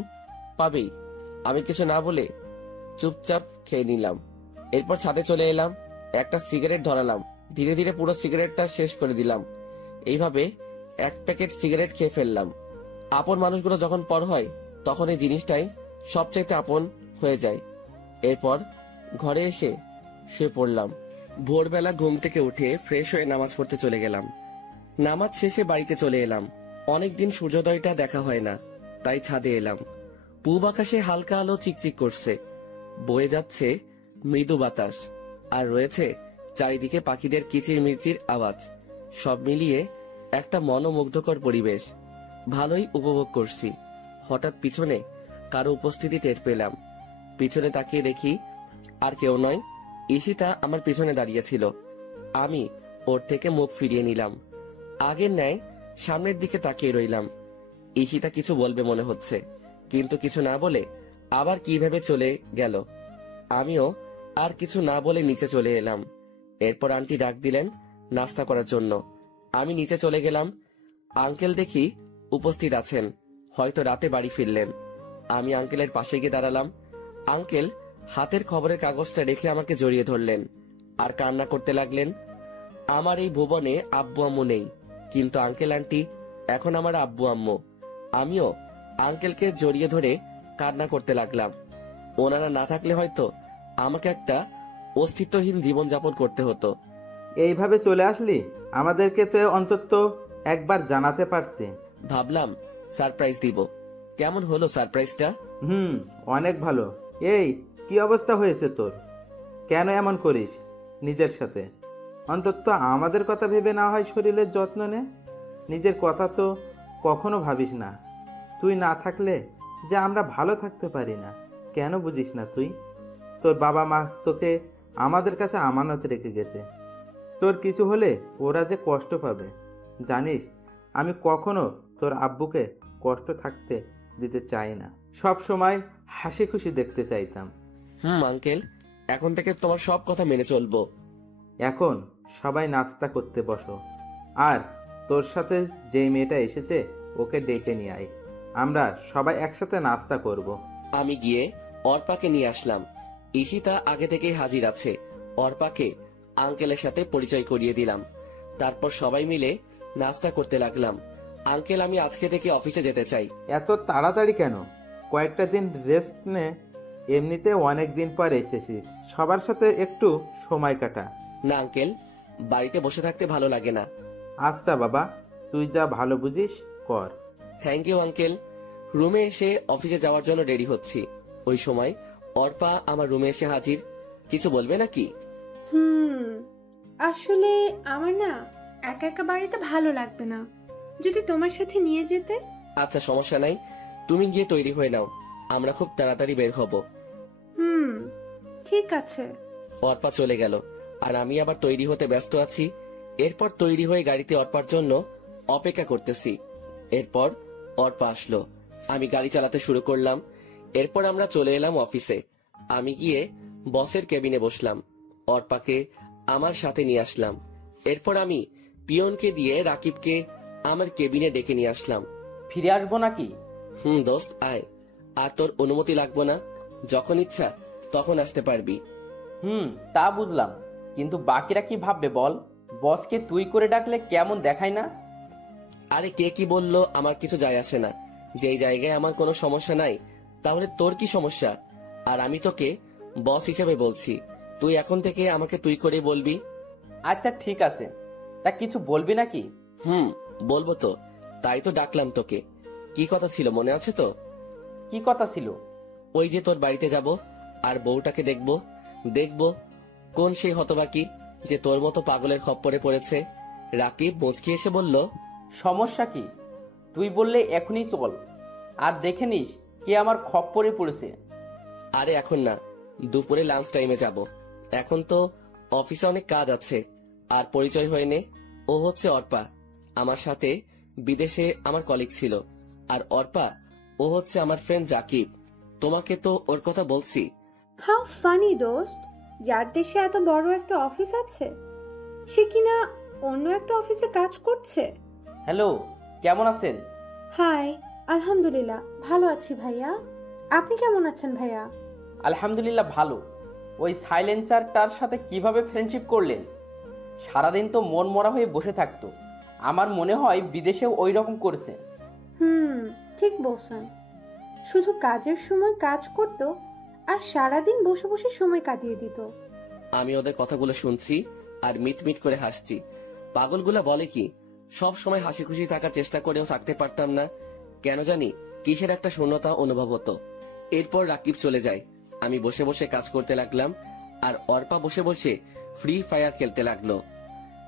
পাবেই। আমি কিছু না বলে চুপচাপ খেয়ে নিলাম। এরপর ছাদে চলে এলাম, একটা সিগারেট ধরালাম। ধীরে ধীরে পুরো সিগারেটটা শেষ করে দিলাম। এইভাবে এক প্যাকেট সিগারেট খেয়ে ফেললাম। আপন মানুষগুলো যখন পর হয়, তখন এই জিনিসটাই সবচাইতে আপন হয়ে যায়। এরপর ঘরে এসে শুয়ে পড়লাম। ভোরবেলা ঘুম থেকে উঠে ফ্রেশ হয়ে নামাজ পড়তে চলে গেলাম। নামাজ শেষে বাড়িতে চলে এলাম। অনেকদিন সূর্যোদয়টা দেখা হয় না, তাই ছাদে এলাম। পূব আকাশে হালকা আলো চিকচিক করছে, বয়ে যাচ্ছে মৃদু বাতাস, আর রয়েছে চারিদিকে পাখিদের কিচির মিচির আওয়াজ। সব মিলিয়ে একটা মনোমুগ্ধকর পরিবেশ। ভালোই উপভোগ করছি। হঠাৎ পিছনে কারো উপস্থিতি টের পেলাম। পিছনে তাকিয়ে দেখি আর কেউ নয়, ঈশিতা আমার পিছনে দাঁড়িয়েছিল। আমি ওর থেকে মুখ ফিরিয়ে নিলাম। আগের ন্যায় সামনের দিকে তাকিয়ে রইলাম। ঈশিতা কিছু বলবে মনে হচ্ছে, কিন্তু কিছু না বলে আবার কিভাবে চলে গেল। আমিও আর কিছু না বলে নিচে চলে এলাম। এরপর আন্টি ডাক দিলেন নাস্তা করার জন্য। আমি নিচে চলে গেলাম। আঙ্কেল দেখি উপস্থিত আছেন, হয়তো রাতে বাড়ি ফিরলেন। আমি আঙ্কেলের পাশে গিয়ে দাঁড়ালাম। আঙ্কেল হাতের খবরের কাগজটা রেখে আমাকে জড়িয়ে ধরলেন আর কান্না করতে লাগলেন। আমার এই ভুবনে আব্বু আম্মু নেই, কিন্তু আঙ্কেল আন্টি এখন আমার আব্বু আম্মু। আমিও আঙ্কেলকে জড়িয়ে ধরে কান্না করতে লাগলাম। ওনারা না থাকলে হয়তো আমাকে একটা অস্তিত্বহীন জীবনযাপন করতে হতো। এইভাবে চলে আসলি, আমাদেরকে তো অন্তত একবার জানাতে পারতে। ভাবলাম সারপ্রাইজ দিব। কেমন হলো সারপ্রাইজটা? অনেক ভালো। এই কি অবস্থা হয়েছে তোর? কেন এমন করিস নিজের সাথে? অন্তত আমাদের কথা ভেবে না হয় শরীরের যত্ন নে। নিজের কথা তো কখনো ভাবিস না। তুই না থাকলে যে আমরা ভালো থাকতে পারি না, কেন বুঝিস না তুই? তোর বাবা মা তোকে আমাদের কাছে আমানত রেখে গেছে। তোর কিছু হলে ওরা যে কষ্ট পাবে জানিস। আমি কখনো তোর আব্বুকে কষ্ট থাকতে দিতে চাই না, সব সময় হাসি খুশি দেখতে চাইতাম। আঙ্কেল, এখন থেকে তোমার সব কথা মেনে চলবো। এখন সবাই নাস্তা করতে বসো, আর তোর সাথে যেই মেয়েটা এসেছে ওকে ডেকে নিয়ে আয়। আমরা সবাই একসাথে নাস্তা করব। আমি গিয়ে অর্পাকে নিয়ে আসলাম। ঈশিতা আগে থেকেই হাজির আছে। অর্পাকে আঙ্কেলের সাথে পরিচয় করিয়ে দিলাম। তারপর সবাই মিলে নাস্তা করতে লাগলাম। আঙ্কেল, আমি আজকে থেকে অফিসে যেতে চাই। এত তাড়াতাড়ি কেন? কয়েকটা দিন রেস্ট নে। এমনিতে অনেক দিন পর এসেছিস, সবার সাথে একটু সময় কাটা। না আঙ্কেল, বাড়িতে বসে থাকতে ভালো লাগে না। আচ্ছা বাবা, তুই যা ভালো বুঝিস কর। Thank you uncle. রুমে এসে অফিসে যাওয়ার জন্য রেডি হচ্ছি। ওই সময় অর্পা আমার রুমে এসে হাজির। কিছু বলবে নাকি? আসলে আমার না একা একা বাড়িতে ভালো লাগবে না, যদি তোমার সাথে নিয়ে যেতে। আচ্ছা, সমস্যা নাই, তুমি গিয়ে তৈরি হয়ে নাও, আমরা খুব তাড়াতাড়ি বের হব। ঠিক আছে। অর্পা চলে গেল আর আমি আবার তৈরি হতে ব্যস্ত আছি। এরপর তৈরি হয়ে গাড়িতে অর্পার জন্য অপেক্ষা করতেছি। এরপর অর্পা আসলো, আমি গাড়ি চালাতে শুরু করলাম। এরপর আমরা চলে এলাম অফিসে। আমি গিয়ে বসের কেবিনে বসলাম। অর্পাকে আমার সাথে নিয়ে আসলাম। এরপর আমি পিয়নকে দিয়ে রাকিবকে আমার কেবিনে ডেকে নিয়ে আসলাম। ফিরে আসবো নাকি? দোস্ত আয়, আর তোর অনুমতি লাগবো না, যখন ইচ্ছা তখন আসতে পারবি। তা বুঝলাম, কিন্তু বাকিরা কি ভাববে বল? বসকে তুই করে ডাকলে কেমন দেখায় না? আরে কে কি বললো আমার কিছু যায় আসে না। যেই জায়গায় আমার কোনো সমস্যা নাই, তাহলে তোর কি সমস্যা? আর আমি তোকে বস হিসেবে বলছি, তুই এখন থেকে আমাকে তুই করে বলবি। আচ্ছা ঠিক আছে, তা কিছু বলবি নাকি? বলবো তো, তাই তো ডাকলাম তোকে। কি কথা ছিল মনে আছে তো? কি কথা ছিল? ওই যে তোর বাড়িতে যাব আর বউটাকে দেখবো কোন সেই হতবাকি যে তোর মতো পাগলের খপ্পরে পড়েছে। রাকিব মুচকি এসে বলল, সমস্যা কি? তুই বললে এখনই চল, আর দেখে নিস কে আমার খপ্পরে পড়েছে। আরে এখন না, দুপুরে লাঞ্চ টাইমে যাব। এখন তো অফিসে অনেক কাজ আছে। আর পরিচয় হয়ে নে, ও হচ্ছে অর্পা, আমার সাথে বিদেশে আমার কলিগ ছিল। আর অর্পা, ও হচ্ছে আমার ফ্রেন্ড রাকিব। তোমাকে তো ওর কথা বলছি। হাউ ফানি দোস্ত, যার দেশে এত বড় একটা অফিস আছে সে কিনা অন্য একটা অফিসে কাজ করছে। হ্যালো, কেমন আছেন? হাই, আলহামদুলিল্লাহ ভালো আছি ভাইয়া। আপনি কেমন আছেন ভাইয়া? আলহামদুলিল্লাহ ভালো। ওই সাইলেন্সারটার সাথে কিভাবে ফ্রেন্ডশিপ করলেন? সারাদিন তো মন মরা হয়ে বসে থাকতো। আমার মনে হয় বিদেশেও ওই রকম করেছে। ঠিক বলছেন। শুধু কাজের সময় কাজ করতো আর সারাদিন বসে বসে সময় কাটিয়ে দিত। আমি ওদের কথাগুলো শুনছি আর মিটমিট করে হাসছি। পাগলগুলা বলে কি, সব সময় হাসি খুশি থাকার চেষ্টা করেও থাকতে পারতাম না। কেন জানি কিসের একটা শূন্যতা অনুভব হতো। এরপর রাকিব চলে যায়। আমি বসে বসে কাজ করতে লাগলাম আর অর্পা বসে বসে ফ্রি ফায়ার খেলতে লাগলো।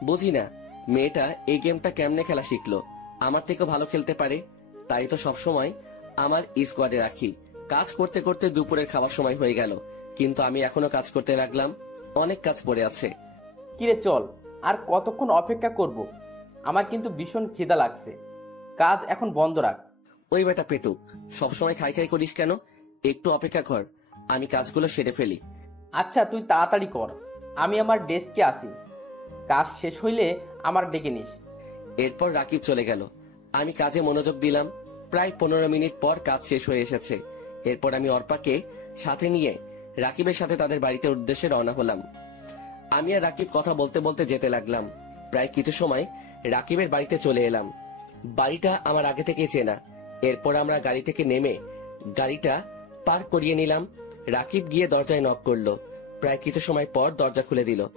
বুঝি না মেয়েটা এই গেমটা কেমনে খেলা শিখলো, আমার থেকেও ভালো খেলতে পারে। তাই তো সবসময় আমার স্কোয়াডে রাখি। কাজ করতে করতে দুপুরের খাবার সময় হয়ে গেল, কিন্তু আমি এখনো কাজ করতে লাগলাম। অনেক কাজ পড়ে আছে। কিরে চল, আর কতক্ষণ অপেক্ষা করব? আমার কিন্তু ভীষণ খিদা লাগছে। কাজ এখন বন্ধ রাখ। ওই বেটা পেটুক, সবসময় খাই খাই করিস কেন? একটু অপেক্ষা কর, আমি কাজগুলো সেরে ফেলি। আচ্ছা তুই তাড়াতাড়ি কর, আমি আমার ডেস্কে আসি। কাজ শেষ হইলে আমার ডেকে নিস। এরপর রাকিব চলে গেল। আমি কাজে মনোযোগ দিলাম। প্রায় 15 মিনিট পর কাজ শেষ হয়ে এসেছে। এরপর আমি অর্পাকে সাথে নিয়ে রাকিবের সাথে তাদের বাড়িতে উদ্দেশ্যে রওনা হলাম। আমি আর রাকিব কথা বলতে বলতে যেতে লাগলাম। প্রায় কিছু সময় রাকিবের বাড়িতে চলে এলাম। বাড়িটা আমার আগে থেকে চেনা। এরপর আমরা গাড়ি থেকে নেমে গাড়িটা পার্ক করিয়ে নিলাম। রাকিব গিয়ে দরজায় নক করলো। প্রায় কিছু সময় পর দরজা খুলে দিল।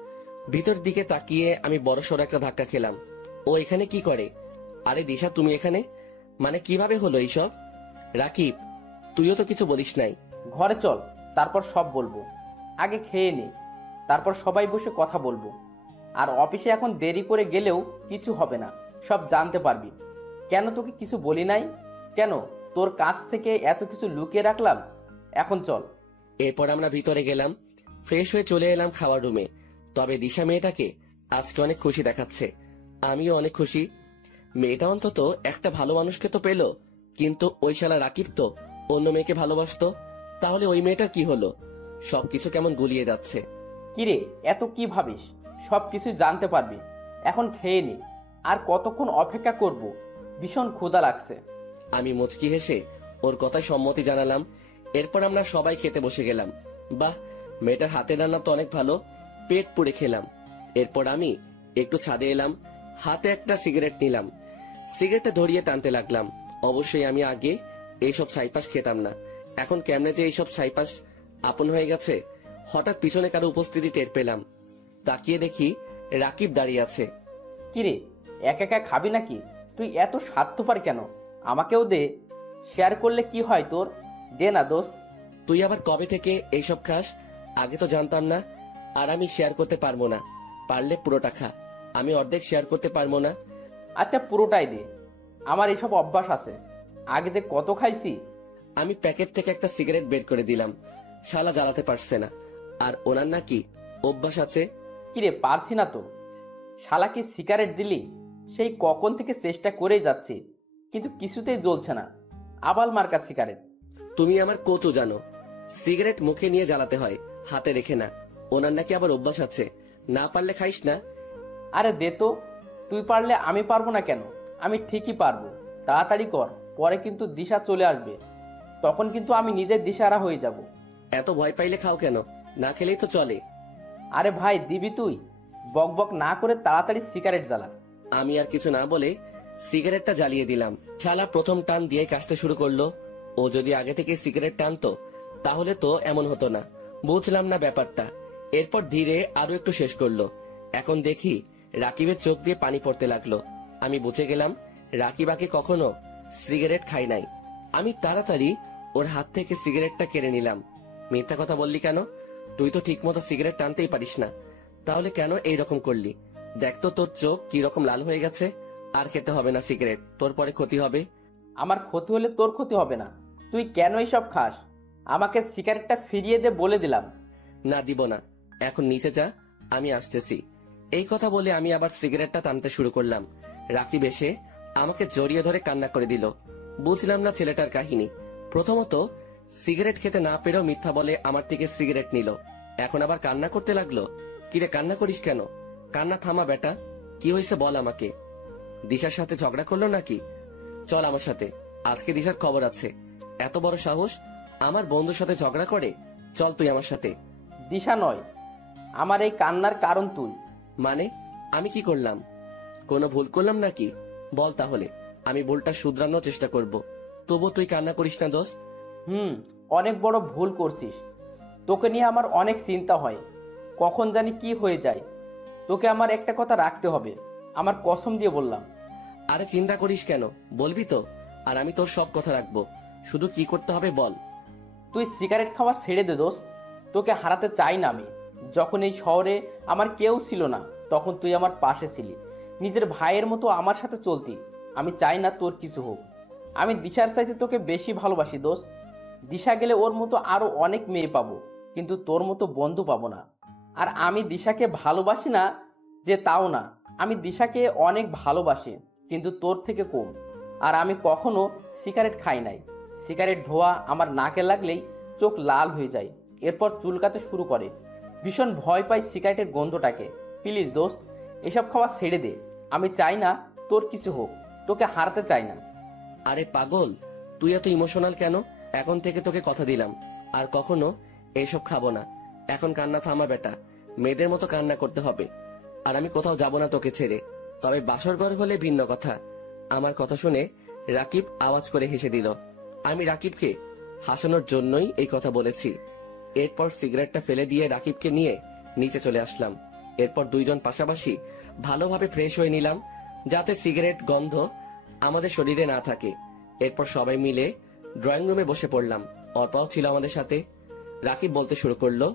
ভিতর দিকে তাকিয়ে আমি বড়সড় একটা ধাক্কা খেলাম। ও এখানে কি করে? আরে দিশা, তুমি এখানে? মানে কিভাবে হলো এইসব? রাকিব, তুইও তো কিছু বলিস নাই। ঘরে চল, তারপর সব বলবো। আগে খেয়ে নে, তারপর সবাই বসে কথা বলবো। আর অফিসে এখন দেরি করে গেলেও কিছু হবে না, সব জানতে পারবি। কেন তোকে কিছু বলি নাই? কেন তোর কাছ থেকে এত কিছু লুকিয়ে রাখলাম? এখন চল। এরপর আমরা ভিতরে গেলাম। ফ্রেশ হয়ে চলে এলাম খাওয়ার রুমে। তবে দিশা মেয়েটাকে আজকে অনেক খুশি দেখাচ্ছে। আমিও অনেক খুশি। মেয়েটা অন্তত একটা ভালো মানুষকে তো পেল। কিন্তু ওই শালা রাকিব তো অন্য মেয়েকে ভালোবাসতো। তাহলে ওই মেয়েটার কি হলো? সবকিছু কেমন গুলিয়ে যাচ্ছে। কিরে, এত কি ভাবিস? সব কিছু জানতে পারবি। এখন খেয়ে নে। আর কতক্ষণ অপেক্ষা করব? ভীষণ ক্ষুধা লাগছে। আমি মুচকি হেসে ওর কথায় সম্মতি জানালাম। এরপর আমরা সবাই খেতে বসে গেলাম। বাহ, মেয়েটার হাতের রান্না তো অনেক ভালো। পেট পুড়ে খেলাম। এরপর আমি একটু ছাদে এলাম। হাতে একটা সিগারেট নিলাম। সিগারেটটা ধরিয়ে টানতে লাগলাম। অবশ্যই আমি আগে এইসব ছাইপাস খেতাম না। এখন কেমনে যে এইসব ছাইপাস আপন হয়ে গেছে। হঠাৎ পিছনে কারো উপস্থিতি টের পেলাম। তাকিয়ে দেখি রাকিব দাঁড়িয়ে আছে। কিরে, একা একা খাবি নাকি? তুই এত স্বার্থপর কেন? আমাকেও দে। শেয়ার করলে কি হয় তোর? দে না দোস্ত। তুই আবার কবে থেকে এইসব খাস? আগে তো জানতাম না। আর আমি শেয়ার করতে পারবো না। পারলে পুরোটা খা। আমি অর্ধেক শেয়ার করতে পারবো না। আচ্ছা পুরোটাই দে, আমার এইসব অভ্যাস আছে। আগে যে কত খাইছি। আমি প্যাকেট থেকে একটা সিগারেট বের করে দিলাম। শালা জ্বালাতে পারছে না। আর ওনার নাকি অভ্যাস আছে। কিরে, পারছি না তো। শালাকে সিগারেট দিলি? সেই কখন থেকে চেষ্টা করেই যাচ্ছি, কিন্তু কিছুতেই জ্বলছে না। আবাল মার্কা সিগারেট। তুমি আমার কচু জানো। সিগারেট মুখে নিয়ে জ্বালাতে হয়, হাতে রেখে না। ওনার নাকি আবার অভ্যাস আছে। না পারলে খাইস না। আরে দে তো। তুই পারলে আমি পারবো না কেন? আমি ঠিকই পারবো। তাড়াতাড়ি কর, পরে কিন্তু দিশা চলে আসবে। তখন কিন্তু আমি নিজের দিশাহারা হয়ে যাব। এত ভয় পাইলে খাও কেন? না খেলেই তো চলে। আরে ভাই, দিবি তুই? বক বক না করে তাড়াতাড়ি সিগারেট জ্বালা। আমি আর কিছু না বলে সিগারেটটা জ্বালিয়ে দিলাম। শালা প্রথম টান দিয়ে কাশতে শুরু করলো। ও যদি আগে থেকে সিগারেট টানতো তাহলে তো এমন হতো না। বুঝলাম না ব্যাপারটা। এরপর ধীরে আরো একটু শেষ করলো। এখন দেখি রাকিবের চোখ দিয়ে পানি পড়তে লাগলো। আমি বুঝে গেলাম রাকিব আগে কখনো সিগারেট খাই নাই। আমি তাড়াতাড়ি ওর হাত থেকে সিগারেটটা কেড়ে নিলাম। মিথ্যা কথা বললি কেন? তুই তো ঠিক মতো সিগারেট টানতেই পারিস না। তাহলে কেন এইরকম করলি? দেখ তো তোর চোখ কি রকম লাল হয়ে গেছে। আর খেতে হবে না সিগারেট, তোর পরে ক্ষতি হবে। আমার ক্ষতি হলে তোর ক্ষতি হবে না। তুই কেন এইসব খাস? আমাকে সিগারেটটা ফিরিয়ে দে বলে দিলাম। না, দিব না। এখন নিচে যা, আমি আসতেছি। এই কথা বলে আমি আবার সিগারেটটা টানতে শুরু করলাম। রাকিব এসে আমাকে জড়িয়ে ধরে কান্না করে দিল। বুঝলাম না ছেলেটার কাহিনী। প্রথমত সিগারেট খেতে না পেরেও মিথ্যা বলে আমার থেকে সিগারেট নিল। এখন আবার কান্না করতে লাগলো। কিরে, কান্না করিস কেন? কান্না থামা বেটা। কি হয়েছে বল আমাকে। দিশার সাথে ঝগড়া করলো নাকি? চল আমার সাথে, আজকে দিশার খবর আছে। এত বড় সাহস, আমার বন্ধুর সাথে ঝগড়া করে? চল তুই আমার সাথে। দিশা নয়, আমার এই কান্নার কারণ তুই। মানে আমি কি করলাম? কোনো ভুল করলাম নাকি? বল তাহলে, আমি ভুলটা শুধরানোর চেষ্টা করব। তবু তুই কান্না করিস না দোস্ত। অনেক বড় ভুল করছিস। তোকে নিয়ে আমার অনেক চিন্তা হয়। কখন জানি কি হয়ে যায়। তোকে আমার একটা কথা রাখতে হবে, আমার কসম দিয়ে বললাম। আরে চিন্তা করিস কেন, বলবি তো? আর আমি তোর সব কথা রাখবো। শুধু কি করতে হবে বল। তুই সিগারেট খাওয়া ছেড়ে দে দোস্ত। তোকে হারাতে চাই না আমি। যখন এই শহরে আমার কেউ ছিল না, তখন তুই আমার পাশে ছিলি। নিজের ভাইয়ের মতো আমার সাথে চলতি। আমি চাই না তোর কিছু হোক। আমি দিশার চাইতে তোকে বেশি ভালোবাসি দোস্ত। দিশা গেলে ওর মতো আরো অনেক মেয়ে পাবো, কিন্তু তোর মতো বন্ধু পাবো না। আর আমি দিশাকে ভালোবাসি না যে তাও না, আমি দিশাকে অনেক ভালোবাসি, কিন্তু তোর থেকে কম। আর আমি কখনো সিগারেট খাই নাই। সিগারেট ধোয়া আমার নাকে লাগলেই চোখ লাল হয়ে যায়, এরপর চুলকাতে শুরু করে। ভীষণ ভয় পাই সিগারেটের গন্ধটাকে। প্লিজ দোস্ত, এসব খাওয়া ছেড়ে দে। আমি চাই না তোর কিছু হোক, তোকে হারাতে চাই না। আরে পাগল, তুই এত ইমোশনাল কেন? এখন থেকে তোকে কথা দিলাম আর কখনো এইসব খাবো না। এখন কান্না থামা বেটা, মেয়েদের মতো কান্না করতে হবে। আর আমি কোথাও যাব না তোকে ছেড়ে, তবে বাসর ঘর হলে ভিন্ন কথা। আমার কথা শুনে রাকিব আওয়াজ করে হেসে দিল। আমি রাকিবকে হাসানোর জন্যই এই কথা বলেছি। এরপর সিগারেটটা ফেলে দিয়ে রাকিবকে নিয়ে নিচে চলে আসলাম। এরপর দুইজন পাশাপাশি ভালোভাবে ফ্রেশ হয়ে নিলাম, যাতে সিগারেট গন্ধ আমাদের শরীরে না থাকে। এরপর সবাই মিলে ড্রয়িং রুমে বসে পড়লাম। অর্পাও ছিল আমাদের সাথে। রাকিব বলতে শুরু করলো,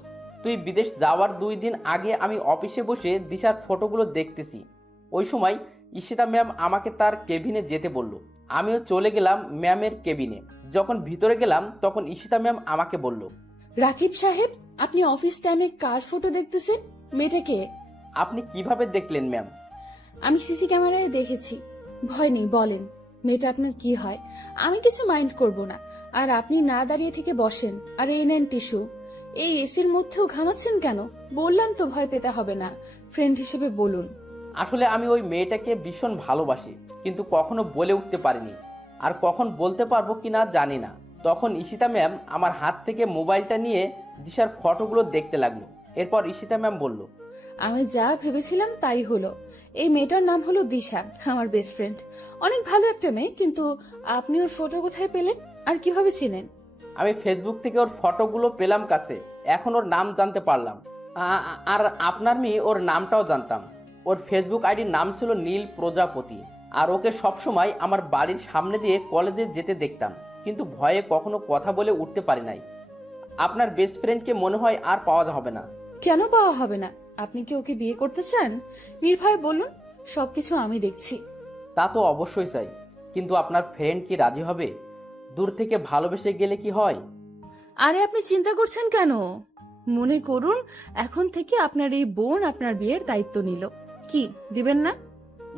তুই বিদেশ যাওয়ার 2 দিন আগে আমি অফিসে বসে দিশার ফটোগুলো দেখতেছি। ওই সময় ঈশিতা ম্যাম আমাকে তার কেবিনে যেতে বলল। আমিও চলে গেলাম ম্যামের কেবিনে। যখন ভিতরে গেলাম তখন ঈশিতা ম্যাম আমাকে বলল, রাকিব সাহেব, আপনি অফিস টাইমে কার ফটো দেখতেছেন? মেয়েটাকে? আপনি কিভাবে দেখলেন ম্যাম? আমি সিসি ক্যামেরায় দেখেছি। ভয় নেই, বলেন মেয়েটা আপনার কি হয়? আমি কিছু মাইন্ড করব না। আর আপনি না দাঁড়িয়ে থেকে বসেন। আর এই নেন টিস্যু। এই এসির মধ্যেও ঘামাচ্ছেন কেন? বললাম তো ভয় পেতে হবে না। ফ্রেন্ড হিসেবে বলুন। আসলে আমি ওই মেয়েটাকে ভীষণ ভালোবাসি, কিন্তু কখনো বলে উঠতে পারিনি। আর কখন বলতে পারবো কিনা জানি না। তখন ঈশিতা ম্যাম আমার হাত থেকে মোবাইলটা নিয়ে দিশার ফটোগুলো দেখতে লাগলো। এরপর ঈশিতা ম্যাম বলল, আমি যা ভেবেছিলাম তাই হলো। এই মেয়েটার নাম হলো দিশা, আমার বেস্ট ফ্রেন্ড। অনেক ভালো একটা মেয়ে, কিন্তু আপনি ওর ফটো কোথায় পেলেন আর কিভাবে চিনেন? আমি ফেসবুক থেকে ওর ফটোগুলো পেলাম কাছে, এখন ওর নাম জানতে পারলাম। আর আপনার মেয়ে ওর নামটাও জানতাম। ওর ফেসবুক আইডির নাম ছিল নীল প্রজাপতি। আর ওকে সবসময় আমার বাড়ির সামনে দিয়ে কলেজে যেতে দেখতাম, কিন্তু ভয়ে কখনো কথা বলে উঠতে পারি নাই। আপনার বেস্ট ফ্রেন্ডকে মনে হয় আর পাওয়া হবে না। কেন পাওয়া হবে না? আপনি কি ওকে বিয়ে করতে চান? নির্ভয়ে বলুন, সবকিছু আমি দেখছি। তা তো অবশ্যই চাই, কিন্তু আপনার ফ্রেন্ড কি রাজি হবে? দূর থেকে ভালোবেসে গেলে কি হয়? আরে আপনি চিন্তা করছেন কেন? মনে করুন এখন থেকে আপনার এই বোন আপনার বিয়ের দায়িত্ব নিল। কি দিবেন না?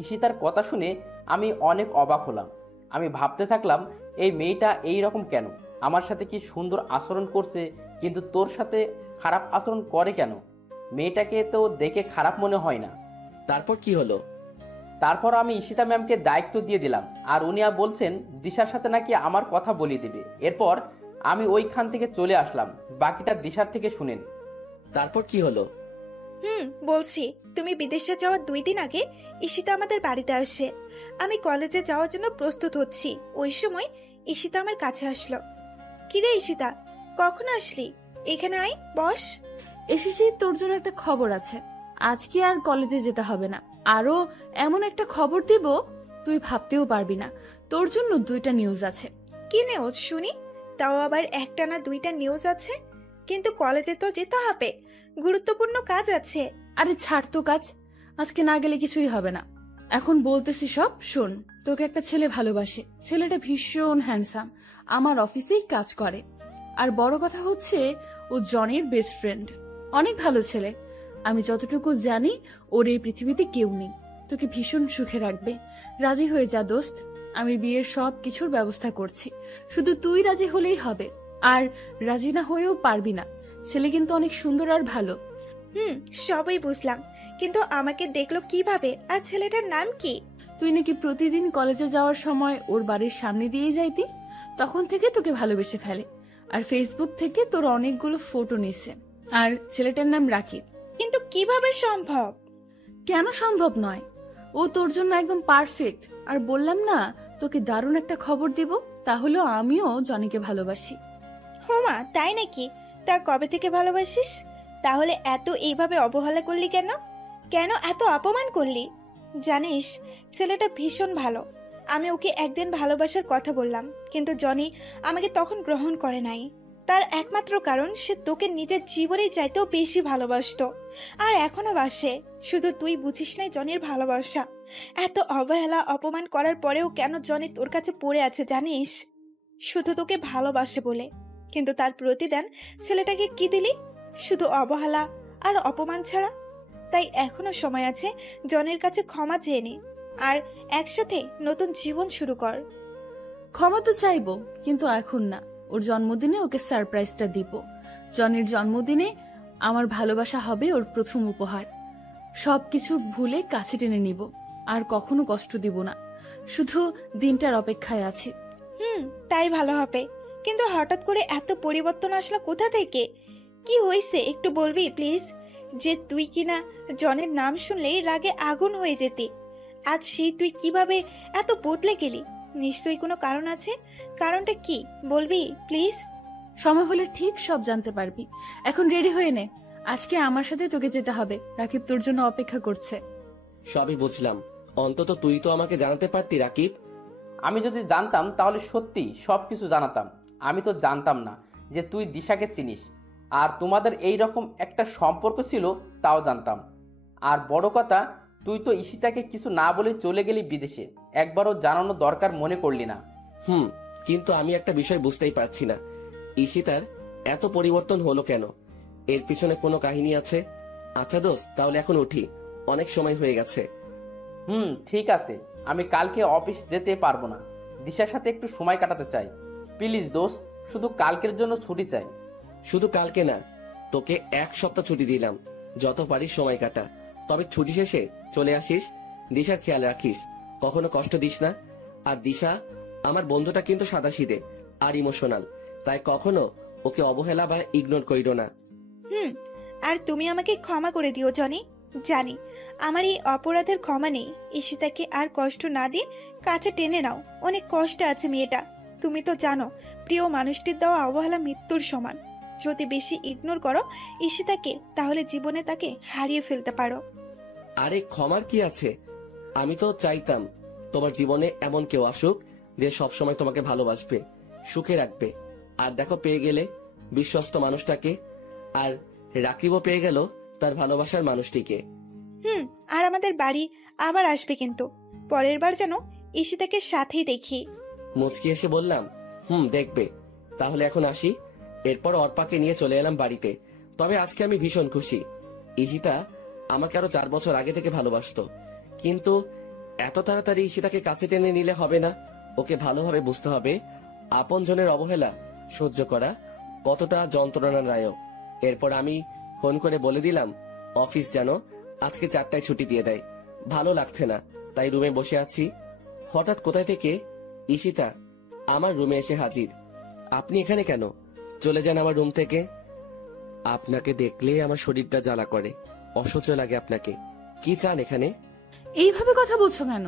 ঈশিতার কথা শুনে আমি অনেক অবাক হলাম। আমি ভাবতে থাকলাম, এই মেয়েটা এই রকম কেন? আমার সাথে কি সুন্দর আচরণ করছে, কিন্তু তোর সাথে খারাপ আচরণ করে কেন? মেয়েটাকে তো দেখে খারাপ মনে হয় না। তারপর কি হলো? তারপর আমি ঈশিতা ম্যামকে দায়িত্ব দিয়ে দিলাম, আর উনিয়া বলছেন দিশার সাথে নাকি আমার কথা বলিয়ে দেবে। এরপর আমি ওইখান থেকে চলে আসলাম। বাকিটা দিশার থেকে শুনেন। তারপর কি হলো? বলছি, তুমি বিদেশে যাওয়ার 2 দিন আগে ঈশিতা আমাদের বাড়িতে আসে। আমি কলেজে যাওয়ার জন্য প্রস্তুত হচ্ছি। ওই সময় ঈশিতা আমার কাছে আসলো। কিরে ঈশিতা, কখন আসলি? এখানে আয়, বস। এসেছি, তোর জন্য একটা খবর আছে। আজকে আর কলেজে যেতে হবে না। আরো এমন একটা খবর দিব তুই ভাবতেও পারবি না। তোর জন্য 2টা নিউজ আছে। কি নিউজ শুনি? তাও আবার একটা না 2টা নিউজ আছে? কিন্তু কলেজে তো যেতে হবে, গুরুত্বপূর্ণ কাজ আছে। আরে ছাড় তো কাজ, আজকে না গেলে কিছুই হবে না। এখন বলতেছি সব শোন। তোকে একটা ছেলে ভালোবাসে। ছেলেটা ভীষণ হ্যান্ডসাম, আমার অফিসেই কাজ করে। আর বড় কথা হচ্ছে ও জনির বেস্ট ফ্রেন্ড। অনেক ভালো ছেলে। আমি যতটুকু জানি ওর এই পৃথিবীতে কেউ নেই। তোকে ভীষণ সুখে রাখবে। রাজি হয়ে যা দোস্ত। আমি বিয়ের সব কিছুর ব্যবস্থা করছি, শুধু তুই রাজি হলেই হবে। আর রাজি না হয়েও পারবি না। ছেলে কিন্তু অনেক সুন্দর আর ভালো। সবই বুঝলাম, কিন্তু আমাকে দেখলো কিভাবে? আর ছেলেটার নাম কি? তুই নাকি প্রতিদিন কলেজে যাওয়ার সময় ওর বাড়ির সামনে দিয়ে যাইতি, তখন থেকে তোকে ভালোবেসে ফেলে। আর ফেসবুক থেকে তোর অনেকগুলো ফটো নিছে। আর ছেলেটার নাম রাকিব। কিন্তু কিভাবে সম্ভব? কেন সম্ভব নয়? ও তোর জন্য একদম পারফেক্ট। আর বললাম না তোকে দারুণ একটা খবর দিব, তাহলে আমিও জনিকে ভালোবাসি। হোমা, তাই নাকি? তা কবে থেকে ভালোবাসিস? তাহলে এত এইভাবে অবহেলা করলি কেন? কেন এত অপমান করলি? জানিস, ছেলেটা ভীষণ ভালো। আমি ওকে একদিন ভালোবাসার কথা বললাম, কিন্তু জনি আমাকে তখন গ্রহণ করে নাই। তার একমাত্র কারণ সে তোকে নিজের জীবনের চাইতেও বেশি ভালোবাসতো, আর এখনো বাসে। শুধু তুই বুঝিস নাই জনির ভালোবাসা। এত অবহেলা অপমান করার পরেও কেন জনি তোর কাছে পড়ে আছে জানিস? শুধু তোকে ভালোবাসে বলে। কিন্তু তার প্রতিদান ছেলেটাকে কি দিলি? শুধু অবহেলা আর অপমান ছাড়া। তাই এখনো সময় আছে, জনের কাছে ক্ষমা চেয়ে নে আর একসাথে নতুন জীবন শুরু কর। ক্ষমা তো চাইবো, কিন্তু এখন না। ওর জন্মদিনে ওকে সারপ্রাইজটা দিব। জনের জন্মদিনে আমার ভালোবাসা হবে ওর প্রথম উপহার। সবকিছু ভুলে কাছে টেনে নিব, আর কখনো কষ্ট দিব না। শুধু দিনটার অপেক্ষায় আছি। তাই ভালো হবে। কিন্তু হঠাৎ করে এত পরিবর্তন আসলো কোথা থেকে? কি হয়েছে একটু বলবি প্লিজ? যে তুই কিনা জনের নাম শুনলেই রাগে আগুন হয়ে যেতি, আজ সেই তুই কিভাবে এত বদলে গেলি? নিশ্চয়ই কোনো কারণ আছে। কারণটা কি বলবি প্লিজ? সময় হলে ঠিক সব জানতে পারবি। এখন রেডি হয়ে নে, আজকে আমার সাথে তোকে যেতে হবে। রাকিব তোর জন্য অপেক্ষা করছে। সবই বুঝলাম, অন্তত তুই তো আমাকে জানাতে পারতি রাকিব। আমি যদি জানতাম তাহলে সত্যি সব কিছু জানাতাম। আমি তো জানতাম না যে তুই দিশাকে চিনিস আর তোমাদের এই রকম একটা সম্পর্ক ছিল, তাও জানতাম। আর বড় কথা, তুই তো ঈশিতাকে কিছু না বলে চলে গেলি বিদেশে, একবারও জানানো দরকার মনে করলি না। কিন্তু আমি একটা বিষয় বুঝতেই পারছি না, ঈশিতার এত পরিবর্তন হলো কেন? এর পিছনে কোনো কাহিনী আছে? আচ্ছা দোস্ত, তাহলে এখন উঠি, অনেক সময় হয়ে গেছে। ঠিক আছে, আমি কালকে অফিস যেতে পারবো না। দিশার সাথে একটু সময় কাটাতে চাই। প্লিজ দোস্ত, শুধু কালকের জন্য ছুটি চাই। শুধু কালকে না, তোকে 1 সপ্তাহ ছুটি দিলাম, যত পারিস সময় কাটা। তবে ছুটি শেষে চলে আসিস। দিশার খেয়াল রাখিস, কখনো কষ্ট দিস না। আর দিশা আমার বন্ধুটা কিন্তু সাদাসিধে আর ইমোশনাল, তাই কখনো ওকে অবহেলা বা ইগনোর করিও না। আর তুমি আমাকে ক্ষমা করে দিও জনি। জানি আমার এই অপরাধের ক্ষমা নেই। ঈশিতাকে আর কষ্ট না দিয়ে কাছে টেনে নাও। অনেক কষ্ট আছে মেয়েটা। তুমি তো জানো, প্রিয় মানুষটির দেওয়া অবহেলা মৃত্যুর সমান। যদি বেশি ইগনোর করো ঈশিতাকে, তাহলে জীবনে তাকে হারিয়ে ফেলতে পারো। আরে ক্ষমার কি আছে? আমি তো চাইতাম তোমার জীবনে এমন কেউ আসুক যে সবসময় তোমাকে ভালোবাসবে, সুখে রাখবে। আর দেখো, পেয়ে গেলে বিশ্বস্ত মানুষটাকে। আর রাকিবও পেয়ে গেল তার ভালোবাসার মানুষটিকে। আর আমাদের বাড়ি আবার আসবে, কিন্তু পরের বার যেন ঈশিতাকে সাথেই দেখি। মুচকি এসে বললাম, দেখবে। তাহলে এখন আসি। এরপর অর্পাকে নিয়ে চলে এলাম বাড়িতে। তবে আজকে আমি ভীষণ খুশি। ঈশিতা আমাকে আরো 4 বছর আগে থেকে ভালোবাসতো, কিন্তু এত তাড়াতাড়ি ঈশিতাকে কাছে টেনে নিলে হবে না। ওকে ভালোভাবে বুঝতে হবে আপনজনের অবহেলা সহ্য করা কতটা যন্ত্রণাদায়ক। এরপর আমি ফোন করে বলে দিলাম অফিস যেন আজকে 4টায় ছুটি দিয়ে দেয়। ভালো লাগছে না, তাই রুমে বসে আছি। হঠাৎ কোথায় থেকে ঈশিতা আমার রুমে এসে হাজির। আপনি এখানে কেন? চলে যান আমার রুম থেকে। আপনাকে দেখলে আমার শরীরটা জ্বালা করে, অসহ্য লাগে আপনাকে। কি চান এখানে? এইভাবে কথা বলছো কেন?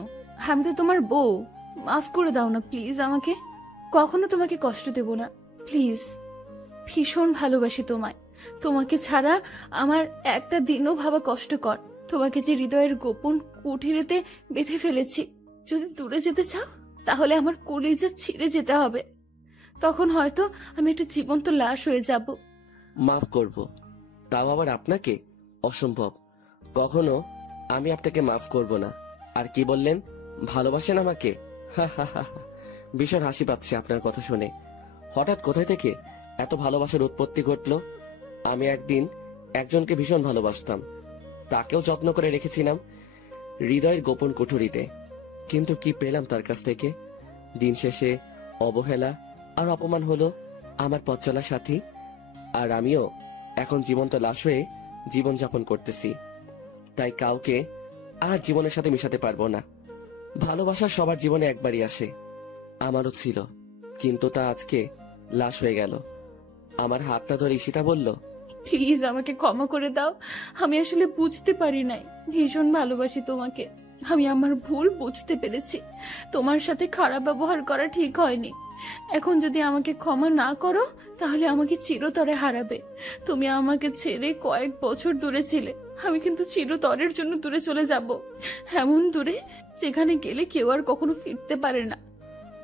আমি তো তোমার বউ। মাফ করে দাও না প্লিজ আমাকে। কখনো তোমাকে কষ্ট দেব না, প্লিজ। ভীষণ ভালোবাসি তোমায়। তোমাকে ছাড়া আমার একটা দিনও ভাবা কষ্টকর। তোমাকে যে হৃদয়ের গোপন কুঠিরেতে বেঁধে ফেলেছি, যদি দূরে যেতে চাও তাহলে আমার কলিজা ছিঁড়ে যেতে হবে। তখন হয়তো আমি একটা জীবন্ত লাশ হয়ে যাব। মাফ করব, তাও আবার আপনাকে? অসম্ভব, কখনো আমি আপনাকে মাফ করব না। আর কি বললেন, ভালোবাসেন আমাকে? ভীষণ হাসি পাচ্ছে আপনার কথা শুনে। হঠাৎ কোথায় থেকে এত ভালোবাসার উৎপত্তি ঘটলো? আমি একদিন একজনকে ভীষণ ভালোবাসতাম, তাকেও যত্ন করে রেখেছিলাম হৃদয়ের গোপন কুঠুরিতে। কিন্তু কি পেলাম তার কাছ থেকে? দিন শেষে অবহেলা আর অপমান হলো আমার পথ চলা সাথী। আর আমিও এখন জীবন্ত লাশ হয়ে জীবনযাপন করতেছি। তাই কাউকে আর জীবনের সাথে মিশাতে পারবো না। ভালোবাসা সবার জীবনে একবারই আসে, আমারও ছিল, কিন্তু তা আজকে লাশ হয়ে গেল। আমার হাতটা ধরে ঈশিতা বলল, প্লিজ আমাকে ক্ষমা করে দাও। আমি আসলে বুঝতে পারি নাই, ভীষণ ভালোবাসি তোমাকে। আমি আমার ভুল বুঝতে পেরেছি। তোমার সাথে খারাপ ব্যবহার করা ঠিক হয়নি। এখন যদি আমাকে ক্ষমা না করো তাহলে আমাকে চিরতরে হারাবে। তুমি আমাকে ছেড়ে কয়েক বছর দূরে ছিলে, আমি কিন্তু চিরতরের জন্য দূরে চলে যাব, এমন দূরে যেখানে গেলে কেউ আর কখনো ফিরতে পারে না।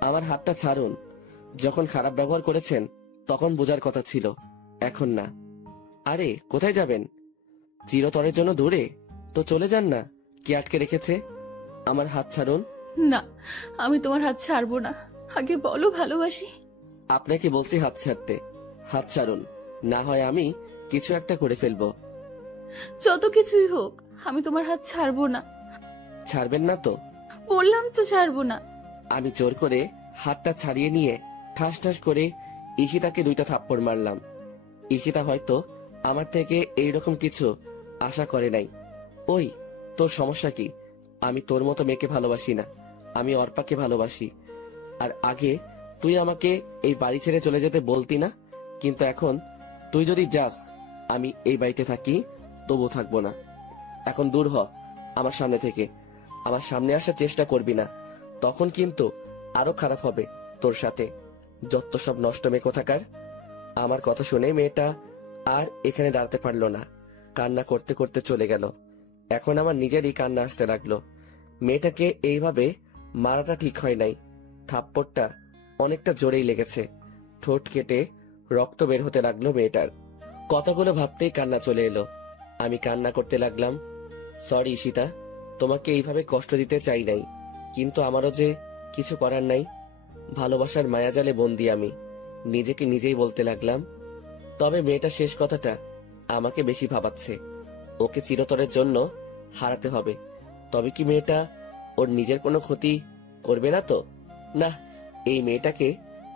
আমার হাতটা ছাড়ুন। যখন খারাপ ব্যবহার করেছেন তখন বোঝার কথা ছিল, এখন না। আরে কোথায় যাবেন? চিরতরের জন্য দূরে? তো চলে যান না, কি আটকে রেখেছে? আমার হাত ছাড়ুন। না, আমি তোমার হাত ছাড়বো না। আগে বলো ভালোবাসি। আপনাকে বলছি হাত ছাড়তে। হাত ছাড়ুন, না হয় আমি কিছু একটা করে ফেলবো। যত কিছুই হোক আমি তোমার হাত ছাড়বো না। ছাড়বেন না তো? বললাম তো ছাড়বো না। আমি জোর করে হাতটা ছাড়িয়ে নিয়ে ঠাস ঠাস করে ঈশিতাকে 2টা থাপ্পড় মারলাম। ঈশিতা হয়তো আমার থেকে এইরকম কিছু আশা করে নাই। ওই, তোর সমস্যা কি? আমি তোর মতো মেয়েকে ভালোবাসি না, আমি অর্পাকে ভালোবাসি। আর আগে তুই আমাকে এই বাড়ি ছেড়ে চলে যেতে বলতি না, কিন্তু এখন তুই যদি যাস আমি এই বাড়িতে থাকি তবু থাকবো না। এখন দূর হ আমার সামনে থেকে। আমার সামনে আসার চেষ্টা করবি না, তখন কিন্তু আরো খারাপ হবে তোর সাথে। যত সব নষ্ট মেয়ে কোথাকার। আমার কথা শুনে মেয়েটা আর এখানে দাঁড়াতে পারলো না, কান্না করতে করতে চলে গেল। এখন আমার নিজেরই কান্না আসতে লাগলো। মেয়েটাকে এইভাবে মারাটা ঠিক হয় নাই। থাপ্পড়টা অনেকটা জোরেই লেগেছে। ঠোঁট কেটে রক্ত বের হতে লাগলো মেয়েটার। কথাগুলো ভাবতেই কান্না চলে এলো। আমি কান্না করতে লাগলাম। সরি ঈশিতা, তোমাকে এইভাবে কষ্ট দিতে চাই নাই, কিন্তু আমারও যে কিছু করার নাই। ভালোবাসার মায়াজালে বন্দি আমি, নিজেকে নিজেই বলতে লাগলাম। তবে মেয়েটা শেষ কথাটা আমাকে বেশি ভাবাচ্ছে। ওকে চিরতরের জন্য হারাতে হবে। তবে কি মেয়েটা ওর নিজের কোনো ক্ষতি করবে না তো? না, এই মেয়েটাকে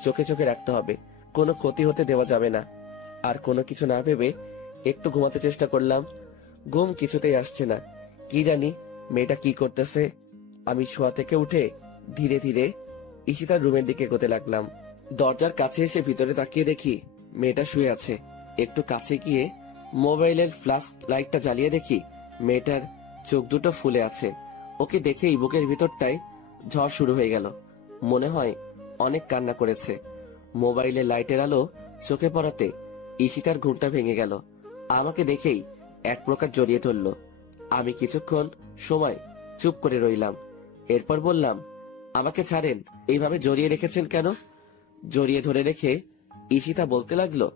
চোখে চোখে রাখতে হবে, কোনো ক্ষতি হতে দেওয়া যাবে না। আর কোনো কিছু না ভেবে একটু ঘুমাতে চেষ্টা করলাম, ঘুম কিছুতেই আসছে না। কি জানি মেয়েটা কি করতেছে। আমি শোয়া থেকে উঠে ধীরে ধীরে ঈশিতার রুমের দিকে এগোতে লাগলাম। দরজার কাছে এসে ভিতরে তাকিয়ে দেখি মেয়েটা শুয়ে আছে। একটু কাছে গিয়ে মোবাইলের ফ্ল্যাশ লাইটটা জ্বালিয়ে দেখি মেয়েটার চোখ দুটো ফুলে আছে। ওকে দেখেই বুকের ভিতরটায় ঝড় শুরু হয়ে গেল। মনে হয় অনেক কান্না করেছে। মোবাইলের লাইটের আলো চোখে পড়াতে ঈশিতার ঘুমটা ভেঙে গেল। আমাকে দেখেই এক প্রকার জড়িয়ে ধরল। আমি কিছুক্ষণ সময় চুপ করে রইলাম। এরপর বললাম, আমাকে ছাড়েন, এইভাবে জড়িয়ে রেখেছেন কেন? জড়িয়ে ধরে রেখে ঈশিতা বলতে লাগলো,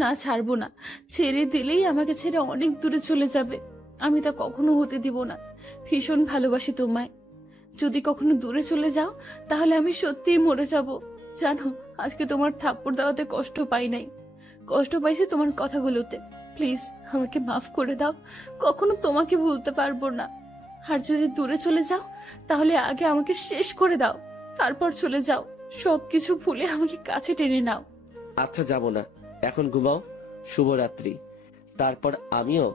না ছাড়বো না, ছেড়ে দিলেই আমাকে ছেড়ে অনেক দূরে চলে যাবে। আমি তা কখনো হতে দিব না। ভীষণ ভালোবাসি তোমায়। যদি কখনো দূরে চলে যাও তাহলে আমি সত্যিই মরে যাব। জানো, আজকে তোমার থাপ্পড় দেওয়াতে কষ্ট পাই নাই, কষ্ট পাইছি তোমার কথাগুলোতে। প্লিজ আমাকে মাফ করে দাও, কখনো তোমাকে ভুলতে পারবো না। আর যদি দূরে চলে যাও তাহলে আগে আমাকে শেষ করে দাও, তারপর চলে যাও। সবকিছু ভুলে আমাকে কাছে টেনে নাও। আচ্ছা যাব না, এখন ঘুমাও, শুভরাত্রি। তারপর আমিও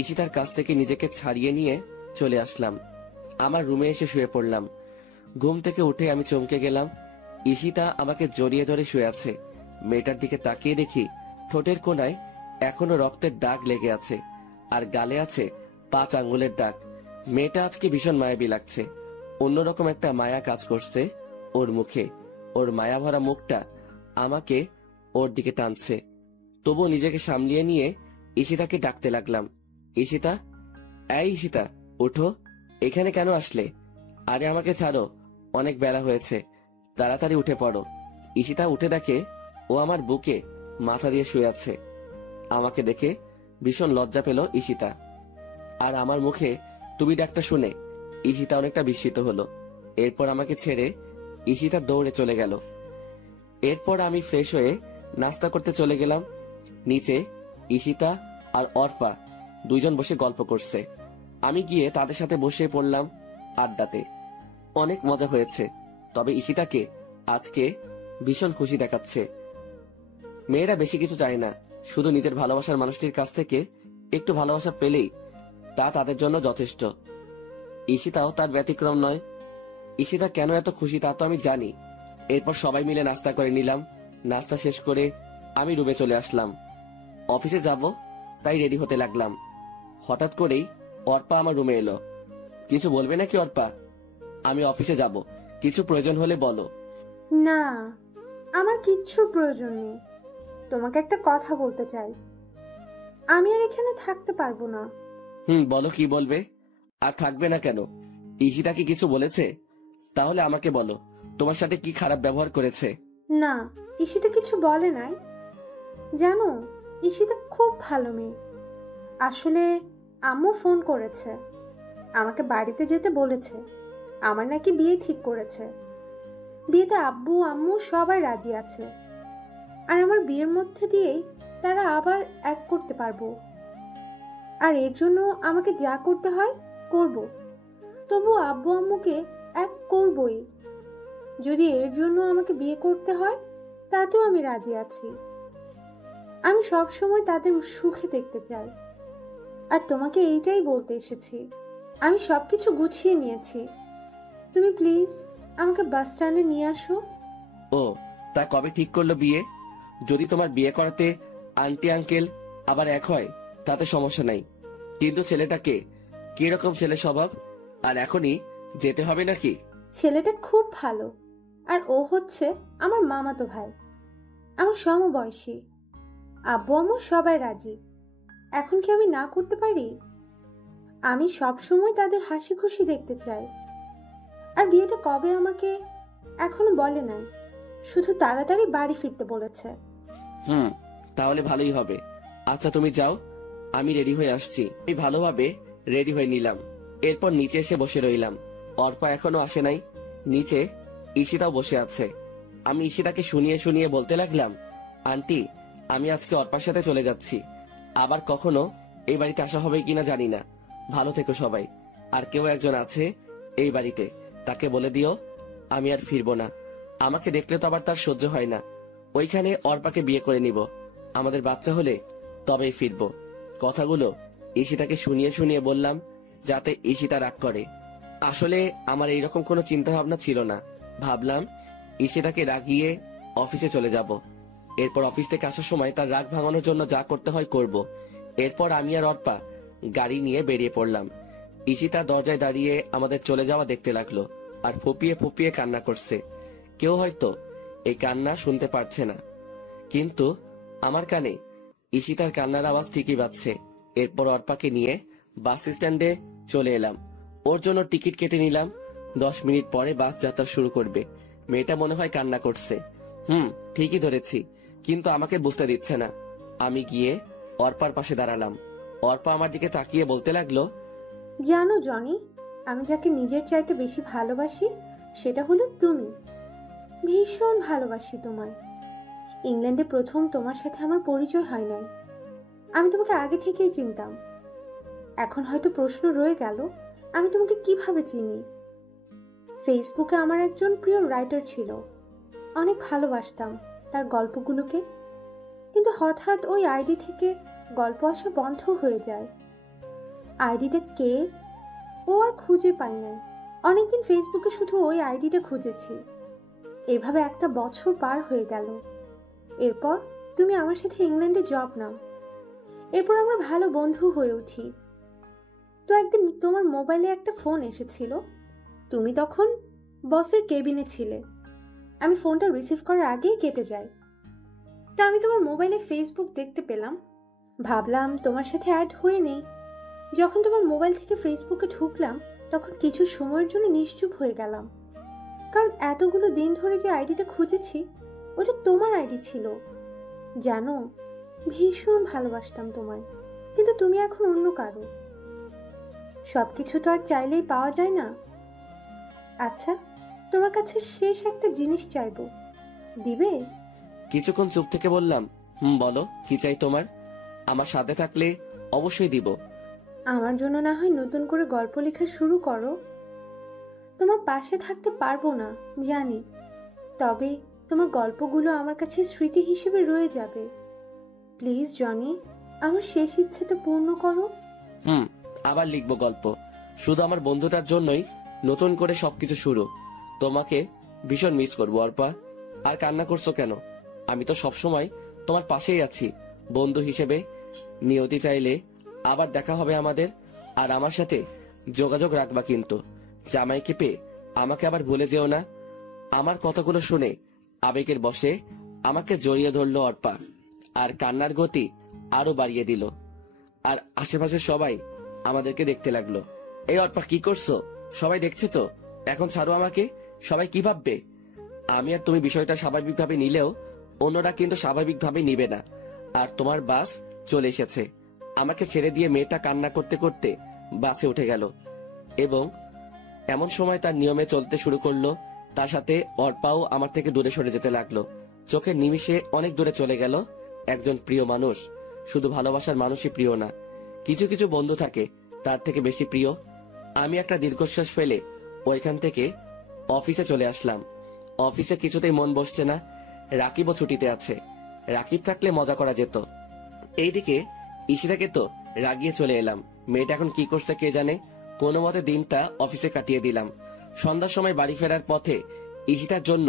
ঈশিতার কাছ থেকে নিজেকে ছাড়িয়ে নিয়ে চলে আসলাম। আমার রুমে এসে শুয়ে পড়লাম। ঘুম থেকে উঠে আমি চমকে গেলাম। ঈশিতা আমাকে জড়িয়ে ধরে শুয়ে আছে। মেয়েটার দিকে তাকিয়ে দেখি ঠোঁটের কোণায় এখনো রক্তের দাগ লেগে আছে, আর গালে আছে 5 আঙ্গুলের দাগ। মেয়েটা আজকে ভীষণ মায়াবী লাগছে। অন্যরকম একটা মায়া কাজ করছে ওর মুখে। ওর মায়া ভরা মুখটা আমাকে ওর দিকে টানছে। তবু নিজেকে সামলিয়ে নিয়ে ঈশিতাকে ডাকতে লাগলাম, ঈশিতা, এই ঈশিতা, উঠো, এখানে কেন আসলে? আরে আমাকে ছাড়ো, অনেক বেলা হয়েছে, তাড়াতাড়ি উঠে পড়ো। ঈশিতা উঠে দেখে ও আমার বুকে মাথা দিয়ে শুয়ে আছে। আমাকে দেখে ভীষণ লজ্জা পেল ঈশিতা। আর আমার মুখে তুমি ডাকটা শুনে ঈশিতা অনেকটা বিস্মিত হলো। এরপর আমাকে ছেড়ে ঈশিতা দৌড়ে চলে গেল। এরপর আমি ফ্রেশ হয়ে নাস্তা করতে চলে গেলাম। নিচে ঈশিতা আর অর্পা 2জন বসে গল্প করছে। আমি গিয়ে তাদের সাথে বসে পড়লাম আড্ডাতে। অনেক মজা হয়েছে। তবে ঈশিতাকে আজকে ভীষণ খুশি দেখাচ্ছে। মেয়েরা বেশি কিছু চায় না, শুধু নিজের ভালোবাসার মানুষটির কাছ থেকে একটু ভালোবাসা পেলেই তা তাদের জন্য যথেষ্ট। ঈশিতাও তার ব্যতিক্রম নয়। ঈশিতা কেন এত খুশি তা তো আমি জানি। এরপর সবাই মিলে নাস্তা করে নিলাম। নাস্তা শেষ করে আমি রুমে চলে আসলাম। অফিসে যাব তাই রেডি হতে লাগলাম। হঠাৎ করেই অর্পা আমার রুমে এলো। কিছু বলবে নাকি অর্পা? আমি অফিসে যাব, কিছু প্রয়োজন হলে বলো। না, আমার কিচ্ছুর প্রয়োজন নেই। তোমাকে একটা কথা বলতে চাই। আমি আর এখানে থাকতে পারবো না। বলো, কি বলবে? আর থাকবে না কেন? ঈশিতা কি কিছু বলেছে? তাহলে আমাকে বলো, তোমার সাথে কি খারাপ ব্যবহার করেছে? না, ঈশিতা কিছু বলে নাই। জানো, ঈশিতা খুব ভালো মেয়ে। আসলে আম্মু ফোন করেছে, আমাকে বাড়িতে যেতে বলেছে। আমার নাকি বিয়ে ঠিক করেছে। বিয়েতে আব্বু আম্মু সবাই রাজি আছে। আর আমার বিয়ের মধ্যে দিয়েই তারা আবার এক করতে পারবো। আর এর জন্য আমাকে যা করতে হয় করব। তবু আব্বু আম্মুকে এক করবই। যদি এর জন্য আমাকে বিয়ে করতে হয় তাতেও আমি রাজি আছি। আমি সব সময় তাদের সুখে দেখতে চাই। আর তোমাকে এইটাই বলতে এসেছি। আমি সবকিছু গুছিয়ে নিয়েছি। তুমি প্লিজ আমাকে বাস স্ট্যান্ডে নিয়ে আসো। ও, তা কবে ঠিক করলো বিয়ে? যদি তোমার বিয়ে করাতে আন্টি আঙ্কেল আবার এক হয় তাতে সমস্যা নাই, কিন্তু ছেলেটাকে কিরকম ছেলে স্বভাব? আর এখনই যেতে হবে নাকি? ছেলেটা খুব ভালো, আর ও হচ্ছে আমার মামাতো ভাই, আমার সমবয়সী। আব্বু আম্মু সবাই রাজি। এখন কি আমি না করতে পারি? আমি সব সময় তাদের হাসি খুশি দেখতে চাই। আর বিয়েটা কবে আমাকে এখনো বলে নাই, শুধু তাড়াতাড়ি বাড়ি ফিরতে বলেছে। তাহলে ভালোই হবে। আচ্ছা তুমি যাও, আমি রেডি হয়ে আসছি। আমি ভালোভাবে রেডি হয়ে নিলাম। এরপর নিচে এসে বসে রইলাম। অর্পা এখনো আসে নাই। নিচে ঈশিতাও বসে আছে। আমি ঈশিতাকে শুনিয়ে শুনিয়ে বলতে লাগলাম, আন্টি আমি আজকে অর্পার সাথে চলে যাচ্ছি। আবার কখনো এই বাড়িতে আসা হবে কিনা জানি না। ভালো থেকো সবাই। আর কেউ একজন আছে এই বাড়িতে, তাকে বলে দিও আমি আর ফিরবো না। আমাকে দেখলে তো আবার তার সহ্য হয় না। ওইখানে অর্পাকে বিয়ে করে নিব। আমাদের বাচ্চা হলে তবেই ফিরবো। কথাগুলো ঈশিতাকে শুনিয়ে শুনিয়ে বললাম যাতে ঈশিতা রাগ করে। আসলে আমার এইরকম কোনো চিন্তা ভাবনা ছিল না। ভাবলাম ঈশিতাকে রাগিয়ে অফিসে চলে যাব। এরপর অফিস থেকে আসার সময় তার রাগ ভাঙানোর জন্য যা করতে হয় করব। এরপর আমি আর অর্পা গাড়ি নিয়ে বেরিয়ে পড়লাম। ঈশিতা দরজায় দাঁড়িয়ে আমাদের চলে যাওয়া দেখতে লাগলো আর ফুপিয়ে ফুপিয়ে কান্না করছে। কেউ হয়তো এই কান্না শুনতে পারছে না, কিন্তু আমার কানে ঈশিতার কান্নার আওয়াজ ঠিকই বাজছে। এরপর অর্পাকে নিয়ে বাস স্ট্যান্ডে চলে এলাম। ওর জন্য টিকিট কেটে নিলাম। 10 মিনিট পরে বাস যাত্রা শুরু করবে। মেয়েটা মনে হয় কান্না করছে। ঠিকই ধরেছি, কিন্তু আমাকে বুঝতে দিচ্ছে না। আমি গিয়ে অর্পার পাশে দাঁড়ালাম। অর্পা আমার দিকে তাকিয়ে বলতে লাগলো, জানো জনি, আমি যাকে নিজের চাইতে বেশি ভালোবাসি সেটা হলো তুমি। ভীষণ ভালোবাসি তোমায়। ইংল্যান্ডে প্রথম তোমার সাথে আমার পরিচয় হয় নাই। আমি তোমাকে আগে থেকেই চিনতাম। এখন হয়তো প্রশ্ন রয়ে গেল, আমি তোমাকে কিভাবে চিনি। ফেসবুকে আমার একজন প্রিয় রাইটার ছিল, অনেক ভালোবাসতাম তার গল্পগুলোকে। কিন্তু হঠাৎ ওই আইডি থেকে গল্প আসা বন্ধ হয়ে যায়। আইডিটা কে ও আর খুঁজে পাই নাই। অনেকদিন ফেসবুকে শুধু ওই আইডিটা খুঁজেছি। এভাবে একটা বছর পার হয়ে গেল। এরপর তুমি আমার সাথে ইংল্যান্ডে জব নাও। এরপর আমরা ভালো বন্ধু হয়ে উঠি। তো একদিন তোমার মোবাইলে একটা ফোন এসেছিল। তুমি তখন বসের কেবিনে ছিলে। আমি ফোনটা রিসিভ করার আগেই কেটে যাই। তা আমি তোমার মোবাইলে ফেসবুক দেখতে পেলাম। ভাবলাম তোমার সাথে অ্যাড হয়ে নেই। যখন তোমার মোবাইল থেকে ফেসবুকে ঢুকলাম তখন কিছু সময়ের জন্য নিশ্চুপ হয়ে গেলাম, কারণ এতগুলো দিন ধরে যে আইডিটা খুঁজেছি ওটা তোমার আইডি ছিল। জানো, ভীষণ ভালোবাসতাম তোমায়, কিন্তু তুমি এখন অন্য কারো। সবকিছু তো আর চাইলেই পাওয়া যায় না। আচ্ছা, তোমার কাছে শেষ একটা জিনিস চাইবো, দিবে? কিছুক্ষণ চুপ থেকে বললাম, বলো কি চাই তোমার? আমার সাথে থাকলে অবশ্যই দিব। আমার জন্য না হয় নতুন করে গল্প লেখা শুরু করো। তোমার পাশে থাকতে পারবো না জানি, তবে তোমার গল্পগুলো আমার কাছে স্মৃতি হিসেবে রয়ে যাবে। প্লিজ জনি, আমার শেষ ইচ্ছেটা পূর্ণ করো। আবার লিখবো গল্প, শুধু আমার বন্ধুটার জন্যই নতুন করে সবকিছু শুরু। তোমাকে ভীষণ মিস করবো অর্পা। আর কান্না করছো কেন? আমি তো সবসময় তোমার পাশেই আছি বন্ধু হিসেবে। নিয়তি চাইলে আবার দেখা হবে আমাদের। আর আমার সাথে যোগাযোগ রাখবা কিন্তু। জামাইকে পেয়ে আমাকে আবার ভুলে যেও না। আমার কথাগুলো শুনে আবেগের বশে আমাকে জড়িয়ে ধরলো অর্পা, আর কান্নার গতি আরো বাড়িয়ে দিল। আর আশেপাশের সবাই আমাদেরকে দেখতে লাগলো। এই অর্পা কি করছো? সবাই দেখছে তো, এখন ছাড়ো আমাকে। সবাই কি ভাববে? আমি আর তুমি বিষয়টা স্বাভাবিকভাবে নিলেও অন্যরা কিন্তু স্বাভাবিকভাবে নিবে না। আর তোমার বাস চলে এসেছে। আমাকে ছেড়ে দিয়ে মেয়েটা কান্না করতে করতে বাসে উঠে গেল এবং এমন সময় তার নিয়মে চলতে শুরু করলো। তার সাথে অর্পাও আমার থেকে দূরে সরে যেতে লাগলো। চোখের নিমিষে অনেক দূরে চলে গেল একজন প্রিয় মানুষ। শুধু ভালোবাসার মানুষই প্রিয় না, কিছু কিছু বন্ধু থাকে তার থেকে বেশি প্রিয়। আমি একটা দীর্ঘশ্বাস ফেলে ওইখান থেকে অফিসে চলে আসলাম। অফিসে কিছুতেই মন বসছে না। রাকিবও ছুটিতে আছে। রাকিব থাকলে মজা করা যেত। এইদিকে ঈশিতাকে তো রাগিয়ে চলে এলাম। মেয়েটা এখন কি করছে কে জানে। কোনো মতে দিনটা অফিসে কাটিয়ে দিলাম। সন্ধ্যার সময় বাড়ি ফেরার পথে ঈশিতার জন্য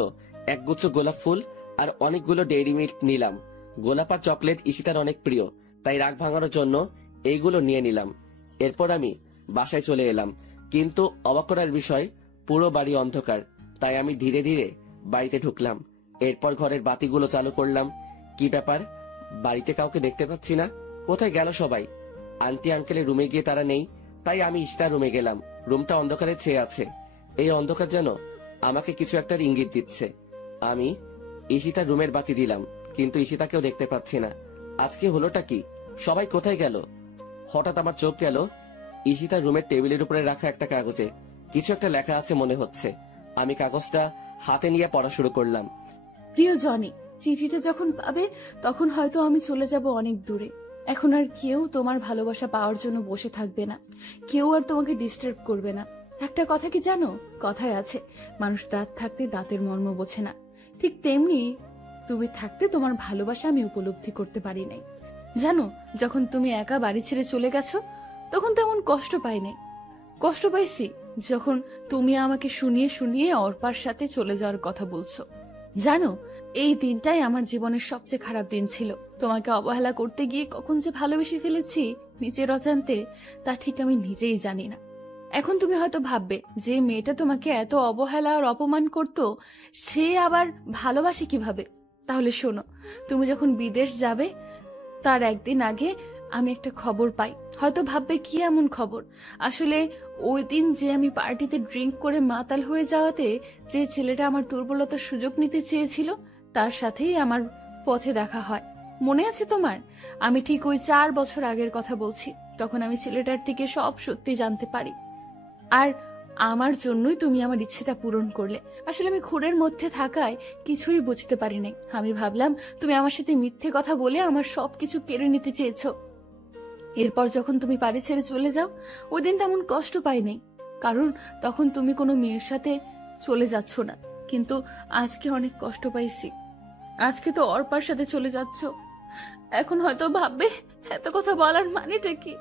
একগুচ্ছ গোলাপ ফুল আর অনেকগুলো ডেইরি মিল্ক নিলাম। গোলাপ আর চকলেট ঈশিতার অনেক প্রিয়, তাই রাগ ভাঙানোর জন্য এইগুলো নিয়ে নিলাম। এরপর আমি বাসায় চলে এলাম, কিন্তু অবাক করার বিষয় পুরো বাড়ি অন্ধকার। তাই আমি ধীরে ধীরে বাড়িতে ঢুকলাম। এরপর ঘরের বাতিগুলো চালু করলাম। কি ব্যাপার, বাড়িতে কাউকে দেখতে পাচ্ছি না, কোথায় গেল সবাই? আন্টি আঙ্কেলের রুমে গিয়ে তারা নেই, তাই আমি ঈশিতার রুমে গেলাম। রুমটা অন্ধকারে ছেয়ে আছে। এই অন্ধকার যেন আমাকে কিছু একটার ইঙ্গিত দিচ্ছে। আমি ঈশিতার রুমের বাতি দিলাম, কিন্তু ঈশিতাকেও দেখতে পাচ্ছি না। আজকে হলোটা কি? সবাই কোথায় গেল? হঠাৎ আমার চোখ গেল ঈশিতার রুমের টেবিলের উপরে রাখা একটা কাগজে। কিছু একটা লেখা আছে মনে হচ্ছে। আমি কাগজটা হাতে নিয়ে পড়া শুরু করলাম। প্রিয় জনি, চিঠিটা যখন পাবে তখন হয়তো আমি চলে যাব অনেক দূরে। এখন আর কেউ তোমার ভালোবাসা পাওয়ার জন্য বসে থাকবে না, কেউ আর তোমাকে ডিস্টার্ব করবে না। একটা কথা কি জানো, কথায় আছে মানুষ দাঁত থাকতে দাঁতের মর্ম বোঝে না। ঠিক তেমনি তুমি থাকতে তোমার ভালোবাসা আমি উপলব্ধি করতে পারি নাই। জানো, যখন তুমি একা বাড়ি ছেড়ে চলে গেছো তখন তেমন কষ্ট পাই নাই। কষ্ট পাইছি যখন তুমি আমাকে শুনিয়ে শুনিয়ে অর্পার সাথে চলে যাওয়ার কথা বলছো। জানো, এই দিনটাই আমার জীবনের সবচেয়ে খারাপ দিন ছিল। তোমাকে অবহেলা করতে গিয়ে কখন যে ভালোবেসে ফেলেছি নিজের অজান্তে, তা ঠিক আমি নিজেই জানি না। এখন তুমি হয়তো ভাববে যে মেয়েটা তোমাকে এত অবহেলা আর অপমান করতো, সে আবার ভালোবাসে কিভাবে। তাহলে শোনো, তুমি যখন বিদেশ যাবে তার একদিন আগে আমি একটা খবর পাই। হয়তো ভাববে কি এমন খবর। আসলে ওই দিন যে আমি পার্টিতে ড্রিঙ্ক করে মাতাল হয়ে যাওয়াতে যে ছেলেটা আমার দুর্বলতার সুযোগ নিতে চেয়েছিল, তার সাথেই আমার পথে দেখা হয়। মনে আছে তোমার? আমি ঠিক ওই 4 বছর আগের কথা বলছি। তখন আমি ছেলেটার থেকে সব সত্যি জানতে পারি, আর আমার জন্যই তুমি আমার ইচ্ছেটা পূরণ করলে। আসলে আমি ঘোরের মধ্যে থাকায় কিছুই বুঝতে পারি নাই। আমি ভাবলাম তুমি আমার সাথে মিথ্যে কথা বলে আমার সবকিছু কেড়ে নিতে চেয়েছো। এরপর যখন তুমি বাড়ি ছেড়ে চলে যাও, ওই দিন তেমন কষ্ট পাই নাই, কারণ তখন তুমি কোনো মেয়ের সাথে চলে যাচ্ছ না। কিন্তু আজকে অনেক কষ্ট পাইছি। আজকে তো অর্পার সাথে চলে যাচ্ছ। এখন হয়তো ভাববে এত কথা বলার মানেটা কি।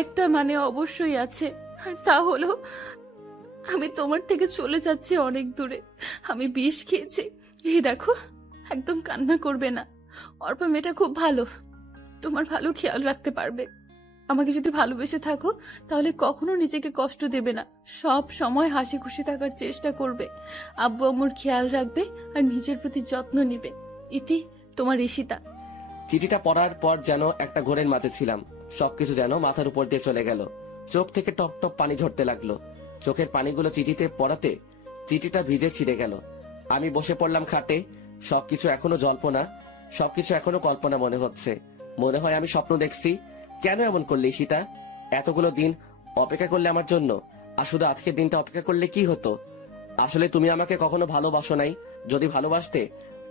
একটা মানে অবশ্যই আছে, আর তা হলো আমি তোমার থেকে চলে যাচ্ছি অনেক দূরে। আমি বিষ খেয়েছি। এই দেখো, একদম কান্না করবে না। অর্পা মেয়েটা খুব ভালো, তোমার ভালো খেয়াল রাখতে পারবে। আমাকে যদি ভালোবেসে থাকো তাহলে কখনো নিজেকে কষ্ট দেবে না। সব সময় হাসি খুশি থাকার চেষ্টা করবে। আব্বু আম্মুর খেয়াল রাখবে আর নিজের প্রতি যত্ন নিবে। ইতি, তোমার ঈশিতা। চিঠিটা পড়ার পর যেন একটা ঘোরের মাঝে ছিলাম। সবকিছু যেন মাথার উপর দিয়ে চলে গেল। চোখ থেকে টপ টপ পানি ঝরতে লাগলো। চোখের পানিগুলো চিঠিতে পড়াতে চিঠিটা ভিজে ছিঁড়ে গেল। আমি বসে পড়লাম খাটে। সবকিছু এখনো জল্পনা, সবকিছু এখনো কল্পনা মনে হচ্ছে। মনে হয় আমি স্বপ্ন দেখছি। কেন এমন করলে ঈশিতা? এতগুলো দিন অপেক্ষা করলে আমার জন্য, আর শুধু আজকের দিনটা অপেক্ষা করলে কি হতো? আসলে তুমি আমাকে কখনো ভালোবাসো নাই। যদি ভালোবাসতে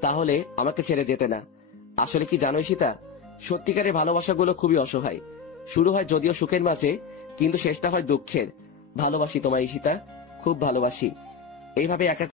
তাহলে আমাকে ছেড়ে যেতে না। আসলে কি জানো ঈশিতা, সত্যিকারের ভালোবাসাগুলো খুবই অসহায়। শুরু হয় যদিও সুখের মাঝে, কিন্তু শেষটা হয় দুঃখের। ভালোবাসি তোমায় ঈশিতা, খুব ভালোবাসি। এইভাবে একা